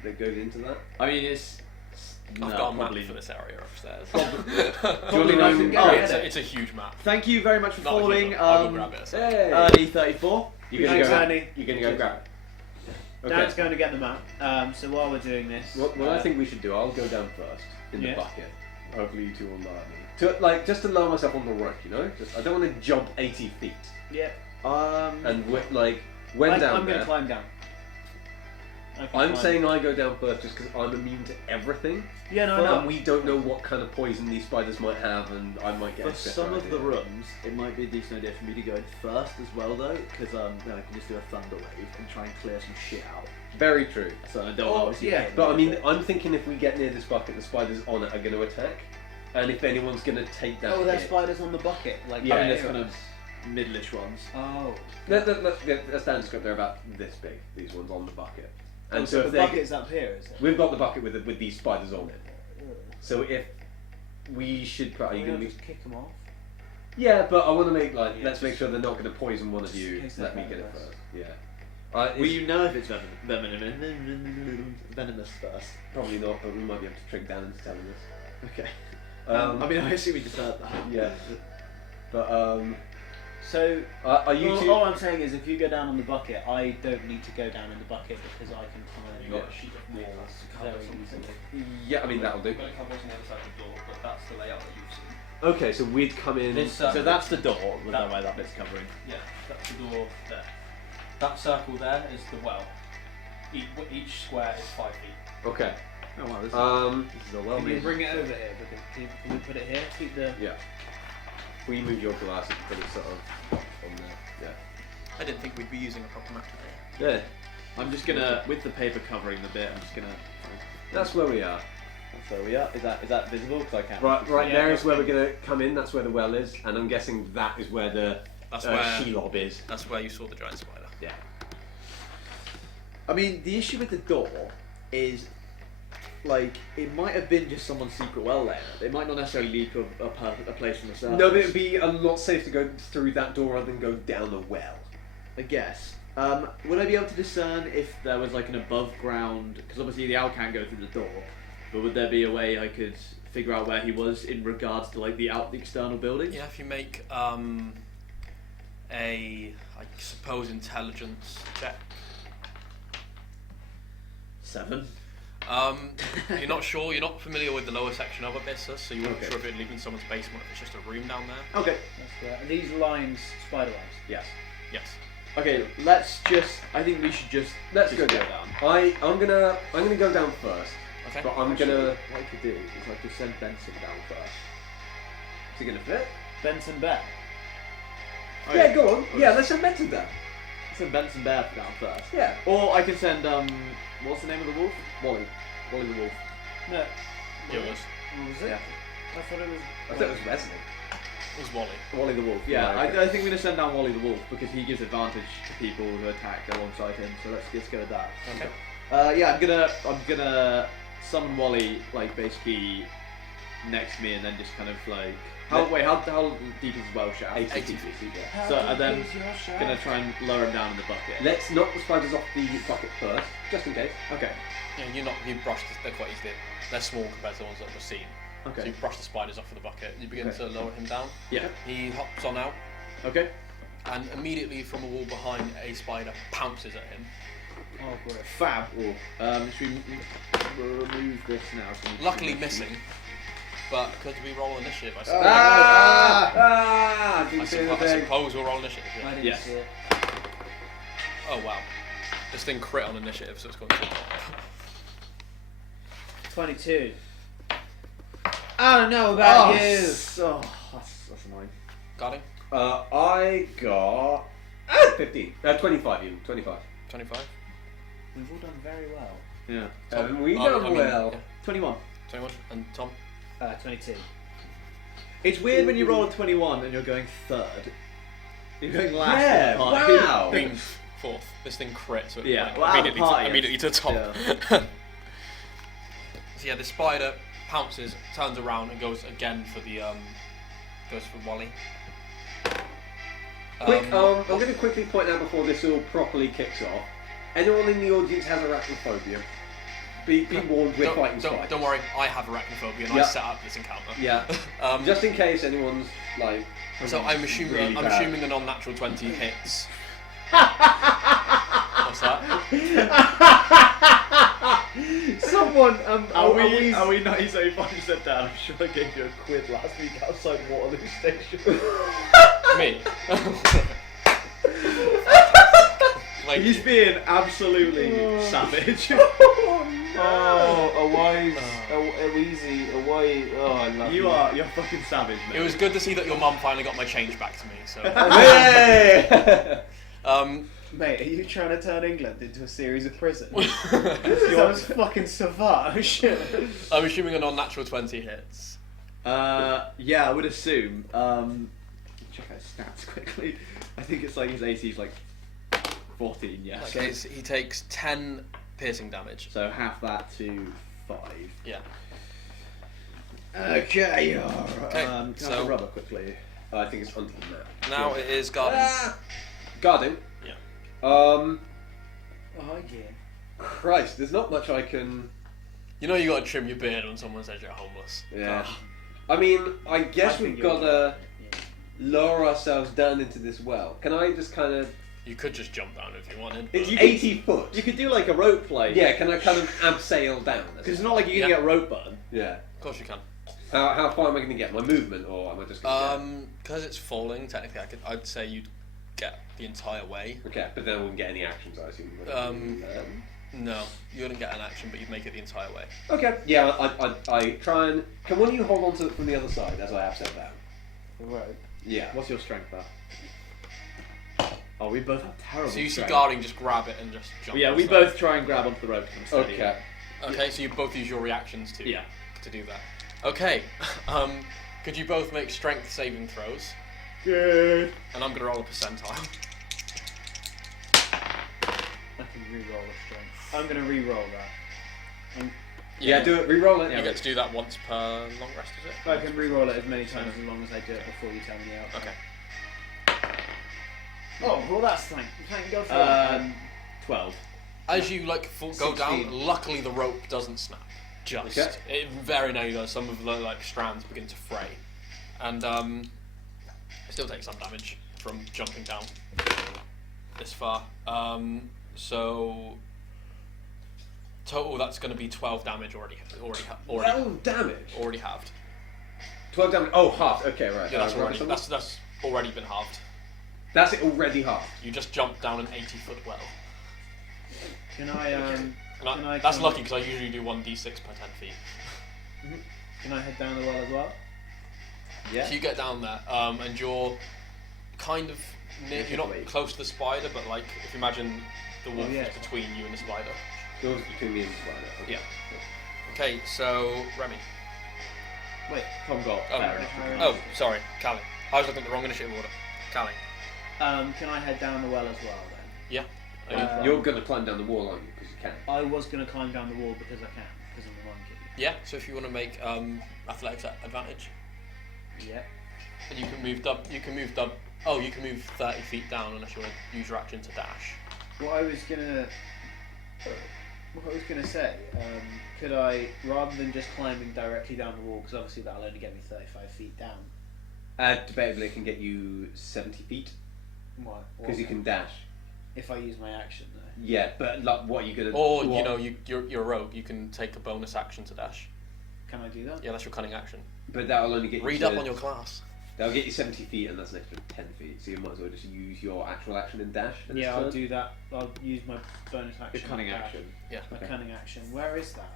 that goes into that? I mean, it's. I've no, got a map probably for this area upstairs. Probably not. Oh, it's a huge map. Thank you very much for Not a huge following. map. I will grab it. Hey. Early 34. You're gonna Thanks, go. Andy. You're gonna go grab it. Okay. Dan's going to get the map. So while we're doing this, What I think we should do, I'll go down first in Yeah. the bucket. Hopefully you two will lower me. Just to lower myself on the rope, you know? I don't want to jump 80 feet. yeah, And when I'm down going there, to climb down. I can I'm climb. saying I go down first just because I'm immune to everything. Yeah, no, And no. we don't know what kind of poison these spiders might have, and I might get For a better some of idea. the rooms, it might be a decent idea for me to go in first as well, though, because then I can just do a thunder wave and try and clear some shit out. Very true. So I don't Oh, obviously yeah, hit But I them mean, with it. I'm thinking if we get near this bucket, the spiders on it are going to attack. And if anyone's going to take that Oh, there's hit... spiders on the bucket. Like, Yeah, I mean, there's yeah. kind of middleish ones. Oh. Let's stand script. They're about this big, these ones on the bucket. And so the if they... bucket's up here, is it? We've got the bucket with these spiders on it. So if we should... Are you going to be... just kick them off? Yeah, but I want to make, Yeah, let's make sure they're not going to poison one of just you. in case Let they're me get it venomous. first. Yeah. Will you know if it's venomous first? Probably not, but we might be able to trick Dan into telling us. Okay. Um, I mean, I assume we just heard that. Yeah. But, So, are you two... all I'm saying is if you go down on the bucket, I don't need to go down in the bucket because I can climb You got a sheet of walls to cover very something. easily. Yeah, I mean, that'll do. You've got to cover what's on the other side of the door, but that's the layout that you've seen. Okay, so we'd come in... This So that's the door, with That- the way that bit's covering. Yeah, that's the door there. That circle there is the well. Each square is 5 feet. Okay. Oh wow, this is all well Can you made. bring it over here? Can we put it here? Keep the... Yeah. Will you move your glass and put it sort of on there? I didn't think we'd be using a proper map today. Yeah. I'm just gonna, with the paper covering the bit, I'm just gonna. That's where we are. That's where we are. Is that visible? Because I can't. Right Yeah, there is that's where we're going to come in. That's where the well is. And I'm guessing that is where the That's where Shelob is. that's where you saw the giant spider. Yeah. I mean, the issue with the door is, like, it might have been just someone's secret well layer. It might not necessarily lead to a place on the surface. No, but it'd be a lot safer to go through that door rather than go down the well. I guess. Would I be able to discern if there was like an above ground? Because obviously the owl can't go through the door. But would there be a way I could figure out where he was in regards to like the external building? Yeah, if you make a I suppose intelligence check. 7. You're not sure. You're not familiar with the lower section of Abyssus, so you weren't Okay. sure if it'd lead in someone's basement. If it's just a room down there. Okay. That's where... Are these lines spider webs? Yes. Yes. Okay. Let's just. I think we should just. Let's just go down. I'm gonna go down first. Okay. But I'm Actually, gonna. What I could do is I could send Benson down first. Is he gonna fit? Benson Bear. Oh, Yeah, go on. Yeah, let's send Benson down. Send Benson Bear down first. Yeah. Or I can send what's the name of the wolf? Wally. Wally the wolf. No. It was. What was it? Yeah. I thought it was... I thought it was Wesley. It was Wally. Wally the wolf. Yeah, Right, okay. I think we're gonna send down Wally the wolf because he gives advantage to people who attack alongside him. So let's go with that. Okay. Yeah, I'm gonna summon Wally like basically next to me and then just kind of like how deep is his well shaft? 80 feet. Yeah. So and then gonna try and lower him down in the bucket. Let's knock the spiders off the bucket first, just in case. Okay. Yeah, you brushed. They're quite easy. They're small compared to the ones that we've seen. So Okay. you brush the spiders off of the bucket. You begin Okay. to lower him down. Yeah. He hops on out, Okay. and immediately from a wall behind, a spider pounces at him. Oh, great. Fab. Should we remove this now? So we Luckily can- missing, but could we roll initiative? I suppose. Ah! Didn't say I anything. suppose we'll roll initiative. I Yeah. didn't Yes. see it. Oh wow, this thing crit on initiative, so it's going to. 22. I don't know about you. That's annoying. Guarding. I got 15. 25 even. 25. 25. We've all done very well. Yeah. Haven't we Oh, done I mean, well? yeah. 21. 21. And Tom. 22. It's weird when you roll a 21 and you're going third. You're going last. Yeah, in the party. wow. Being fourth. This thing crit, so it Yeah, went well, out of the party, immediately to the top. yeah. So yeah, the spider pounces, turns around, and goes again for the goes for Wally. I'm going to quickly point out before this all properly kicks off. Anyone in the audience has arachnophobia. Be warned, we're fighting spiders. Don't worry, I have arachnophobia and I set up this encounter. Yeah. Just in case anyone's like. So I'm assuming really I'm bad. assuming a non-natural 20 hits. What's that? Someone, Are we 97% down? I'm sure I gave you a quid last week outside Waterloo Station. Me. Like, He's being absolutely savage. Oh, a wise, a wheezy, a wise. Oh, I love you. You're fucking savage, mate. it was good to see that your mum finally got my change back to me. So. Hey! Mate, are you trying to turn England into a series of prisons? That was fucking savage. I'm assuming a non-natural 20 hits. Yeah, I would assume. Check out his stats quickly. I think it's like his AC is like 14, yes. Okay, so he takes 10 piercing damage. So half that to 5. Yeah. Okay, Okay, can I have so- a rubber quickly? I think it's under the map. Now it is guarding. Guarding? Yeah. Oh yeah. Christ, there's not much I can. You know you got to trim your beard when someone says you're homeless. Yeah. I mean, I guess I think we've you're got to right. lower ourselves down into this well. Can I just kind of. You could just jump down if you wanted. It's but- 80 foot. You could do like a rope play. Yeah, can I kind of abseil down? Because it's not like you're gonna get a rope burn. Yeah. Of course you can. How far am I going to get? My movement, or am I just going to Because it's falling, technically, I'd say you'd get the entire way. Okay, but then I wouldn't get any actions, I assume. No, you wouldn't get an action, but you'd make it the entire way. Okay. Yeah, I try and. Can one of you hold on to it from the other side as I abseil down? Right. Yeah. What's your strength there? Oh, we both have terrible So you see strength. guarding, just grab it and just jump. Yeah, we on the both try and grab onto the rope and steady. Okay. side. Okay, so you both use your reactions to Yeah. to do that. Okay, could you both make strength saving throws? Good. And I'm gonna roll a percentile. I can re-roll a strength. I'm gonna re-roll that. Yeah, do it. Re-roll it. You get to do that once per long rest, is it? I can re-roll it as many times as long as I do it before you tell me the outcome. Okay. Oh, well that's thank God for that. 12. As you go down, 16. luckily the rope doesn't snap. Just Okay. it very nearly does. Some of the strands begin to fray, and it still takes some damage from jumping down this far. So total that's going to be 12 damage already 12 damage. already halved. 12 damage. Oh, half. Okay, right. Yeah, that's right, already so that's already been halved. that's it already half. You just jumped down an 80-foot well. Can I That's can- lucky because I usually do 1d6 per 10 feet. Can I head down the well as well? Yeah. So you get down there, and you're kind of near, you're not close to the spider, but like if you imagine the wolf yeah. is between you and the spider. Yours between me and the spider. Okay. Yeah. Okay, so Remy. Wait. Tom got Oh, fair enough. oh, sorry, Callie. I was looking at the wrong initiative order. Callie. Can I head down the well as well then? Yeah. You're going to climb down the wall, aren't you? Because you can. I was gonna climb down the wall because I can, because I'm a monkey. Yeah. So if you want to make athletics advantage, Yeah. and you can move up. You can move up. Oh, you can move 30 feet down unless you want to use your action to dash. What I was gonna say, could I, rather than just climbing directly down the wall, because obviously that'll only get me 35 feet down. Debatably, it can get you 70 feet What? because you can dash. If I use my action though. Yeah, but like, what are you going to? Or you know, you're a rogue. You can take a bonus action to dash. Can I do that? Yeah, that's your cunning action. But that'll only get you. Read up on your class. That'll get you 70 feet, and that's an extra 10 feet. So you might as well just use your actual action and dash. for this Yeah, I'll turn. do that. I'll use my bonus action. Your cunning dash. action. Yeah. My Okay. cunning action. Where is that?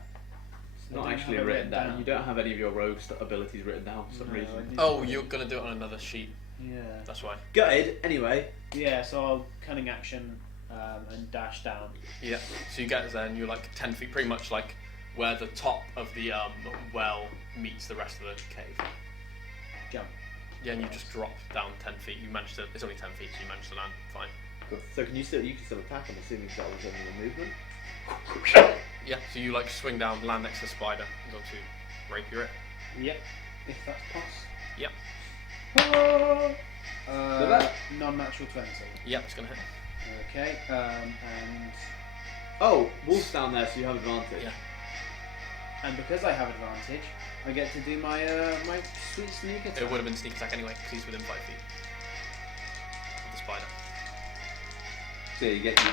It's I not don't actually have it written down. down. You don't have any of your rogue abilities written down for some No, I reason. need Oh, to- you're gonna do it on another sheet. Yeah. That's why. Gutted, anyway. Yeah, so I'll cunning action and dash down. Yeah. So you get there, and you're like 10 feet, pretty much like where the top of the well meets the rest of the cave. Jump. Yeah, and you just drop down 10 feet. You managed to. It's only 10 feet, so you managed to land fine. So can you can still attack? I'm assuming that was only a movement. Yeah, so you like swing down, land next to the spider, and go to rapier it. Yep. If that's poss. Yep. Non-natural 20. Yep, it's gonna hit. Okay. And Oh, Wolf's down there, so you have advantage. Yeah. and because I have advantage, I get to do my my sweet sneak attack. It would have been sneak attack anyway, because he's within 5 feet of the spider. So you get you.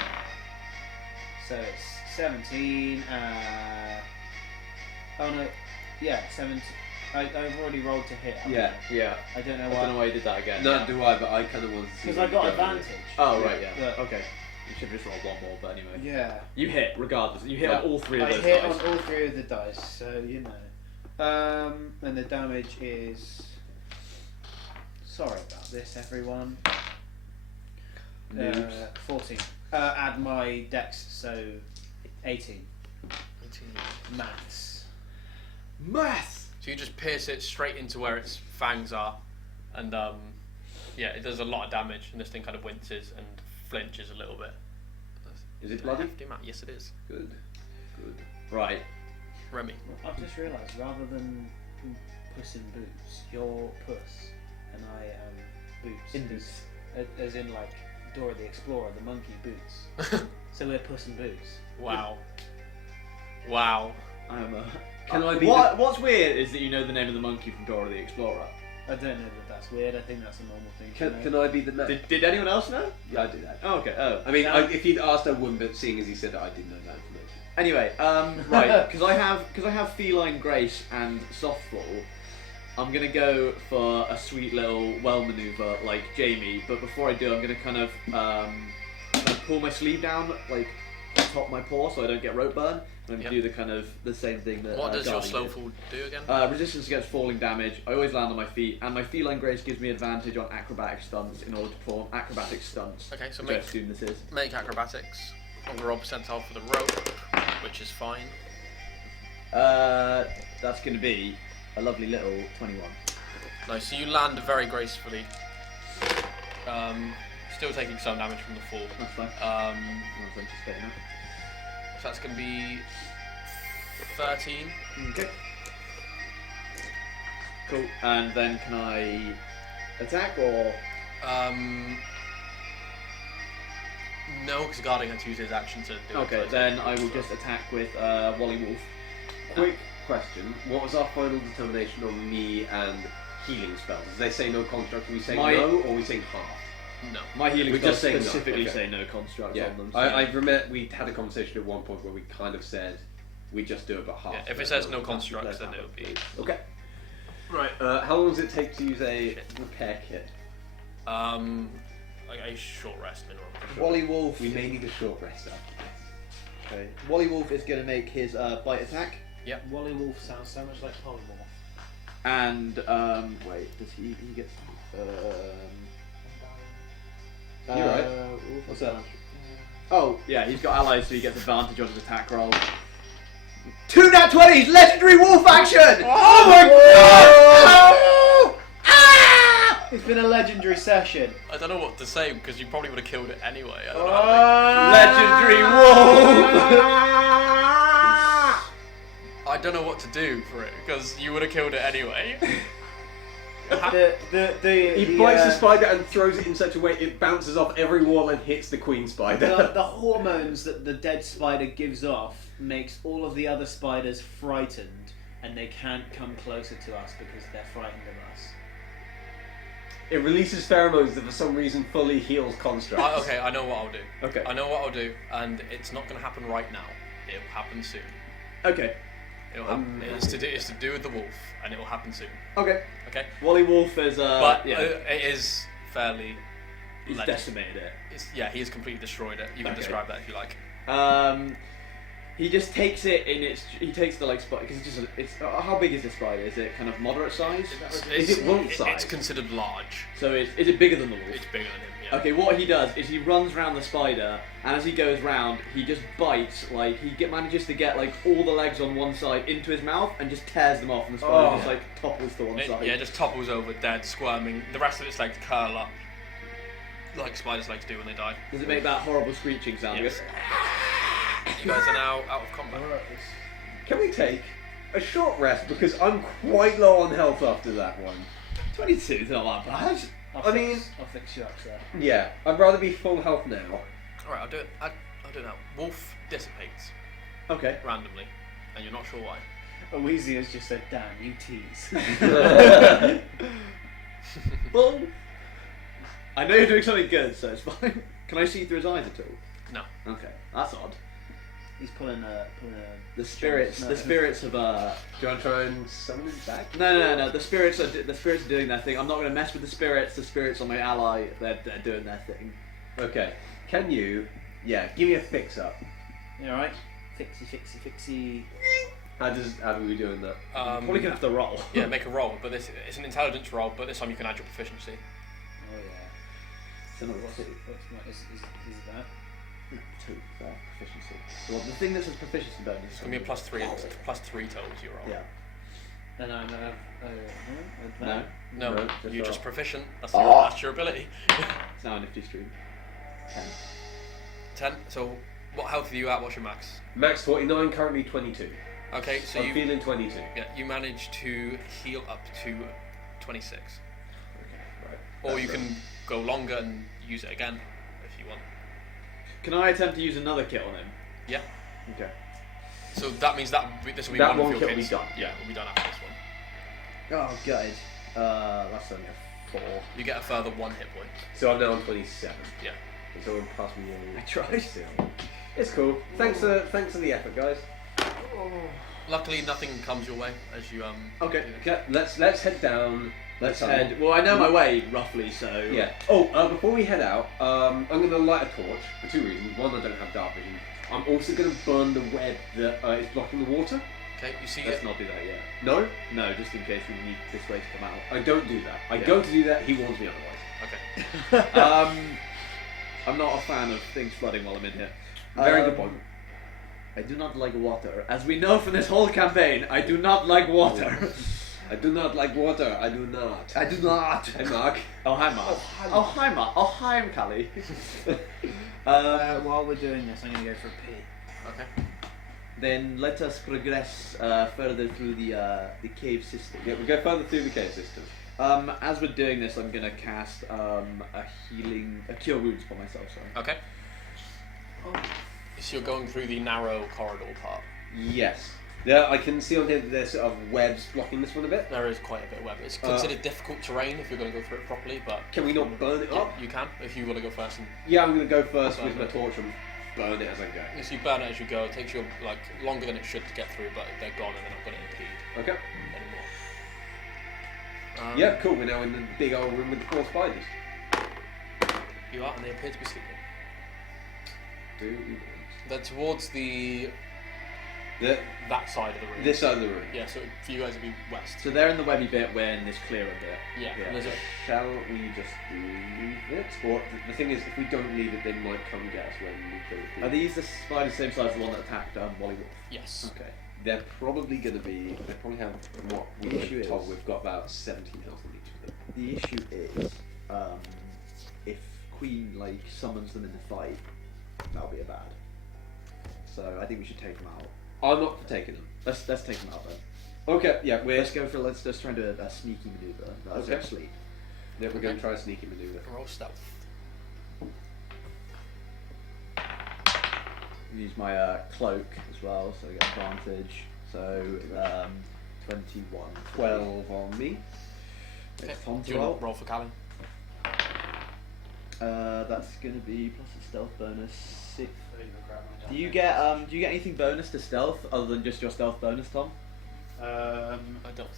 So it's 17. Oh no, yeah, 17. I've already rolled to hit. haven't Yeah. I? Yeah. I don't know I why. don't know why you did that again. Neither do I, but I kind of wanted to see. Because where I got you're going. advantage. Oh, right, yeah. But- Okay. You should just roll one more, but anyway. Yeah. You hit, regardless. You hit Yeah. on all three of I those hit dice. on all three of the dice, so you know. And the damage is. Sorry about this, everyone. Noobs. 14. Add my dex, so 18. 18. Maths. Math! So you just pierce it straight into where its fangs are, and yeah, it does a lot of damage, and this thing kind of winces and flinches a little bit. Is it bloody? Hefty amount. Yes, it is. Good. Good. Right. Remy. I've just realised, rather than Puss in Boots, you're Puss, and I am Boots. In Boots. As in, like, Dora the Explorer, the monkey Boots. So we're Puss in Boots. Wow. Wow. I'm a... Can I be What's weird is that you know the name of the monkey from Dora the Explorer. I don't know that that's weird, I think that's a normal thing. Can I be the man? Did anyone else know? Yeah, I do that. Oh, okay. Oh. I mean, Now- if he'd asked, I wouldn't. But seeing as he said that, I did know that information. Anyway, right, because I have feline grace and softball. I'm gonna go for a sweet little well maneuver like Jamie, but before I do, I'm gonna kind of pull my sleeve down like on top of my paw so I don't get rope burn. And Yep. do the kind of the same thing that. What does your Guardian slow did. fall do again? Resistance against falling damage. I always land on my feet, and my feline grace gives me advantage on acrobatic stunts in order to perform acrobatic stunts. Okay, so which I make assume this is. acrobatics. On the roll percentile for the rope, which is fine. That's going to be a lovely little 21. Nice. So you land very gracefully. Still taking some damage from the fall. That's fine. Um, I was anticipating that. so that's going to be 13. Okay. Cool. And then can I attack or? No, because Guarding had to use his action to do it. Okay, then I will just attack with Wally Wolf. Quick question: what was our final determination on me and healing spells? Did they say no construct? Are we saying no, or are we saying half? No. My healing We're spells just saying no, specifically okay. say no construct Yeah, on them. So. I remember we had a conversation at one point where we kind of said we just do about half. Yeah, if it Let's says do no half, constructs, let's then have it would be. Okay. Right. How long does it take to use a repair kit? Like a short rest minimum. Wally Wolf. We may need a short rest up. Okay. Wally Wolf is going to make his bite attack, Wally Wolf sounds so much like polymorph. and wait, does he gets? You're right. Wolf What's that? Oh yeah, he's got allies, so he gets advantage on his attack roll. 2 nat 20s, legendary wolf action! Oh my god! Ah! It's been a legendary session. I don't know what to say because you probably would have killed it anyway. I don't know Legendary wolf! I don't know what to do for it because you would have killed it anyway. He bites the spider and throws it in such a way it bounces off every wall and hits the queen spider. the hormones that the dead spider gives off makes all of the other spiders frightened, and they can't come closer to us because they're frightened of us. It releases pheromones that for some reason fully heals constructs. Okay, I know what I'll do. Okay. I know what I'll do, and it's not going to happen right now. It will happen soon. Okay. It'll happen. It's to do with the wolf, and it will happen soon. Okay. Okay. Wally Wolf is But yeah. it is fairly. He's legend- decimated it. Yeah, he has completely destroyed it. You can Okay. describe that if you like. He just takes it in its. He takes the like spider because it's just. It's how big is this spider? Is it kind of moderate size? Is it wolf It's size? considered large. So is it bigger than the wolf? It's bigger than him. Yeah. Okay, what he does is he runs around the spider, and as he goes round, he just bites. Like manages to get like all the legs on one side into his mouth and just tears them off, and the spider just like topples to one side. Yeah, just topples over, dead, squirming. The rest of its legs curl up, like spiders' legs do when they die. Does it make that horrible screeching sound? It Yes. goes, You guys are now out of combat. Can we take a short rest because I'm quite low on health after that one. 22 is not that bad. I'll fix you up, sir. Yeah, I'd rather be full health now. Alright, I'll do it. I'll do it now. Wolf dissipates Okay. randomly, and you're not sure why. Weezy has just said, damn, you tease. Well, I know you're doing something good, so it's fine. Can I see through his eyes at all? No. Okay, that's odd. He's pulling a... The spirits, No. the spirits of Do you want to try and summon him back? No. The spirits are doing their thing. I'm not going to mess with the spirits. The spirits are my ally. They're doing their thing. Okay. Can you? Yeah. Give me a fix up. You alright? Fixy. How do we doing that? Probably gonna have to roll. Yeah, make a roll, but it's an intelligence roll, but this time you can add your proficiency. Oh yeah. It's another What's two. is that? 2 for proficiency. So the thing that says proficiency bonus. It's going to be a +3 total to your roll. Yeah. And I'm No. No, No, just you're roll. just proficient. That's your ability. It's now a nifty stream. 10. 10. So, what health are you at? What's your max? Max 49, currently 22. Okay, so I'm you feeling 22. you manage to heal up to 26, Right. or you can go longer and use it again if you want. Can I attempt to use another kit on him? Yeah. Okay. So that means that this will be That one one of your kill will kids. be done. Yeah, will be done after this one. Oh, good. That's only a 4. You get a further 1 hit point. So I'm now on 27. Yeah. So someone pass me I tried. It's cool. Thanks for the effort, guys. Luckily, nothing comes your way as you Okay. Okay, let's head down. Let's head. Well, I know my way roughly, so. Yeah. Oh, before we head out, I'm going to light a torch for 2 reasons. One, I don't have dark vision. I'm also going to burn the web that is blocking the water. Okay, you see Let's it. not do that yet. No, No, just in case we need this way to come out. I don't do that. I Yeah. go to do that. He warns me otherwise. Okay. I'm not a fan of things flooding while I'm in here. Very good point. I do not like water. As we know from this whole campaign, I do not like water. I do not like water. I do not. I do not. Hey, Mark. Oh, hi, Mark. Oh, hi, Mark. Oh, hi, I'm Callie. While we're doing this, I'm going to go for a pee. Okay. Then let us progress further through the cave system. Yeah, we go further through the cave system. As we're doing this, I'm gonna cast a cure wounds for myself. Sorry. Okay. So you're going through the narrow corridor part. Yes. Yeah, I can see on here that there's sort of webs blocking this one a bit. There is quite a bit of web. It's considered difficult terrain if you're going to go through it properly, but Can we not burn it up? you can if you want to go first. And Yeah, I'm going to go first Burn with my it. torch and burn it as I go. so you burn it as you go. It takes you like longer than it should to get through, but they're gone and they're not going to impede Okay. anymore. Yeah, cool. We're now in the big old room with the 4 spiders. You are, and they appear to be sleeping. Do we want? They're towards that side of the room. This side of the room. Yeah, so for you guys it'd be west. So they're in the webby bit, we're in this clearer bit. Yeah, and there's a Shall we just leave it? Or the thing is, if we don't leave it, they might come get us when we kill the Are people. these the spiders same size as the one that attacked Wally Wolf? yes. Okay. They're probably going to be. They probably have what we The issue were told. is- We've got about 17 health on each of them. The issue is, if Queen summons them in the fight, that'll be a bad. So I think we should take them out. I'm not for taking them. Let's take them out then. Okay, yeah, Let's just try and do a sneaky maneuver. That's Okay. actually. Yeah, we're going to try a sneaky maneuver. Roll stealth. Use my cloak as well, so I get advantage. So 21. 12 on me. Okay. Tom Do to you roll. want to roll for Callie? That's gonna be plus a stealth bonus 6. Do you get anything bonus to stealth other than just your stealth bonus, Tom? I don't.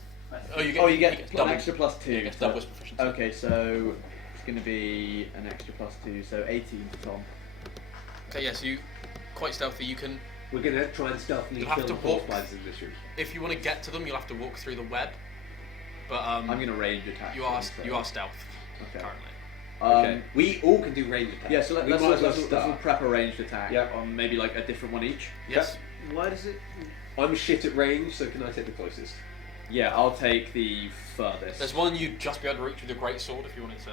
You You get get an double. extra plus 2. Yeah, you get double his proficiency. Okay, so it's gonna be an extra plus 2, so 18 to Tom. Okay, yeah, so you quite stealthy. You can, We're going to try and stealthily You'll have kill to the 4 walk. spiders in this room. if you want to get to them, you'll have to walk through the web. But I'm gonna range attack. you are them, so- you are stealth Okay. currently. Okay. We all can do range attacks. Yeah, so We let's might as well let's start. prep a ranged attack Yep. on maybe like a different one each. Yes. Why does it... I'm shit at range, so can I take the closest? Yeah, I'll take the furthest. There's one you'd just be able to reach with your great sword if you wanted to.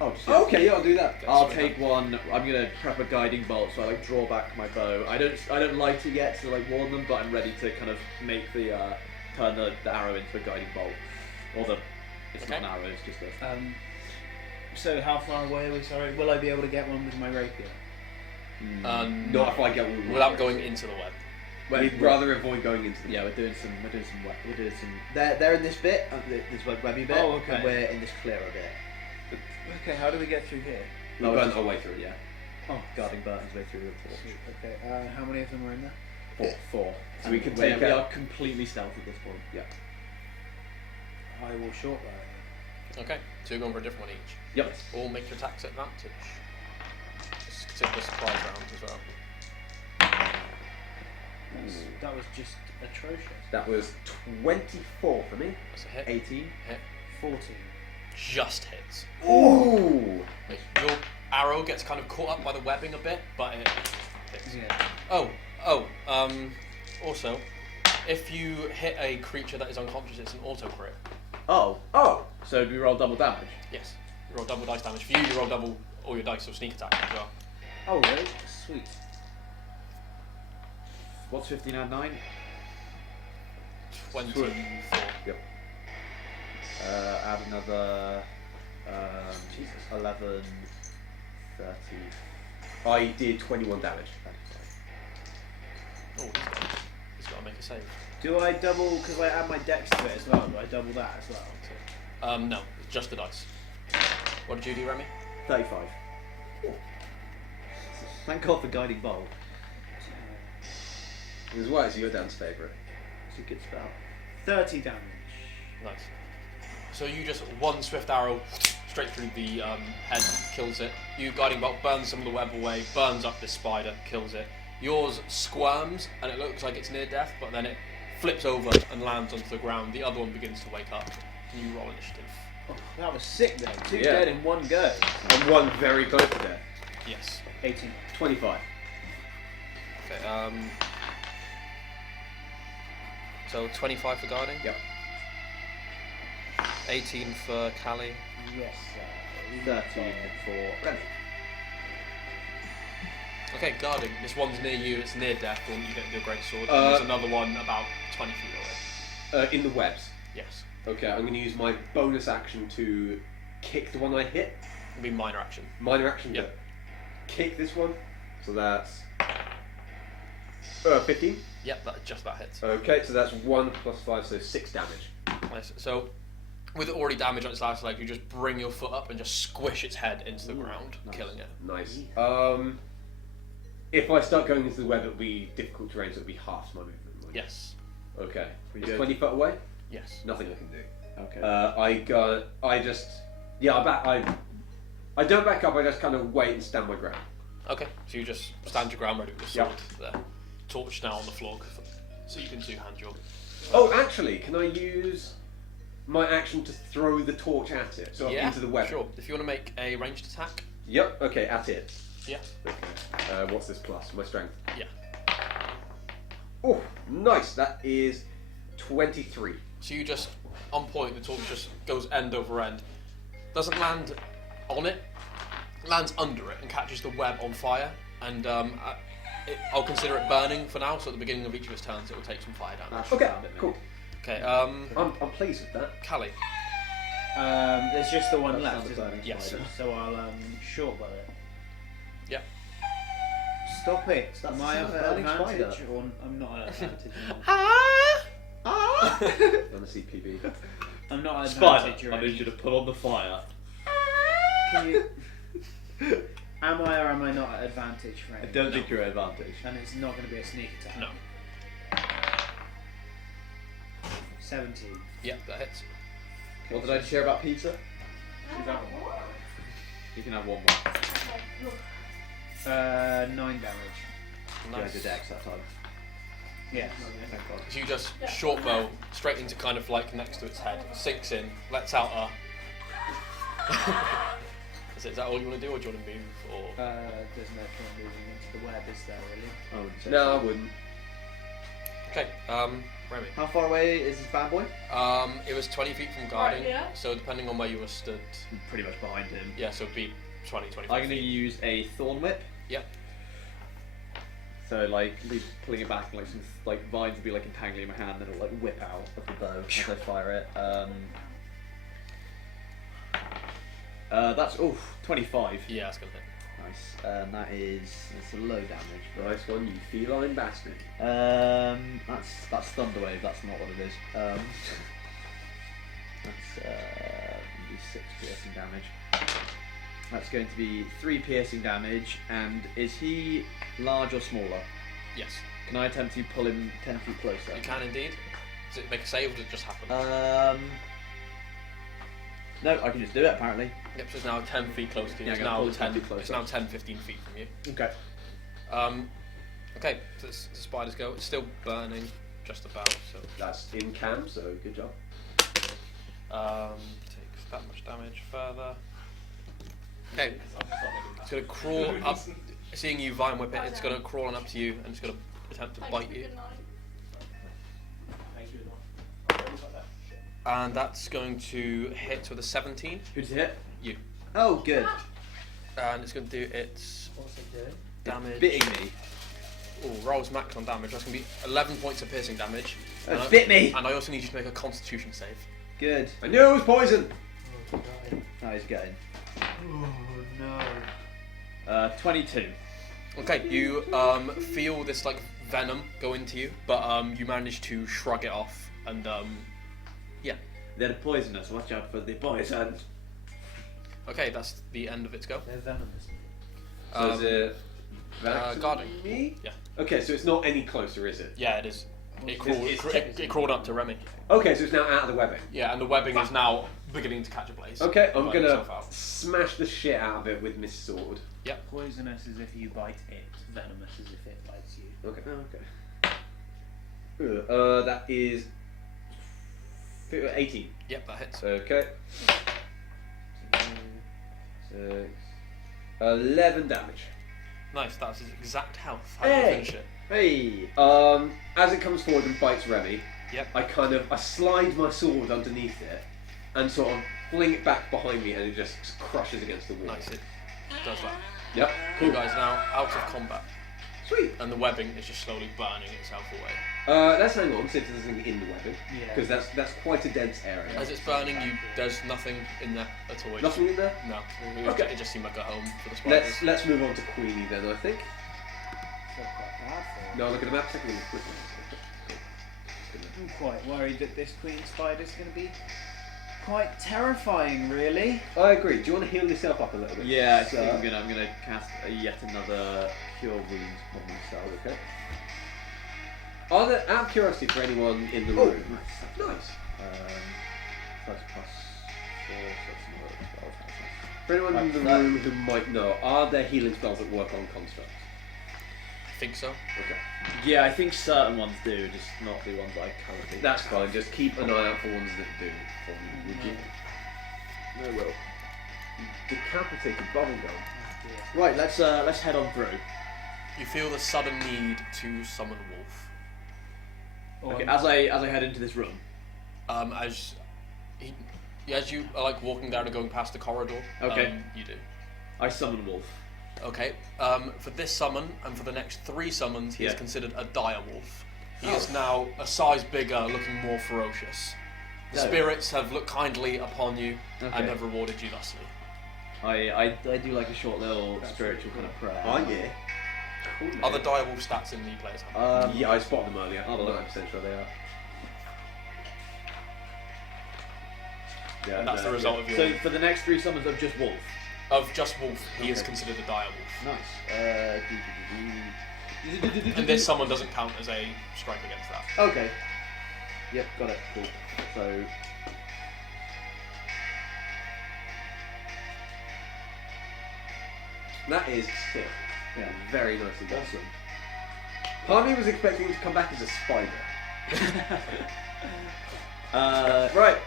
Oh, just, Okay, yeah, I'll do that. I'll take one. I'm gonna prep a guiding bolt, so I like draw back my bow. I don't light it yet to like warn them, but I'm ready to kind of make the turn the arrow into a guiding bolt. Or it's not an arrow, it's just a. So how far away are we? Sorry, will I be able to get one with my rapier? Not if I get one without going into the web. We'd rather avoid going into the Yeah, we're doing some. They're in this bit, this webby bit. Oh, okay. And we're in this clearer bit. Okay, how do we get through here? We burn our way through, yeah. Oh, Guarding Burton's way through the torch. sweet. Okay, how many of them are in there? Four. So we can we take we out- are completely stealth at this point. Yeah. I will short bow. Okay, so you're going for a different one each. Yep. All make your attacks at advantage. Let's consider the surprise round as well. That was just atrocious. That was 24 for me. That's a hit. 18. Hit. 14. Just hits. Ooh! Your arrow gets kind of caught up by the webbing a bit, but it hits. Yeah. Also, if you hit a creature that is unconscious, it's an auto crit. Oh. Oh! So do we roll double damage? Yes. You roll double dice damage. For you, you roll double all your dice, so sneak attack as well. Oh, really? Sweet. What's 15 add 9? 24. Yep. Add another 11, 30, I did 21 damage. 35. Oh, he's got to make a save. Do I double, because I add my dex to it as well, do I double that as well? No, it's just the dice. What did you do, Remy? 35. Thank God for guiding bolt. As well as your dance favourite. It's a good spell. 30 damage. Nice. So you just one swift arrow straight through the head, kills it. You guiding bolt burns some of the web away, burns up this spider, kills it. Yours squirms and it looks like it's near death, but then it flips over and lands onto the ground. The other one begins to wake up. Can you roll initiative? Oh, that was sick then. Two Yeah. dead in one go. And one very close to death. Yes. 18. 25. Okay. So 25 for guarding. Yep. 18 for Callie. Yes. 13 for Remy. Okay, guarding. This one's near you. It's near death. One you get your great sword. And there's another one about 20 feet away. In the webs. Yes. Okay, I'm going to use my bonus action to kick the one I hit. It'll be minor action. Minor action Yep. to kick this one. So that's 15. Yep, that just about hits. Okay, so that's 1 plus 5, so 6 damage. Nice. So, with already damage on its last leg, you just bring your foot up and just squish its head into the ground, nice. killing it. Nice. If I start going into the web, it'll be difficult terrain, so it'll be half my movement. won't it? Yes. Okay. We It's go 20 foot away. Yes. Nothing I can do. Okay. I don't back up. I just kind of wait and stand my ground. Okay. So you just stand your ground ready with your sword there. Torch now on the floor, so you can two-hand your. Oh, actually, can I use my action to throw the torch at it, so into the web? Sure. If you want to make a ranged attack. Yep. Okay, at it. Yeah. Okay. What's this plus? My strength. Yeah. Oh, nice. That is 23. So you just on point. The torch just goes end over end. Doesn't land on it. Lands under it and catches the web on fire. And I'll consider it burning for now. So at the beginning of each of his turns, it will take some fire damage. Okay, cool. Okay. I'm pleased with that. Callie. There's just the one That left, sounds isn't burning it? Yes. spider. So I'll short bow it. Yep. Stop it. That's Am I a at burning advantage spider. or I'm not at advantage? On the CPB. I'm not at Spider, advantage. I need you to put on the fire. Can you? Am I or am I not at advantage, I Frank? don't think you're at advantage. And it's not going to be a sneak attack. No. 17. Yep, that hits. What did I share about pizza? What? You can have one more. 9 damage. Yeah, I Nice. did X that time. Yes. Thank God. So you just short bow straight into kind of like next to its head, sinks in, lets out a. Is that all you want to do, or do you want to move? Or There's no point moving into the web, is there really? I wouldn't say No, so. I wouldn't. Okay, Remy. How far away is this bad boy? It was 20 feet from guarding, Right, yeah. so depending on where you were stood, Pretty much behind him. yeah, so it'd be 20, 25 I'm going to feet. use a thorn whip. Yep. So like pulling it back, like some like vines will be like entangling in my hand, then it'll like whip out of the bow as I fire it. That's 25. Yeah, that's gonna hit. Nice. That's a low damage. But, Nice one, you feline bastard. that's Thunderwave. That's not what it is. That's 6 piercing damage. That's going to be 3 piercing damage. And is he large or smaller? Yes. Can I attempt to pull him 10 feet closer? You can indeed. Does it make a save or does it just happen? No, I can just do it apparently. Yep, so it's now 10 feet close to you. Yeah, it's, I'm gonna now pull it 10 feet closer. it's now 10, 15 feet from you. Okay. Okay, so the spiders go. It's still burning, just about. So That's in cam, so good job. takes that much damage further. Okay, it's gonna crawl up. Seeing you vine whip it, it's gonna crawl on up to you and it's gonna attempt to bite you. Good night. And that's going to hit with a 17. Who's it hit? You. Oh, good. And it's going to do its What's it doing? damage. Bitting me. Oh, rolls max on damage. That's going to be 11 points of piercing damage. And I- Bit me. And I also need you to make a Constitution save. Good. I knew it was poison! Oh, God. Oh, he's getting. Oh, no. 22. Okay, you feel this like venom go into you, but you manage to shrug it off, and yeah. They're poisonous. Watch out for the poison. Okay, that's the end of its go. They're venomous. So is it back to guarding. me? Yeah. Okay, so it's not any closer, is it? Yeah, it is. It crawled, it crawled up to Remy. Okay, so it's now out of the webbing. Yeah, and the webbing is now beginning to catch ablaze. Okay, I'm Burning gonna itself out. smash the shit out of it with my sword. Poisonous as if you bite it. Venomous as if it bites you. Okay. Okay. That is 18. Yep, that hits. Okay. 6, 11 damage. Nice, that's his exact health. How do Hey! you finish it? Hey. As it comes forward and bites Remy, Yep. I slide my sword underneath it and sort of fling it back behind me, and it just crushes against the wall. Nice, it does that. Yep. You guys are now out of combat, Sweet. and the webbing is just slowly burning itself away. Let's hang on, see if there's anything in the webbing, Yeah. because that's quite a dense area. As it's burning, there's nothing in there at all. Nothing in there. No, Okay. it just seemed like a home for the spiders. Let's move on to Queenie then. I think. So quite bad for No, look at the map. Second quick. I'm quite worried that this queen spider's going to be quite terrifying, really. I agree. Do you want to heal yourself up a little bit? Yeah, I think I'm gonna cast yet another cure wound on myself. Okay. Are there, out of curiosity for anyone in the Oh, room? nice. Nice. That's plus 4, so that's another 12. That's nice. For anyone in the That- room who might know, are there healing spells that work on constructs? I think so. Okay. Yeah, I think certain ones do, just not the ones I currently. That's fine. Just keep an eye out for ones that do. For me, would you? No will. Decapitated bubblegum. Oh, dear. Right, let's head on through. You feel the sudden need to summon Wolf. Okay, as I head into this room. As you are like walking down and going past the corridor. Okay. You do. I summon Wolf. Okay. For this summon and for the next 3 summons, he is Yeah. considered a dire wolf. He is now a size bigger, looking more ferocious. The Oh. spirits have looked kindly upon you Okay. and have rewarded you thusly. I do like a short little spiritual kind of prayer. Oh yeah. Cool. Are the dire wolf stats in the player's hand? Yeah, I spotted them earlier. Oh, I'm well. 90% sure they are. Yeah, And that's the result of your So for the next 3 summons of just Wolf. of just wolf. He is Okay. considered a dire wolf. Nice. And this summon doesn't count as a strike against that. Okay. Yep, got it. Cool. So. That is sick. Yeah. Very nicely done. Awesome. Part of me was expecting him to come back as a spider. Right.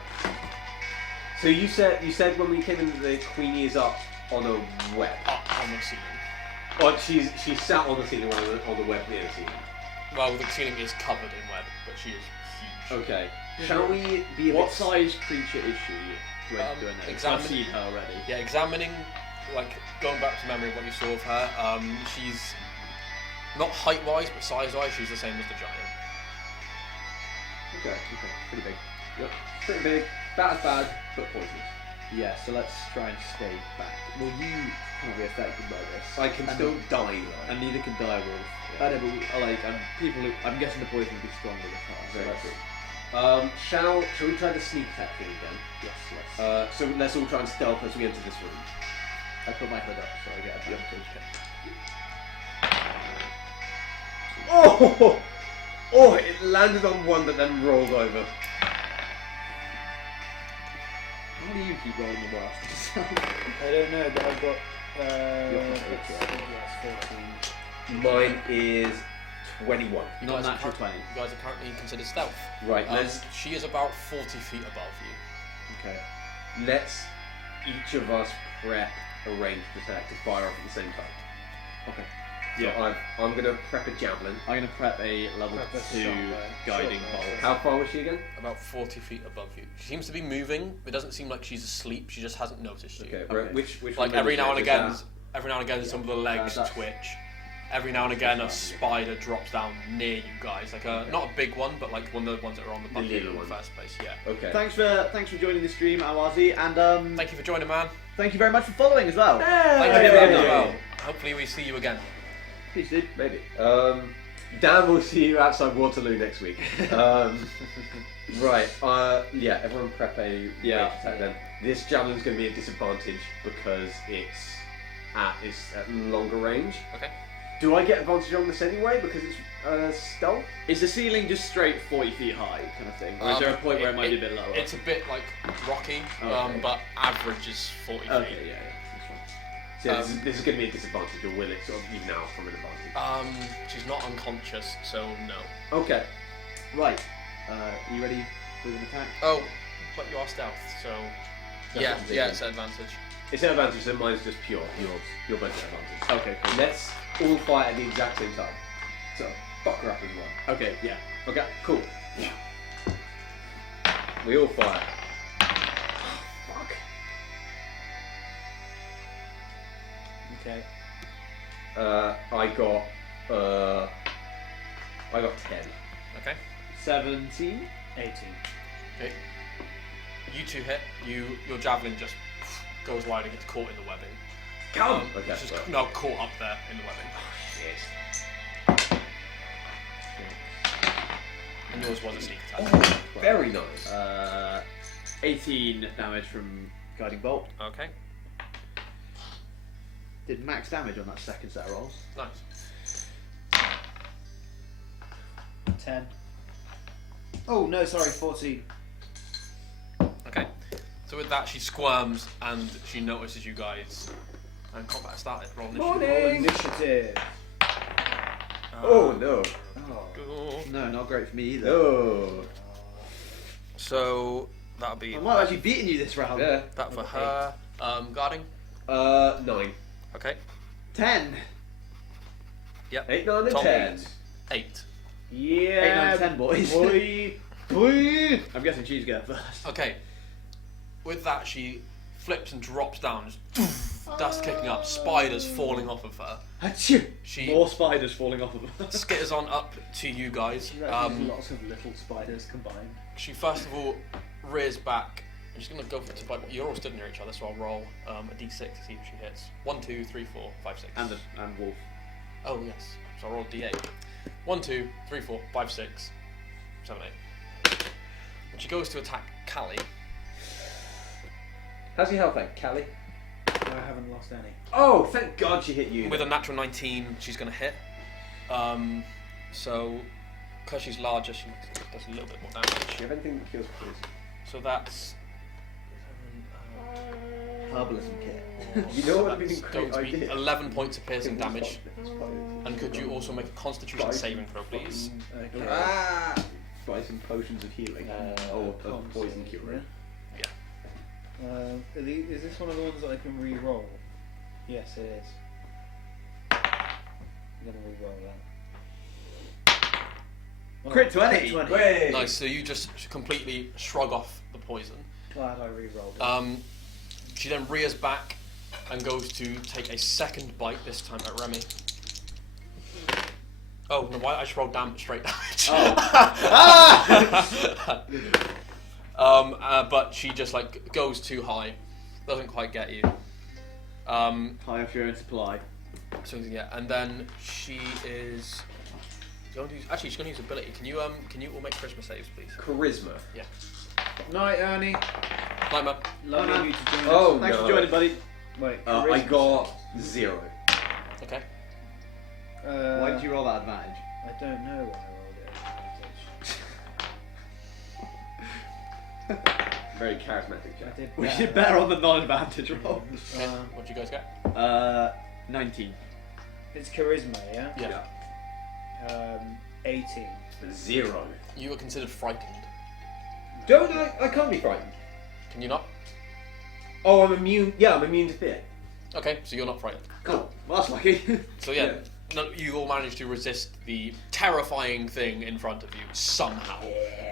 So you said when we came in the Queenie is up on a web. Up on the ceiling. Or she's sat on the ceiling on the web near the ceiling. Well, the ceiling is covered in web, but she is huge. Okay. Shall we be a What bit... size creature is she? Do I know? Examine- I've seen her already. Yeah, examining, like, going back to memory of what you saw of her, she's not height-wise, but size-wise, she's the same as the giant. Okay. Pretty big. Yep. Pretty big. About as bad, but poisonous. Yeah, so let's try and stay back. Well, you can't be affected by this. I can still die, though. And neither can direwolf. I know, but I'm guessing the poison will be stronger with her. So Very let's- good. Shall we try the sneak attack thing again? Yes, let's. So let's all try and stealth as we enter this room. I put my hood up so I get advantage. Oh! Oh! It landed on one but then rolled over. How do you keep rolling the worst? I don't know, but I've got. You're 14. Mine is 21. You Not guys are natural curr- 20. You guys are currently considered stealth. Right, let's She is about 40 feet above you. Okay. let's each of us prep a ranged attack to fire off at the same time. Okay. So Yeah. I'm gonna prep a javelin. I'm gonna prep a level Prep a 2 shot, guiding shot, bolt. yeah. How far was she again? About 40 feet above you. She seems to be moving. It doesn't seem like she's asleep. She just hasn't noticed you. Okay, Okay. right, which Like one every is now it? and Is again, some of the legs That's- twitch. Every now and again, a spider drops down near you guys. Like not a big one, but like one of the ones that are on the bucket little in the one. first place. Yeah. that- Okay. Thanks for joining the stream, Awazi, and Thank you for joining, man. thank you very much for following as well. Thank you Hey, for hey, coming as hey. well. Hopefully, we see you again. Peace, dude. Maybe. Dan will see you outside Waterloo next week. Right. Yeah. Everyone prep a ranged attack then. This javelin's going to be a disadvantage because it's at longer range. Okay. Do I get advantage on this anyway because it's stealth? Is the ceiling just straight 40 feet high kind of thing? Or is there a point where it might be a bit lower? It's a bit like rocky, Okay. but average is 40 feet. Okay, yeah. That's fine. So this is going to be a disadvantage, or will it sort of even out from an advantage? She's not unconscious, so no. Okay. Right. You ready for an attack? Oh, but you are stealth, so yeah, That's it's an advantage. It's an advantage, so mine's just pure. You're both at advantage. Okay, cool. Let's all fight at the exact same time. So fuck her up as well. Okay, yeah. Okay, cool. We all fire. Fuck. Okay. I got 10. Okay. 17. 18. Okay. You two hit. Your javelin just goes wide and gets caught in the webbing. Come. It's just well. now caught up there in the webbing. Shit. And yours was a sneak attack. Very nice. 18 damage from guiding bolt. Okay. Did max damage on that second set of rolls. Nice. 10. Oh, no, sorry, 14. Okay. So with that, she squirms and she notices you guys. And combat started. Roll initiative. Roll initiative. Oh no. Oh. No, not great for me either. No. So that'll be I'm not actually beating you this round. Yeah. that for her. Guarding. 9. Okay. 10. Yep. 8, 9, and Tom. 10. 8. Yeah. 8, 9, 10, boys. Boy. Boy. I'm guessing she's going first. Okay. With that, she flips and drops down. Just dust kicking up. Spiders falling off of her. Achoo! She More spiders falling off of her. skitters on up to you guys. Lots of little spiders combined. She first of all rears back. I'm just gonna go for it. You're all stood near each other, so I'll roll a d6 to see if she hits. 1, 2, 3, 4, 5, 6. And wolf. Oh yes. So I'll roll d8. 1, 2, 3, 4, 5, 6, 7, 8. And she goes to attack Callie. How's your health then, Callie? I haven't lost any. Oh, thank God she hit you. With a natural 19, she's gonna hit. So because she's larger, she does a little bit more Do damage. you have anything that kills poison? So that's. Herbalism kit. You know what would be That's a going great to be idea? 11 points of piercing Killing damage. spiders. And could you also make a Constitution saving throw, please? Okay. Ah! Buy some potions of healing. Or of Cons poison save, cure. Is this one of the ones that I can re-roll? Yes, it is. I'm gonna re-roll that. Crit 20. Way. Nice. So you just completely shrug off the poison. Glad I re-rolled it. She then rears back and goes to take a second bite, this time at Remy. Oh, no, why? I just rolled straight damage. But she just like goes too high, doesn't quite get you. High off your own supply. So yeah, and then she is going to use, actually she's going to use ability. Can you all make charisma saves, please? Charisma. Yeah. Night, Ernie. Night, man. Lovely Night. of you to join us. Oh, Thanks no. for joining, buddy. Wait, I charisma. got 0. Okay. Why did you roll that advantage? I don't know why I rolled it. Very charismatic, I Jack. did. We did better on the non-advantage roll. Okay. What'd you guys get? 19. It's charisma, yeah. Yeah. 18. 0. You were considered frightened. Don't I can't be frightened. Can you not? Oh, I'm immune. Yeah, I'm immune to fear. Okay, so you're not frightened. Cool. Well, that's lucky. So yeah, you all managed to resist the terrifying thing in front of you somehow.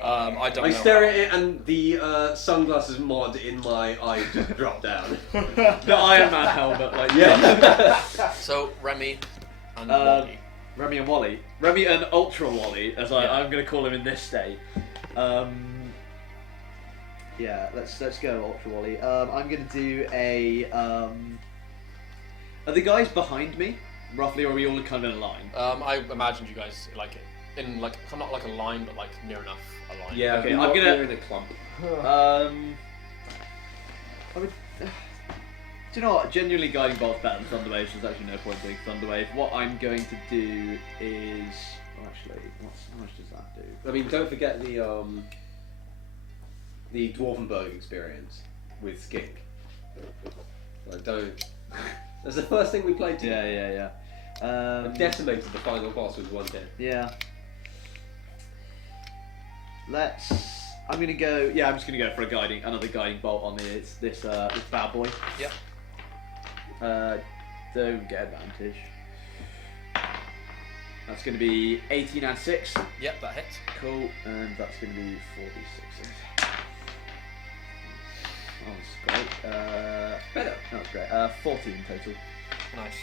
I don't know. I stare at it and the sunglasses mod in my eye just drop down. The Iron Man helmet, like Yeah. So Remy and Um, Wally. Remy and Wally. Remy and Ultra Wally, as Yeah. I'm going to call him in this state. Yeah, let's go Ultra Wally. I'm going to do a. Are the guys behind me, roughly, or are we all kind of in a line? I imagined you guys like in like not like a line, but like near enough a line. Yeah, Okay, I'm I'm gonna- in a clump. I would. Do you know what? Genuinely guiding bolt's better than Thunder Wave, so there's actually no point doing Thunder Wave. What I'm going to do is. Well, actually, how much does that do? I mean, don't forget the Dwarvenberg experience with Skink. Like, don't. That's the first thing we played together. Yeah. I decimated the final boss with 1 hit. Yeah. I'm gonna go. Yeah, I'm just gonna go for another guiding bolt on this bad boy. Yep. Don't get advantage. That's gonna be 18 and 6. Yep, that hits. Cool, and that's gonna be 46. Oh, that's great. Better. That's great. 14 total. Nice.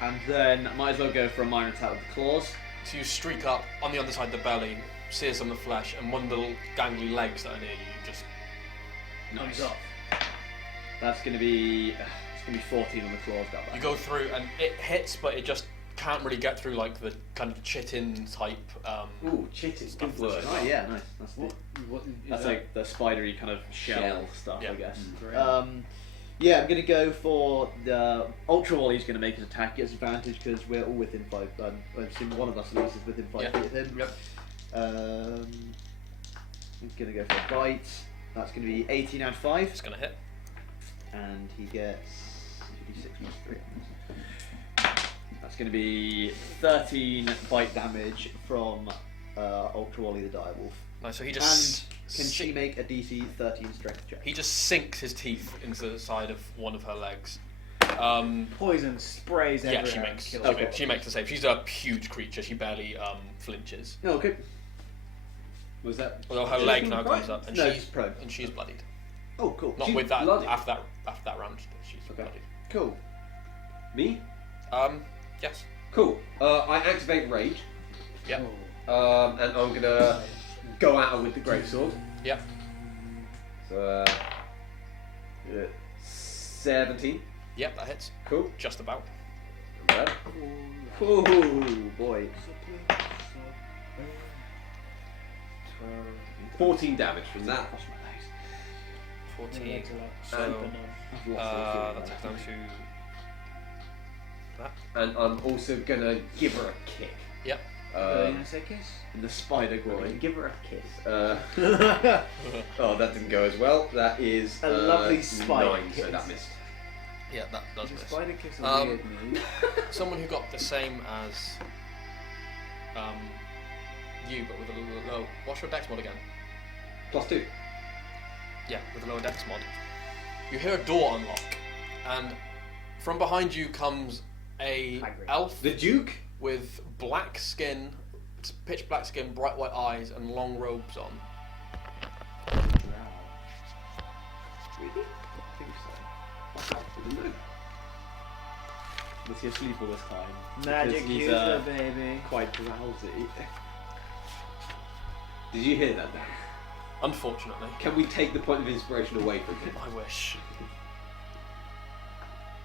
And then I might as well go for a minor attack with the claws. So you streak up on the underside of the belly, sear some of the flesh, and one of the little gangly legs that are near you just. Nice. That's gonna be 14 on the claws. That You go through and it hits, but it just can't really get through like the kind of chitin type. Ooh, chit is good word. Oh yeah, nice. That's that? like the spidery kind of shell stuff, Yeah. I guess. Great. Yeah, I'm gonna go for the Ultra Wally's gonna make an attack, gets advantage because we're all within 5. I've seen one of us at least is within 5 Yeah. feet of him. Yep. I'm gonna go for a bite. That's gonna be 18 and 5, It's gonna hit. and he gets 56 plus 3. That's gonna be 13 bite damage from Ultra Wally the Direwolf. Nice. So he And just can she make a DC 13 strength check? He just sinks his teeth into the side of one of her legs. Poison sprays Yeah, everywhere. and kills Okay. her. she makes the save. She's a huge creature. She barely flinches. No, okay. Was that? Although her leg now comes up, and No, she's just prone. and she's bloodied. Oh, cool. Not She's with that. bloodied? After that round, she's Okay. bloodied. Cool. Me? Yes. Cool. I activate rage. Yep. And I'm gonna go at her with the greatsword. Yep. So 17. Yep. That hits. Cool. Just about. Not bad. Oh boy. 14 damage from that. 14. Legs are like So open on. that takes down to that. And I'm also gonna give her a kick. Yep. You gonna say kiss? In the spider I'm gonna groin. give her a kiss. Oh, that didn't go as well. That is A lovely spider 9, so kiss. that missed. Yeah, that does The miss. spider kiss a Um, weird move. Someone who got the same as you, but with a little low. What's your dex mod again? +2. Yeah, with a lower dex mod. You hear a door unlock, and from behind you comes a Hagrid. elf The Duke? with black skin, pitch black skin, bright white eyes, and long robes on. Really? I think so. I didn't know. Was he asleep all this time? Magic Because he's, user, baby. quite drowsy. Did you hear that, Dan? Unfortunately. Can we take the point of inspiration away from him? I wish.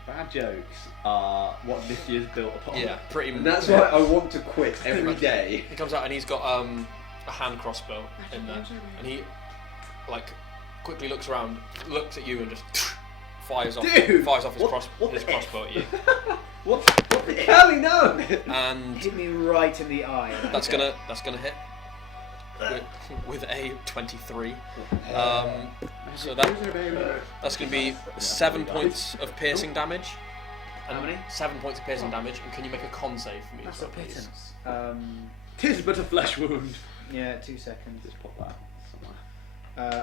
Bad jokes are what NifD is built upon. Yeah, pretty much. And that's why I want to quit every day. He comes out and he's got a hand crossbow in there, and he like quickly looks around, looks at you, and just fires off his crossbow at you. What the hell? No! And Hit me right in the eye. that's gonna hit with a 23. So that's gonna be 7 points of piercing damage. How many? 7 points of piercing damage. And can you make a con save for me? That's as well, a please? pittance. 'Tis but a flesh wound. Yeah, 2 seconds. Just pop that somewhere.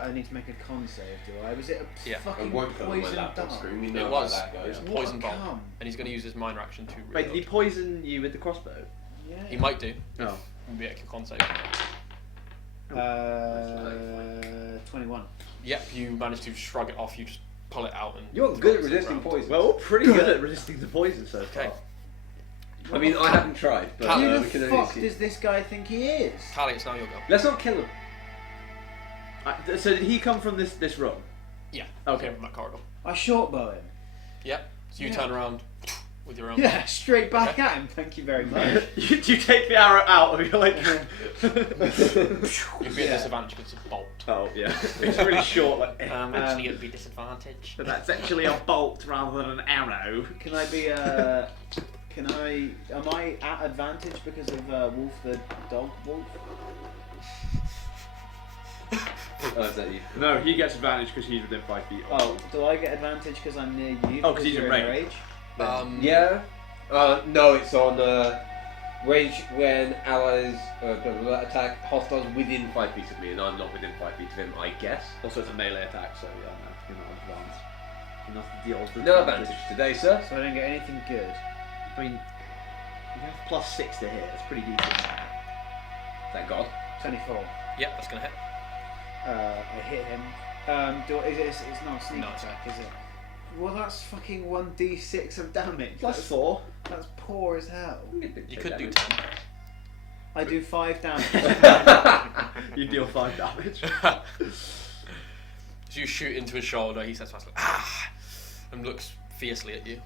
I need to make a con save, do I? Was it a Yeah. I fucking won't put on my poison laptop dart? screen. We know It how was. that It was goes. a What poison a bolt, cum. and he's going to use his minor action to Wait, did he reload. poison you with the crossbow? Yeah. He might do. Oh. Make a con save. 21. Yep, you manage to shrug it off. You just pull it out and. You're throw good it at to the resisting ground. poison. Well, we're pretty good at resisting the poison so far. Okay. I mean, I haven't tried, but Who Who we can the only fuck see. does this guy think he is? Callie, it's now your go. Let's not kill him. So did he come from this room? Yeah. Okay. From that corridor. I short bow him. Yep. So you Yeah. turn around with your own. Yeah, straight back Okay. at him. Thank you very much. you take the arrow out and you're like... You'd be at Yeah. disadvantage because it's a bolt. Oh, yeah. It's really short. Like, Actually, it'd be disadvantage. but that's actually a bolt rather than an arrow. Can I be am I at advantage because of Wolf the dog wolf? Oh, is that you? No, he gets advantage because he's within 5 feet. Oh, do I get advantage because I'm near you? Oh, 'cause he's you're in in range. Yeah. No, it's on range when allies attack hostiles within 5 feet of me, and I'm not within 5 feet of him, I guess. Also, it's a melee attack, so yeah, no, you're not advanced. You're not the old No advantage today, sir. So I don't get anything good. I mean, you have +6 to hit. It's pretty decent. Thank God. 24. Yep, that's gonna hit. I hit him. It's not a sneak No, it's attack, is it? Well, that's fucking 1d6 of damage. +4. That's poor as hell. You could do 10. I do 5 damage. You deal 5 damage. So you shoot into his shoulder. He says, like, "Ah," and looks fiercely at you.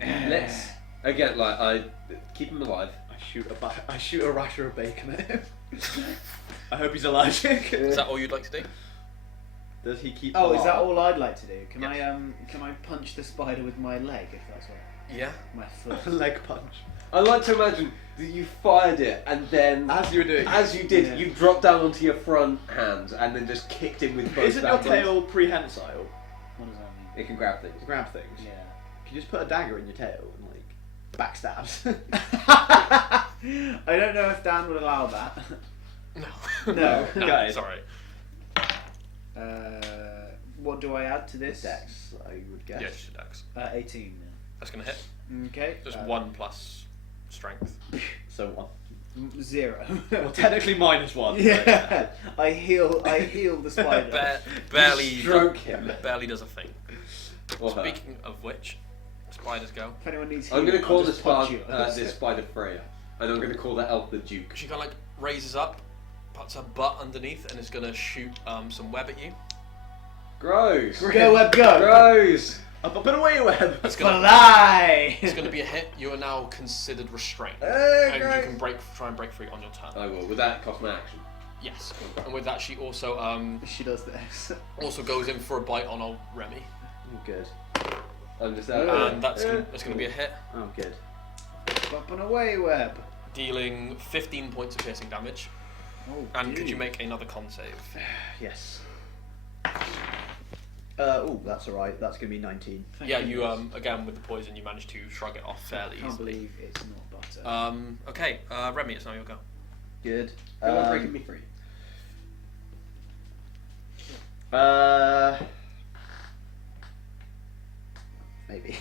Let's again, like I keep him alive. I shoot a rasher of bacon at him. I hope he's allergic. Is that all you'd like to do? Does he keep? Oh, is that harm? all I'd like to do? Can Yep. can I punch the spider with my leg if that's what? Yeah. My foot. Leg punch. I like to imagine that you fired it, and then As you were doing. as you did, Yeah. you dropped down onto your front hands, and then just kicked him with both. Isn't your back tail prehensile? What does that mean? It can grab things. To grab things. Yeah. Can you just put a dagger in your tail and like backstabs? I don't know if Dan would allow that. No. No. No. Guys. Sorry. What do I add to this? Dex, I would guess. Yeah, just your dex. 18 That's gonna hit. then. Okay. Just 1 plus strength. So 1. 0. Well, technically -1. Yeah. I heal the spider. Barely. Stroke him. Barely does a thing. Or her. Speaking of which, spiders go. If anyone needs I'm healing, going to call I'll this just punch spider Freya, and I'm going to call that elf the Duke. She kind of like raises up, puts her butt underneath, and is gonna shoot some web at you. Gross. Go web go. Gross. Up and away, web. It's gonna, Fly. it's gonna be a hit. You are now considered restrained, Hey, and great. you can try and break free on your turn. I will. Would that cost my action? Yes. And with that, she also She does this. also goes in for a bite on old Remy, Good. I'm just and that's gonna be a hit, Oh, good. Up and away web. dealing 15 points of piercing damage. Oh, And could you dude. make another con save? Yes. Oh, that's alright. That's gonna be 19. Thank Yeah, you goodness. again with the poison, you managed to shrug it off fairly I can't easily. believe it's not butter. Okay, Remy, it's now your go. Good. Go on, breaking me free. Maybe.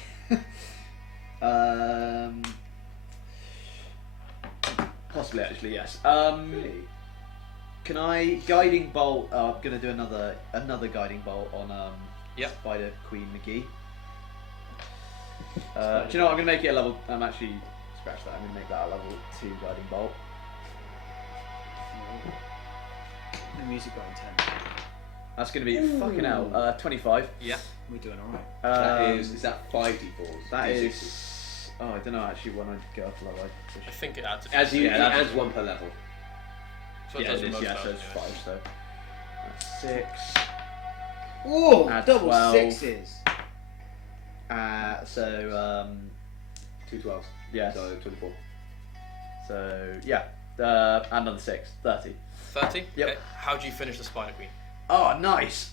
Possibly, actually, yes. Yes. Can I guiding bolt? I'm gonna do another guiding bolt on Spider Queen McGee. Do you know what? I'm gonna make it a level. I'm actually scratch that. I'm gonna make that a level 2 guiding bolt. The music got intense. That's gonna be fucking hell. 25. Yeah. We're doing alright. That is that 5d4s? That is. Oh, I don't know actually when I go up to level. I think it adds. It adds 1 per level. So it Yeah, does it is. most Yeah, so spells it's anyway. 5. So that's 6. Whoa! Add Double 12. sixes. So 2 12s. yes. So 24. So yeah. Another 6. 30. 30. Yep. Okay. How do you finish the Spider Queen? Oh, nice.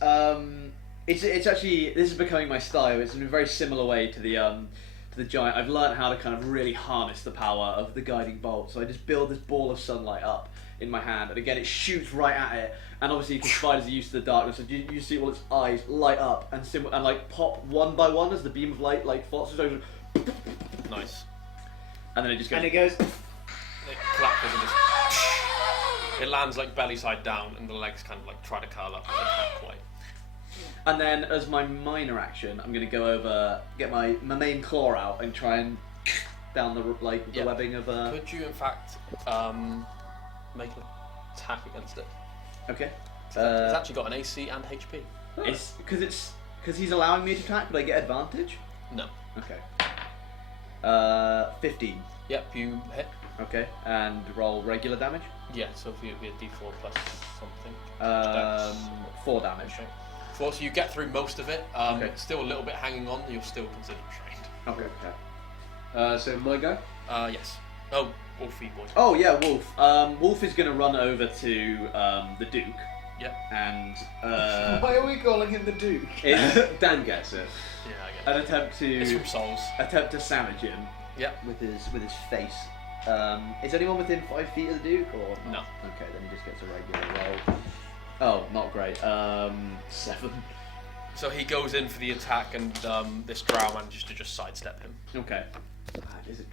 It's actually, this is becoming my style. It's in a very similar way to the giant. I've learned how to kind of really harness the power of the guiding bolt. So I just build this ball of sunlight up in my hand, and again it shoots right at it. And obviously, because spiders are used to the darkness, so you see all its eyes light up and like pop one by one as the beam of light like falls. So Nice. and then it just goes. And it goes. It collapses and just. It lands like belly side down, and the legs kind of like try to curl up, but they can't quite. And then, as my minor action, I'm going to go over, get my main claw out, and try and down the webbing of. Could you, in fact, make an attack against it? Okay. It's actually got an AC and HP. It's because he's allowing me to attack, but I get advantage. No. Okay. 15. Yep, you hit. Okay, and roll regular damage. Yeah, so if you'd be a D4 plus something. 4 damage. Okay. So you get through most of it. Okay. It's still a little bit hanging on. You're still considered trained. Okay. So my go? Yes. Oh, Wolfie boy. Oh yeah, Wolf. Wolf is going to run over to the Duke. Yep. And Why are we calling him the Duke? Dan gets it. Yeah, I get it. and It's from Souls. attempt to sandwich him. Yep. With his face. Is anyone within 5 feet of the Duke or not? No. Okay, then he just gets a regular roll. Oh, not great. 7. So he goes in for the attack, and this drow manages to just sidestep him. Okay. It is a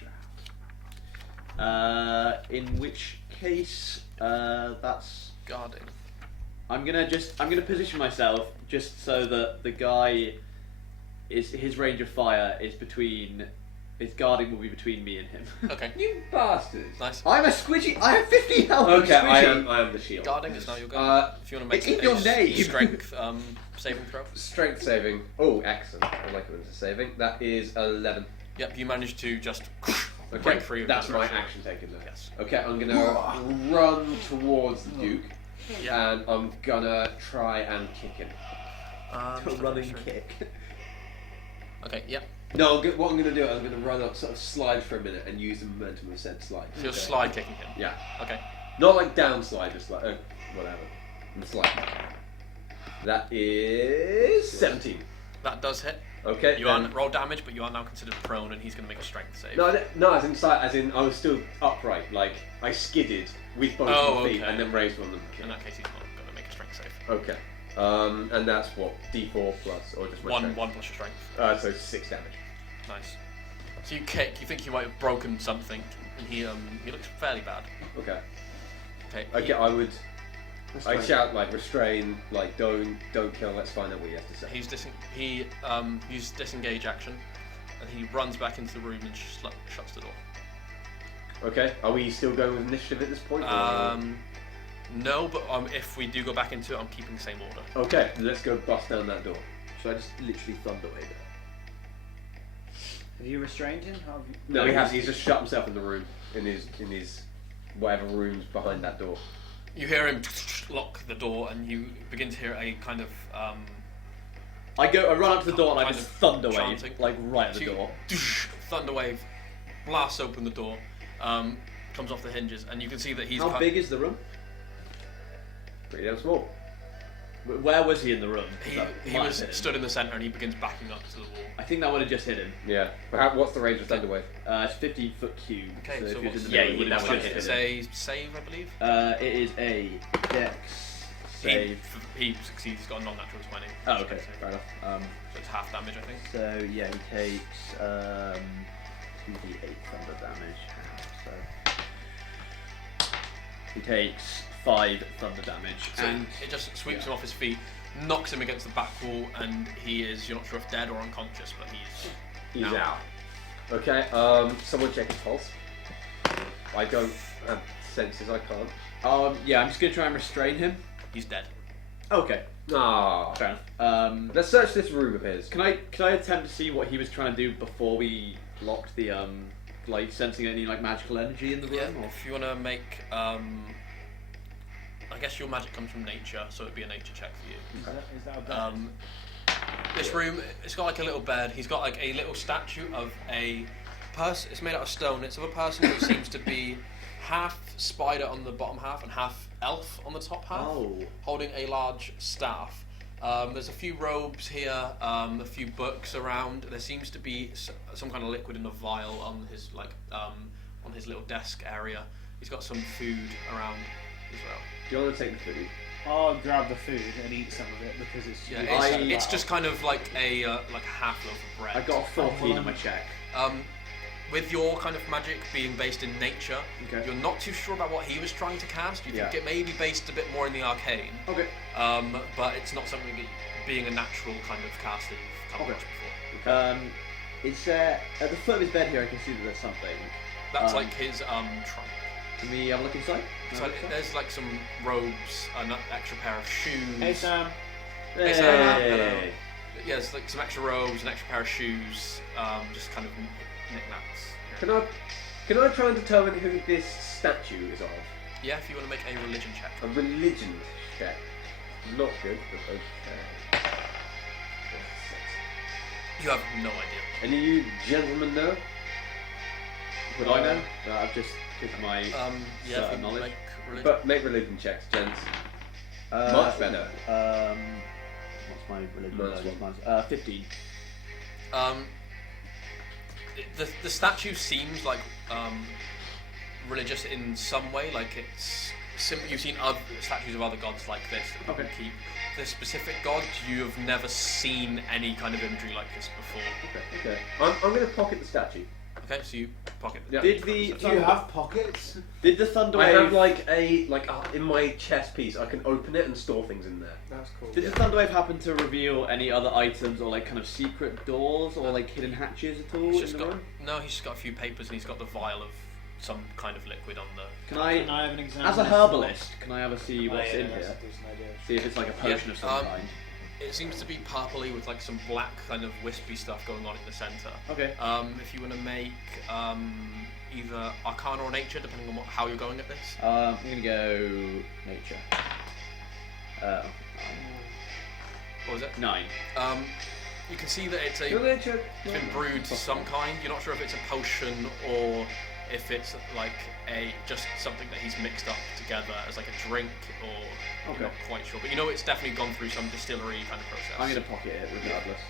drow. In which case, that's. Guarding. I'm gonna position myself just so that the guy his range of fire is between. His guarding will be between me and him. Okay. You bastards. Nice. I'm a squidgy. I have 50 health. Okay, I'm I squidgy. am the shield. Guarding is now your go. If you want to make it's in your name. strength saving throw. Strength saving. Oh, excellent. I like it when it's a saving. That is 11. Yep, you managed to just Okay, break free of that's the my structure. action taken there. Yes. Okay, I'm gonna run towards the Duke, Yeah. and I'm gonna try and kick him. Running kick. Okay, yep. No, what I'm gonna do, I'm gonna run up, sort of slide for a minute, and use the momentum of said slide. So you're slide kicking him. Yeah. Okay. Not like down slide, just like whatever. And slide. That is 17. That does hit. Okay. You are roll damage, but you are now considered prone, and he's going to make a strength save. No, as in I was still upright. Like I skidded with both my feet okay. and then raised on them. In that case, he's not going to make a strength save. Okay. And that's what D4 plus or just my strength? One plus your strength. So 6 damage. Nice. So you kick. You think you might have broken something, and he looks fairly bad. Okay. Okay. Okay, I shout like restrain, like don't kill. Let's find out what he has to say. He used disengage action, and he runs back into the room and shuts the door. Okay. Are we still going with initiative at this point? No, but if we do go back into it, I'm keeping the same order. Okay. Let's go bust down that door. So I just literally thunderwave it. Have you restrained him? How have you... No, he has. He's just shut himself in the room, in his whatever room's behind that door. You hear him lock the door, and you begin to hear a kind of. I run up to the door and I kind just of thunderwave, chanting. like right at the So you- door. Thunderwave blasts open the door, comes off the hinges, and you can see that he's. How big is the room? Pretty damn small. Where was he in the room? 'Cause He that might have was hit him. stood in the centre, and he begins backing up to the wall. I think that would have just hit him. Yeah. But what's the range of Thunderwave? It's 50 foot cube. Okay, so so if he was what's in the the middle, he that would would have it's hit him. a save, I believe. It is a dex save. He succeeds. He's got a non-natural 20. Oh, okay, fair enough. So it's half damage, I think. So yeah, he takes 2d8 thunder damage. So He takes 5 thunder damage. So And it just sweeps him off his feet, knocks him against the back wall, and he is, you're not sure if dead or unconscious, but he's out. Okay, someone check his pulse. I don't have senses, I can't. yeah, I'm just gonna try and restrain him. He's dead. Okay, Ah. fair enough. Let's search this room of his. Can I attempt to see what he was trying to do before we locked the like sensing any like magical energy in the room? Yeah, Or? if you want to make, I guess your magic comes from nature, so it'd be a nature check for you. Is that a bad? This room, it's got like a little bed. He's got like a little statue of a person. It's made out of stone. It's of a person who seems to be half spider on the bottom half and half elf on the top half, holding a large staff. There's a few robes here, a few books around. There seems to be some kind of liquid in a vial on his on his little desk area. He's got some food around as well. Do you want to take the food? I'll grab the food and eat some of it because it's. It's just kind of like a half loaf of bread. I got a 14 on my check. With your kind of magic being based in nature, Okay. you're not too sure about what he was trying to cast. You think it may be based a bit more in the arcane. Okay. But it's not something that, being a natural kind of cast that you've come across before. It's at the foot of his bed here. I can see that there's something. That's like his trunk. Can we have a look inside? So there's like some robes, an extra pair of shoes. Hey Sam. Hey, Sam. Hello. Yeah, there's like some extra robes, an extra pair of shoes, just kind of knickknacks. Can I try and determine who this statue is of? Yeah, if you want to make a religion check. A religion check. Not good, but okay. You have no idea. Any of you gentlemen know? Would I know? I've just given my Yeah, if you knowledge. make religion. But make religion checks, gents. Much better. What's my religion? Minus 15. The statue seems like religious in some way, like it's you've seen other statues of other gods like this that people keep. The specific god, you have never seen any kind of imagery like this before. Okay. I'm going to pocket the statue. Okay, so you pocket. Yeah. Did Do you have pockets? Did the thunder I wave? have in my chest piece. I can open it and store things in there. That's cool. Did the thunder wave happen to reveal any other items or like kind of secret doors or like hidden hatches at all He's in just the got room? he's just got a few papers and he's got the vial of some kind of liquid on the. Can I have an exam? as a herbalist, can I have a see what's yeah, in that's here? a decent idea. See if it's like a potion of some kind. It seems to be purpley with like some black kind of wispy stuff going on in the centre. Okay. If you want to make either Arcana or Nature, depending on how you're going at this. I'm gonna go nature. What was it? 9. You can see that it's Nature. been brewed to some kind. You're not sure if it's a potion or if it's like just something that he's mixed up together as like a drink, or you're not quite sure. But you know it's definitely gone through some distillery kind of process. I'm gonna pocket it regardless.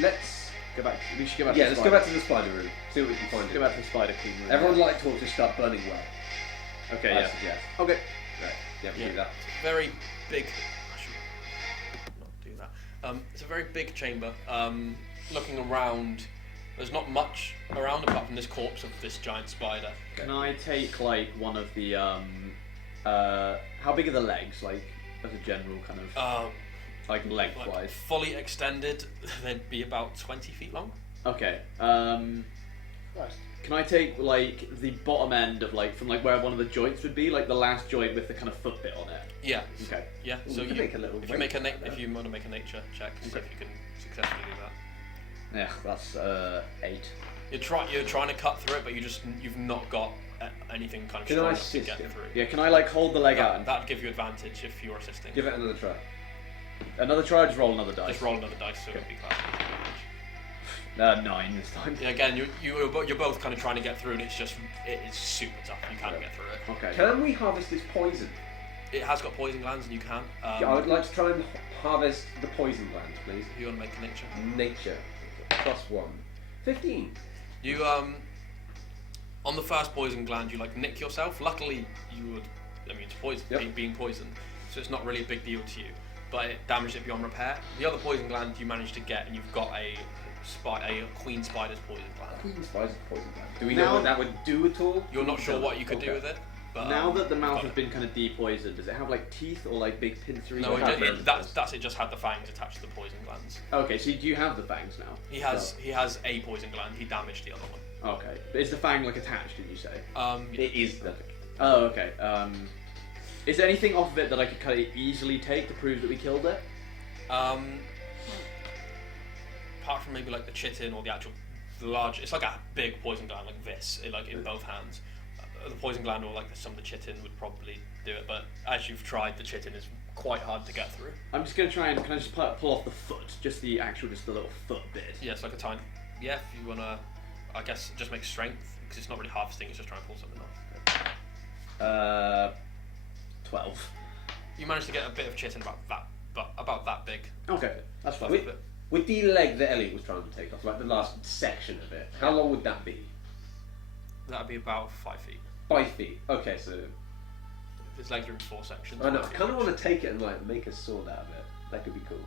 Let's go back. We should go back. Yeah, to let's the go spider. back to the spider room. See what we can find. Go back to the spider queen room. Everyone light torches start burning well. Okay. I Yeah. suggest. Okay. Right. Yeah, we Yeah. do that. Very big. I should not do that. It's a very big chamber. Looking around, there's not much around apart from this corpse of this giant spider. Can I take like one of the how big are the legs? Like as a general kind of like lengthwise. Like fully extended, they'd be about 20 feet long. Okay. Christ. Can I take like the bottom end of like from like where one of the joints would be, like the last joint with the kind of foot bit on it? Yeah. Okay. Yeah. Ooh, So we could make a little if you make weight if you want to make a nature check, see if you can successfully do that. Yeah, that's 8. You're trying to cut through it, but you've not got anything kind of Can strong I enough to assist get him? through. Yeah, can I like hold the leg out? And That'd give you advantage if you're assisting. Give it another try. another try, just roll another dice. Just roll another dice, so it'll be class. 9 this time. Yeah, again, you're both kind of trying to get through, and it is super tough. You can't get through it. Okay. Can we harvest this poison? It has got poison glands, and you can. Yeah, I would like to try and harvest the poison glands, please. If you want to make a nature. Nature. +1. 15. You on the first poison gland, you like nick yourself. Luckily, it's poison, being poisoned, so it's not really a big deal to you. But it damaged it beyond repair. The other poison gland you managed to get, and you've got a queen spider's poison gland. Queen spider's poison gland. Do we know what that would do at all? You're not sure what you could do with it. But, now that the mouth has been kind of depoisoned, does it have like teeth or like big pincery? No, that's it. Just had the fangs attached to the poison glands. Okay, so do you have the fangs now? He has a poison gland. He damaged the other one. Okay, but is the fang like attached? Did you say? It is. Oh, okay. Is there anything off of it that I could kind of easily take to prove that we killed it? Apart from maybe like the chitin or the large, it's like a big poison gland like this, like in both hands. The poison gland or like some of the chitin would probably do it, but as you've tried, the chitin is quite hard to get through. I'm just gonna try and can I just pull off the foot, just the little foot bit. Yeah, it's like a tiny. Yeah, if you wanna, I guess just make strength because it's not really harvesting. It's just trying to pull something off. 12. You managed to get a bit of chitin about that big. Okay, that's fine. With the leg that Elliot was trying to take off, like the last section of it, how long would that be? That'd be about 5 feet. 5 feet. Okay, so His legs are in 4 sections. I know. I kind of want to take it and like make a sword out of it. That could be cool.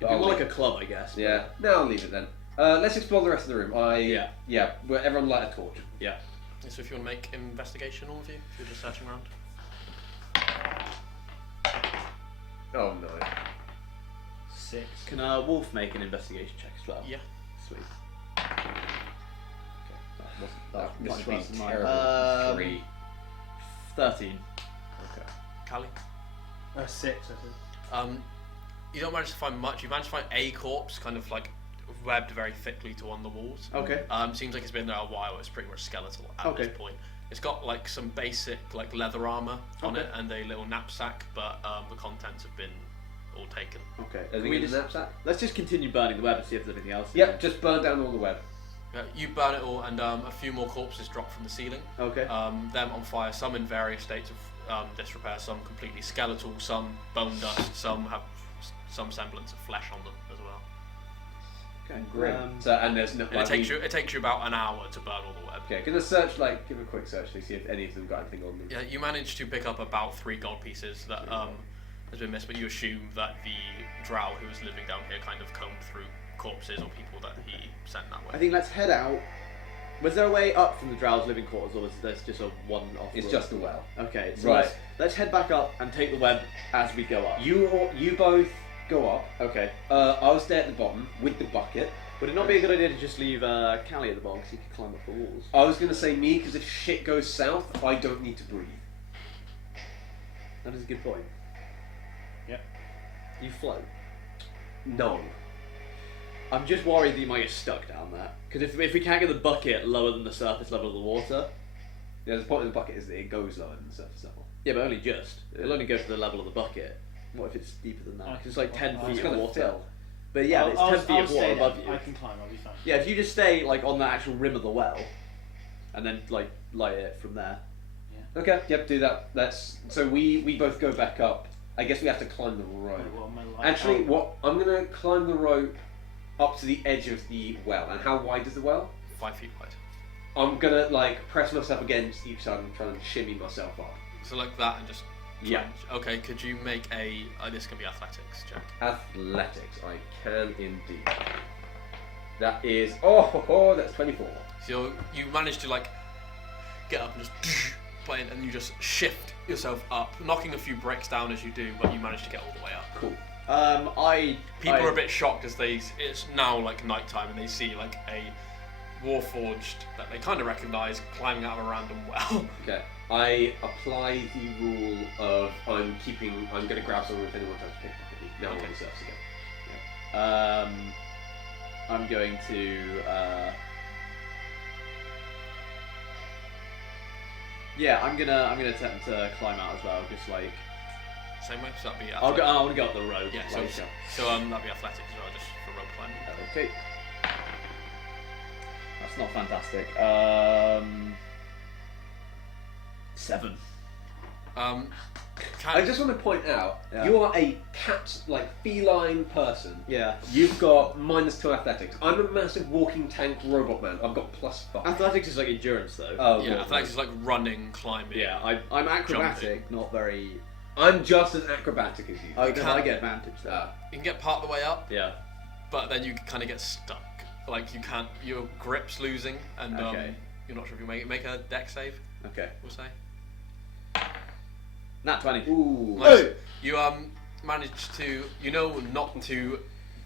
It'd be more like a club, I guess. Yeah. No, I'll leave it then. Let's explore the rest of the room. Yeah. Where everyone light a torch. Yeah. So if you want to make investigation, all of you, if you're just searching around. Oh no. 6. Can Wolf make an investigation check as well? Yeah. Sweet. That Much would worse be than mine. terrible. 3. 13. Okay. Callie? 6, I think. You don't manage to find much. You manage to find a corpse, kind of like webbed very thickly to one of the walls. Okay. Seems like it's been there a while. It's pretty much skeletal at this point. It's got like some basic like leather armor on it and a little knapsack, but the contents have been all taken. Okay. Can we just knapsack? Let's just continue burning the web and see if there's anything else. Yep. Just burn down all the web. You burn it all, and a few more corpses drop from the ceiling. Okay. Them on fire. Some in various states of disrepair. Some completely skeletal. Some bone dust. Some have some semblance of flesh on them as well. Okay. Great. So and there's no. And it takes you about an hour to burn all the web. Okay. Can I search give a quick search to see if any of them got anything on them? Yeah, you managed to pick up about 3 gold pieces that has been missed, but you assume that the drow who was living down here kind of combed through corpses or people that he sent that way. I think let's head out. Was there a way up from the Drow's living quarters, or was there just a one-off? It's route? just a well. Okay, so Right. let's head back up and take the web as we go up. You both go up. Okay. I'll stay at the bottom with the bucket. Would it not be a good idea to just leave Callie at the bottom so he could climb up the walls? I was going to say me because if shit goes south, I don't need to breathe. That is a good point. Yep. You float. No. I'm just worried that you might get stuck down there. Because if we can't get the bucket lower than the surface level of the water... Yeah, the point of the bucket is that it goes lower than the surface level. Yeah, but only just. It'll only go to the level of the bucket. What if it's deeper than that? Because it's like 10 feet of gonna water. fill. But yeah, it's 10 feet I'll of water stay above there. you. I can climb, I'll be fine. Yeah, if you just stay like on the actual rim of the well, and then like light it from there. Okay, yep, do that. So we both go back up. I guess we have to climb the rope. Wait, what am I like? Actually, I'm gonna climb the rope up to the edge of the well. And how wide is the well? 5 feet wide. I'm gonna press myself against each side and try and shimmy myself up. So like that and just... Yeah. Okay, could you make a... this can be athletics check. Athletics, I can indeed. That is... that's 24. So you manage to like get up and just play it, and you just shift yourself up, knocking a few bricks down as you do, but you manage to get all the way up. Cool. People are a bit shocked as it's now like nighttime and they see like a warforged that they kind of recognise climbing out of a random well. Okay. I apply the rule of I'm going to grab someone if anyone tries to pickpocket me. Now I'm on the surface again. I'm going to. I'm gonna attempt to climb out as well. Just like. Same way, so that'd be. I want to go up the road. Yeah. So that'd be athletics as well, just for rope climbing. Okay. That's not fantastic. 7. I just want to point out, you are a cat, feline person. Yeah. You've got -2 athletics. I'm a massive walking tank robot man. I've got +5. Athletics is like endurance though. Oh, yeah, athletics is like running, climbing. Yeah, I'm acrobatic, not very. I'm just as acrobatic as you. I get advantage there. You can get part of the way up, Yeah. but then you kind of get stuck. Like you can't, your grip's losing, and Okay. you're not sure if you make a deck save. Okay. We'll say. Nat 20. Ooh. Nice. You manage to, not to.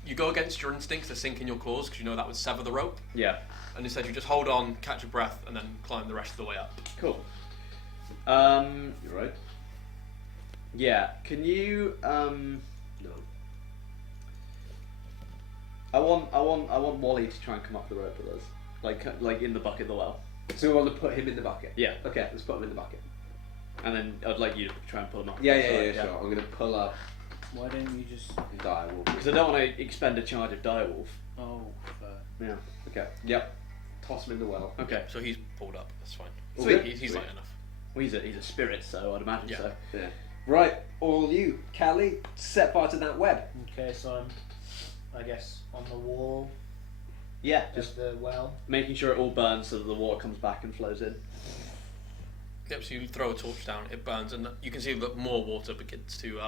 You go against your instincts to sink in your claws because you know that would sever the rope. Yeah. And instead you just hold on, catch your breath, and then climb the rest of the way up. Cool. You're right. Yeah. Can you No. I want Wally to try and come up the rope with us, like in the bucket of the well. So we want to put him in the bucket. Yeah. Okay, let's put him in the bucket. And then I'd like you to try and pull him up. Yeah, sure. I'm gonna pull up Why don't you just... Direwolf. Because I don't want to expend a charge of Direwolf. Oh, fair. Yeah. Okay. Yep. Toss him in the well. Okay. So he's pulled up. That's fine. Sweet. He's light enough. Well, he's a spirit, so I'd imagine Yeah. so. Yeah. Right, all you, Callie, set fire to that web. Okay, so I'm, I guess, on the wall Yeah. of Just the well. making sure it all burns so that the water comes back and flows in. Yep. So you throw a torch down, it burns, and you can see that more water begins to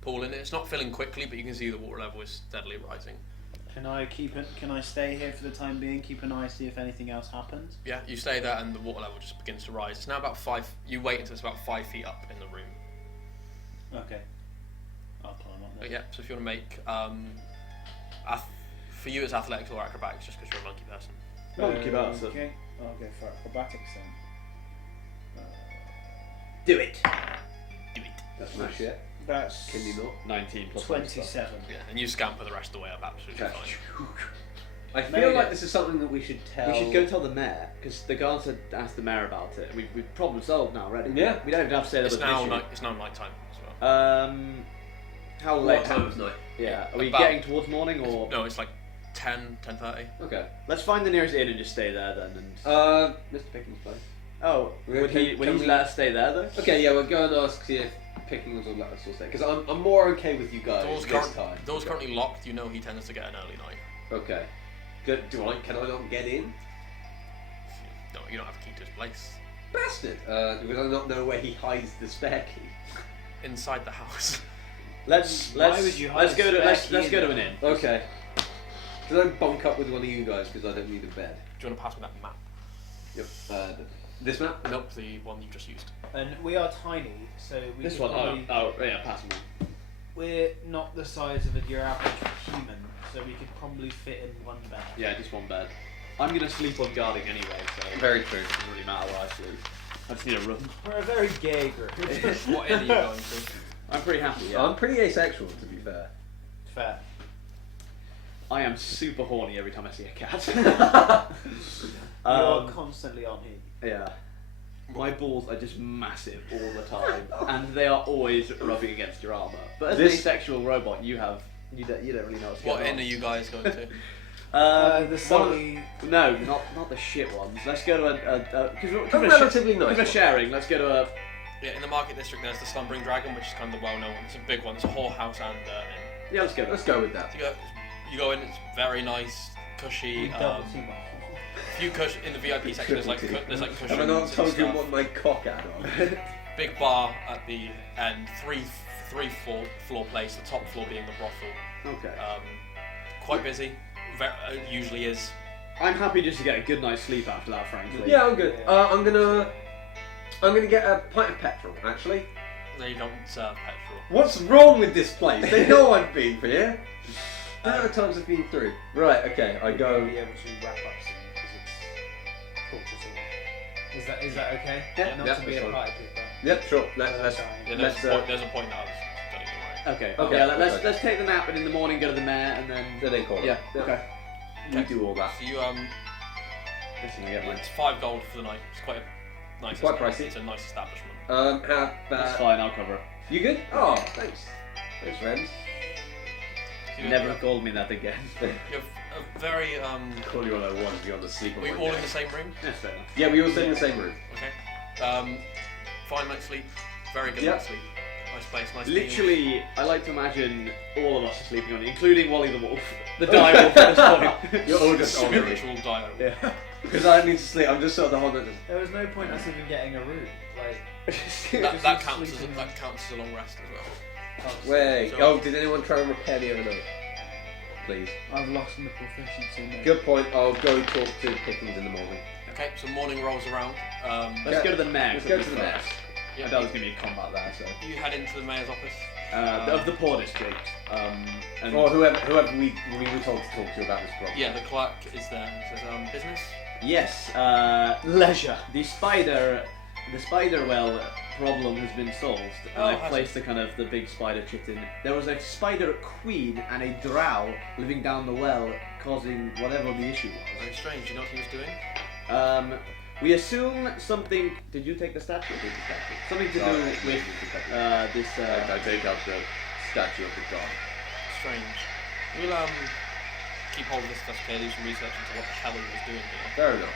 pool in. It's not filling quickly, but you can see the water level is steadily rising. Can I keep it? Can I stay here for the time being? Keep an eye, see if anything else happens. Yeah, you stay there, and the water level just begins to rise. It's now about 5. You wait until it's about 5 feet up in the room. Okay. I'll climb up there. But yeah. So if you want to make, for you it's athletics or acrobatics, just because you're a monkey person. Monkey bastard. Okay. I'll go for acrobatics then. Do it. Do it. That's my shit. That's Can you not? 19 plus 1 stuff. 27. Yeah, and you scamper the rest of the way up absolutely Okay. fine. I Made feel like it. this is something that we should tell. We should go tell the mayor, because the guards had asked the mayor about it. We've problem solved now already. Yeah. We don't even have to say there It's was now an issue. night. It's now night time as well. How What late? time of night? Yeah. Are we About- getting towards morning or? No, it's like 10:30. Okay. Let's find the nearest inn and just stay there then. And Mr. Pickens' place. oh, would he can we- let us stay there though? Okay, yeah, we'll go and ask see if Pickens will let us all stay. Because I'm more okay with you guys Doors, this time. doors currently locked. You know he tends to get an early night. Okay. Can I not get in? No, you don't have a key to his place. Bastard! Because I not know where he hides the spare key. Inside the house. Let's Why would you hide let's go a to spare let's key go in to an inn. Okay. Can I bunk up with one of you guys because I don't need a bed? Do you want to pass me that map? Yep. This map? Nope, the one you just used. And we are tiny, so we This could one. probably, Oh yeah, pass me. we're not the size of your average human, so we could probably fit in one bed. Yeah, just one bed. I'm gonna sleep on guarding anyway, so Very true. it doesn't really matter where I sleep. I just need a room. We're a very gay group. What inn are you going to? I'm pretty happy. Yeah. I'm pretty asexual, to be fair. Fair. I am super horny every time I see a cat. You're constantly on heat. Yeah. My balls are just massive all the time, and they are always rubbing against your armor. But as an This- asexual robot, you don't really know what's What going inn on. are you guys going to? The one of slightly... no, not the shit ones. Let's go to because we're relatively nice We're one. sharing. Let's go to a. Yeah, in the market district there's the Slumbering Dragon, which is kind of the well-known one. It's a big one. It's a whorehouse and inn. Yeah, let's go. Let's go with that. So you go in. It's very nice, cushy. double team up. Few in the VIP section. There's like cushions. Have I not and told you stuff. what my cock ad on? Big bar at the end. Three floor place. The top floor being the brothel. Okay. Quite busy. Usually is. I'm happy just to get a good night's sleep after that, frankly. Yeah, I'm good. I'm gonna get a pint of petrol, actually. They don't serve petrol. What's wrong with this place? They know I've been here. The amount of times I've been through. Right, okay, I go. Be able to wrap up soon because it's cool to see. Is that okay? Yeah. Not Yeah, to be that's a fine. party pooper. Yep, sure. Let's. Yeah, Let's, there's a point that I was telling you right. Okay. Okay, Yeah. okay. Let's take the nap and in the morning go to the mayor and then. Then they call it. Yeah. Okay. We do all that. So you Listen, I get mine. it's $5 for the night. It's quite a nice. Quite pricey. It's a nice establishment. Have That's fine. I'll cover it. You good? Oh, thanks. Thanks, friends. So you Never have, called me that again. you have a very Call you all I want if you're on the sleep. Were you all in the same room? That's fair enough. Yeah, we all stay in the same room. Okay. Fine night's sleep. Very good Yep. night's sleep. Nice place. Nice. Literally, I like to imagine all of us are sleeping on it, including Wally the Wolf, the dire wolf at this point. You're all just on me. Spiritual diary. Yeah. Because I need to sleep. I'm just sort of the whole night. There was no point us even getting a room. Like, That Just counts sleeping. that counts as a long rest as well. Wait. So- Oh, did anyone try and repair the overnight? Please. I've lost my proficiency now. Good point. I'll go talk to Pickens in the morning. Okay. So morning rolls around. Let's go to the mayor. Let's go to the mayor. Yeah, I thought it was going to be combat there, so. You head into the mayor's office. Of the poor district. And Or whoever we were told to talk to about this problem. Yeah, the clerk is there and says, business? yes, Leisure. the spider well problem has been solved. And Oh, I has placed the big spider chit in. There was a spider queen and a drow living down the well, causing whatever the issue was. Very strange. You know what he was doing? We assume something. Did you take the statue? I did the statue. Something to do with this. I take out the statue of the god. Strange. We'll keep hold of this stuff, do some research into what the hell he was doing here. Fair enough.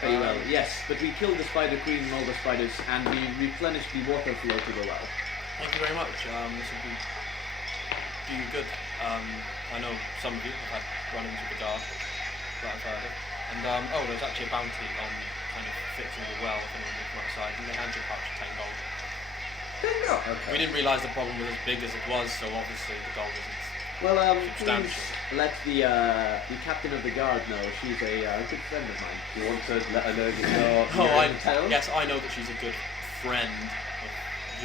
Very well. Yes, but we killed the spider queen and all the spiders, and we replenished the water flow to the well. Thank you very much. This will do you good. I know some of you have had run-ins with the guard that I've heard of. And there's actually a bounty on kind of fixing the well if anyone from outside, and they hand you a pouch of 10 gold. Okay. We didn't realise the problem was as big as it was, so obviously the gold isn't. Well, Substantial. please let the captain of the guard know. She's a good friend of mine. You want to let her know that you're in town? Yes, I know that she's a good friend of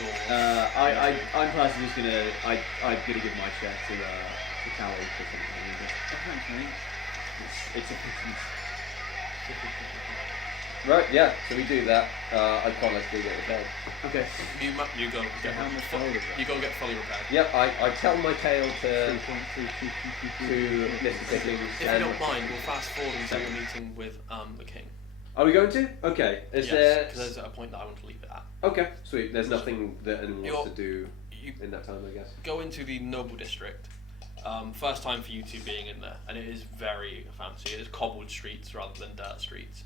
yours. I'm personally just I'm gonna give my share to Callie for something. It's a pittance. Right, yeah, so we do that. I quite like to do the tail. Okay. You go get how much gold is that? You go get fully repaired. Yep, I tell my tale to Mr. Pickings. If you don't mind, we'll fast forward until your meeting with the king. Are we going to? Okay. Is Yes, there? because there's a point that I want to leave it at. Okay, sweet. There's nothing that anyone wants to do You in that time, I guess. go into the noble district. First time for you two being in there, and it is very fancy. It is cobbled streets rather than dirt streets.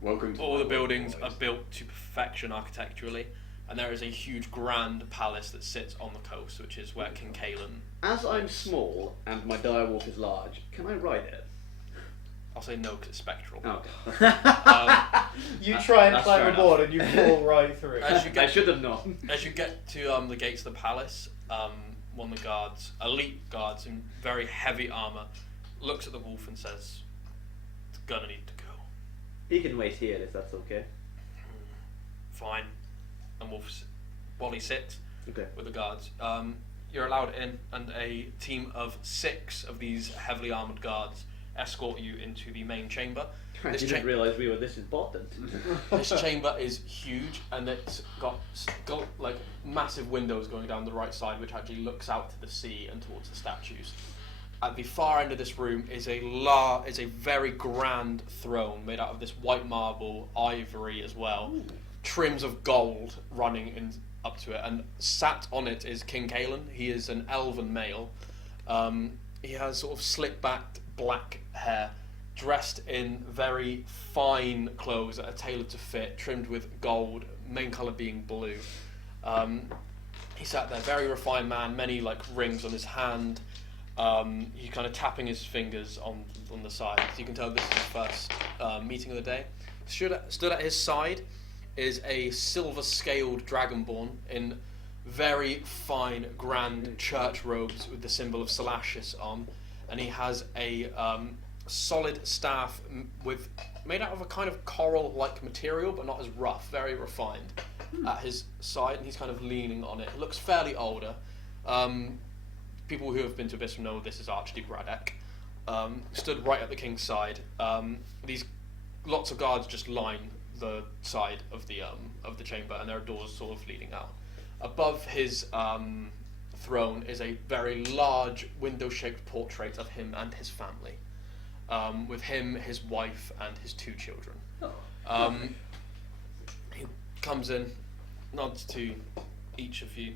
Welcome to All my the buildings world, are boys. built to perfection architecturally, and there is a huge grand palace that sits on the coast, which is where King Kalen. As I'm small and my direwolf is large, can I ride it? I'll say no because it's spectral. Oh. You try and That's climb fair aboard and you fall right through. As you I get should have known. As you get to the gates of the palace, one of the guards, elite guards in very heavy armour, looks at the wolf and says, "It's gonna need to go." He can wait here if that's okay. Fine. And while he sits Okay. with the guards, you're allowed in, and a team of 6 of these heavily armoured guards escort you into the main chamber. I This didn't cha- realise we were this important. This chamber is huge, and it's got like massive windows going down the right side, which actually looks out to the sea and towards the statues. At the far end of this room is a very grand throne made out of this white marble, ivory as well, trims of gold running in up to it, and sat on it is King Kalen. He is an elven male. He has sort of slick-backed black hair, dressed in very fine clothes that are tailored to fit, trimmed with gold, main colour being blue. He sat there, very refined man, many like rings on his hand. He's kind of tapping his fingers on the side. So you can tell this is his first meeting of the day. Stood at his side is a silver-scaled dragonborn in very fine, grand church robes with the symbol of Salacious on, and he has a solid staff made out of a kind of coral-like material, but not as rough, very refined, at his side, and he's kind of leaning on it. Looks fairly older. People who have been to Abyss know this is Archduke Radek. Stood right at the king's side. These lots of guards just line the side of the chamber, and there are doors sort of leading out. Above his throne is a very large window-shaped portrait of him and his family, with him, his wife, and his 2 children. He comes in, nods to each of you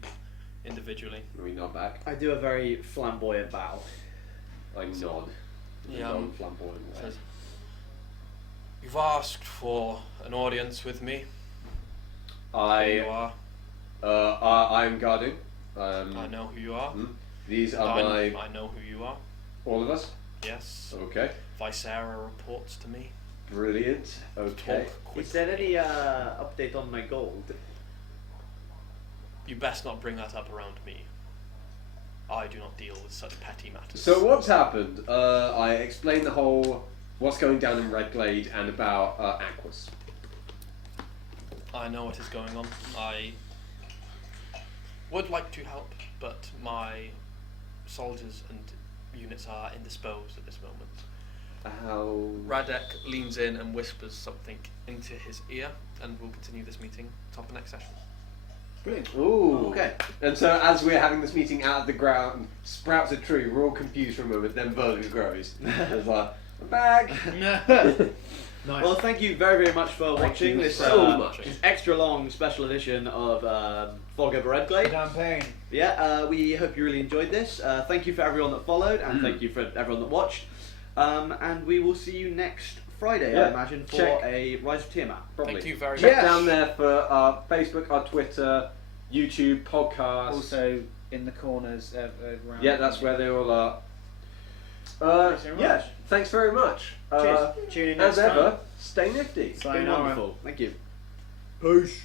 individually. We nod back. I do a very flamboyant bow. I nod. Yeah, Non-flamboyant way. says, "You've asked for an audience with me. Here you are. I'm guarding. I know who you are. These are I know who you are. all of us. Yes. Okay. Visera reports to me. Brilliant. Okay. Talk quickly. Is there any update on my gold? You best not bring that up around me. I do not deal with such petty matters." So what's happened? I explained the whole what's going down in Redglade and about Aquas. I know what is going on. I would like to help, but my soldiers and units are indisposed at this moment. How? Radek leans in and whispers something into his ear, and we'll continue this meeting top of next session. Brilliant. Ooh. Okay. And so as we're having this meeting out of the ground, sprouts a tree. We're all confused for a moment. Then Virgo grows. It's like, I'm back. Nice. Well, thank you very, very much for watching you this so much. this extra long special edition of Fog Over Redglade. Campaign. Yeah, we hope you really enjoyed this. Thank you for everyone that followed, and thank you for everyone that watched. And we will see you next Friday, I imagine, for Check. a Rise of Tiamat. Probably. Thank you very Check much. down there for our Facebook, our Twitter, YouTube, podcast. Also in the corners around. Yeah, that's where they all are. Thanks very Yeah, much. thanks very much. Cheers. Tune in next As ever, time. stay nifty. It's been Sayonara. wonderful. Thank you. Peace.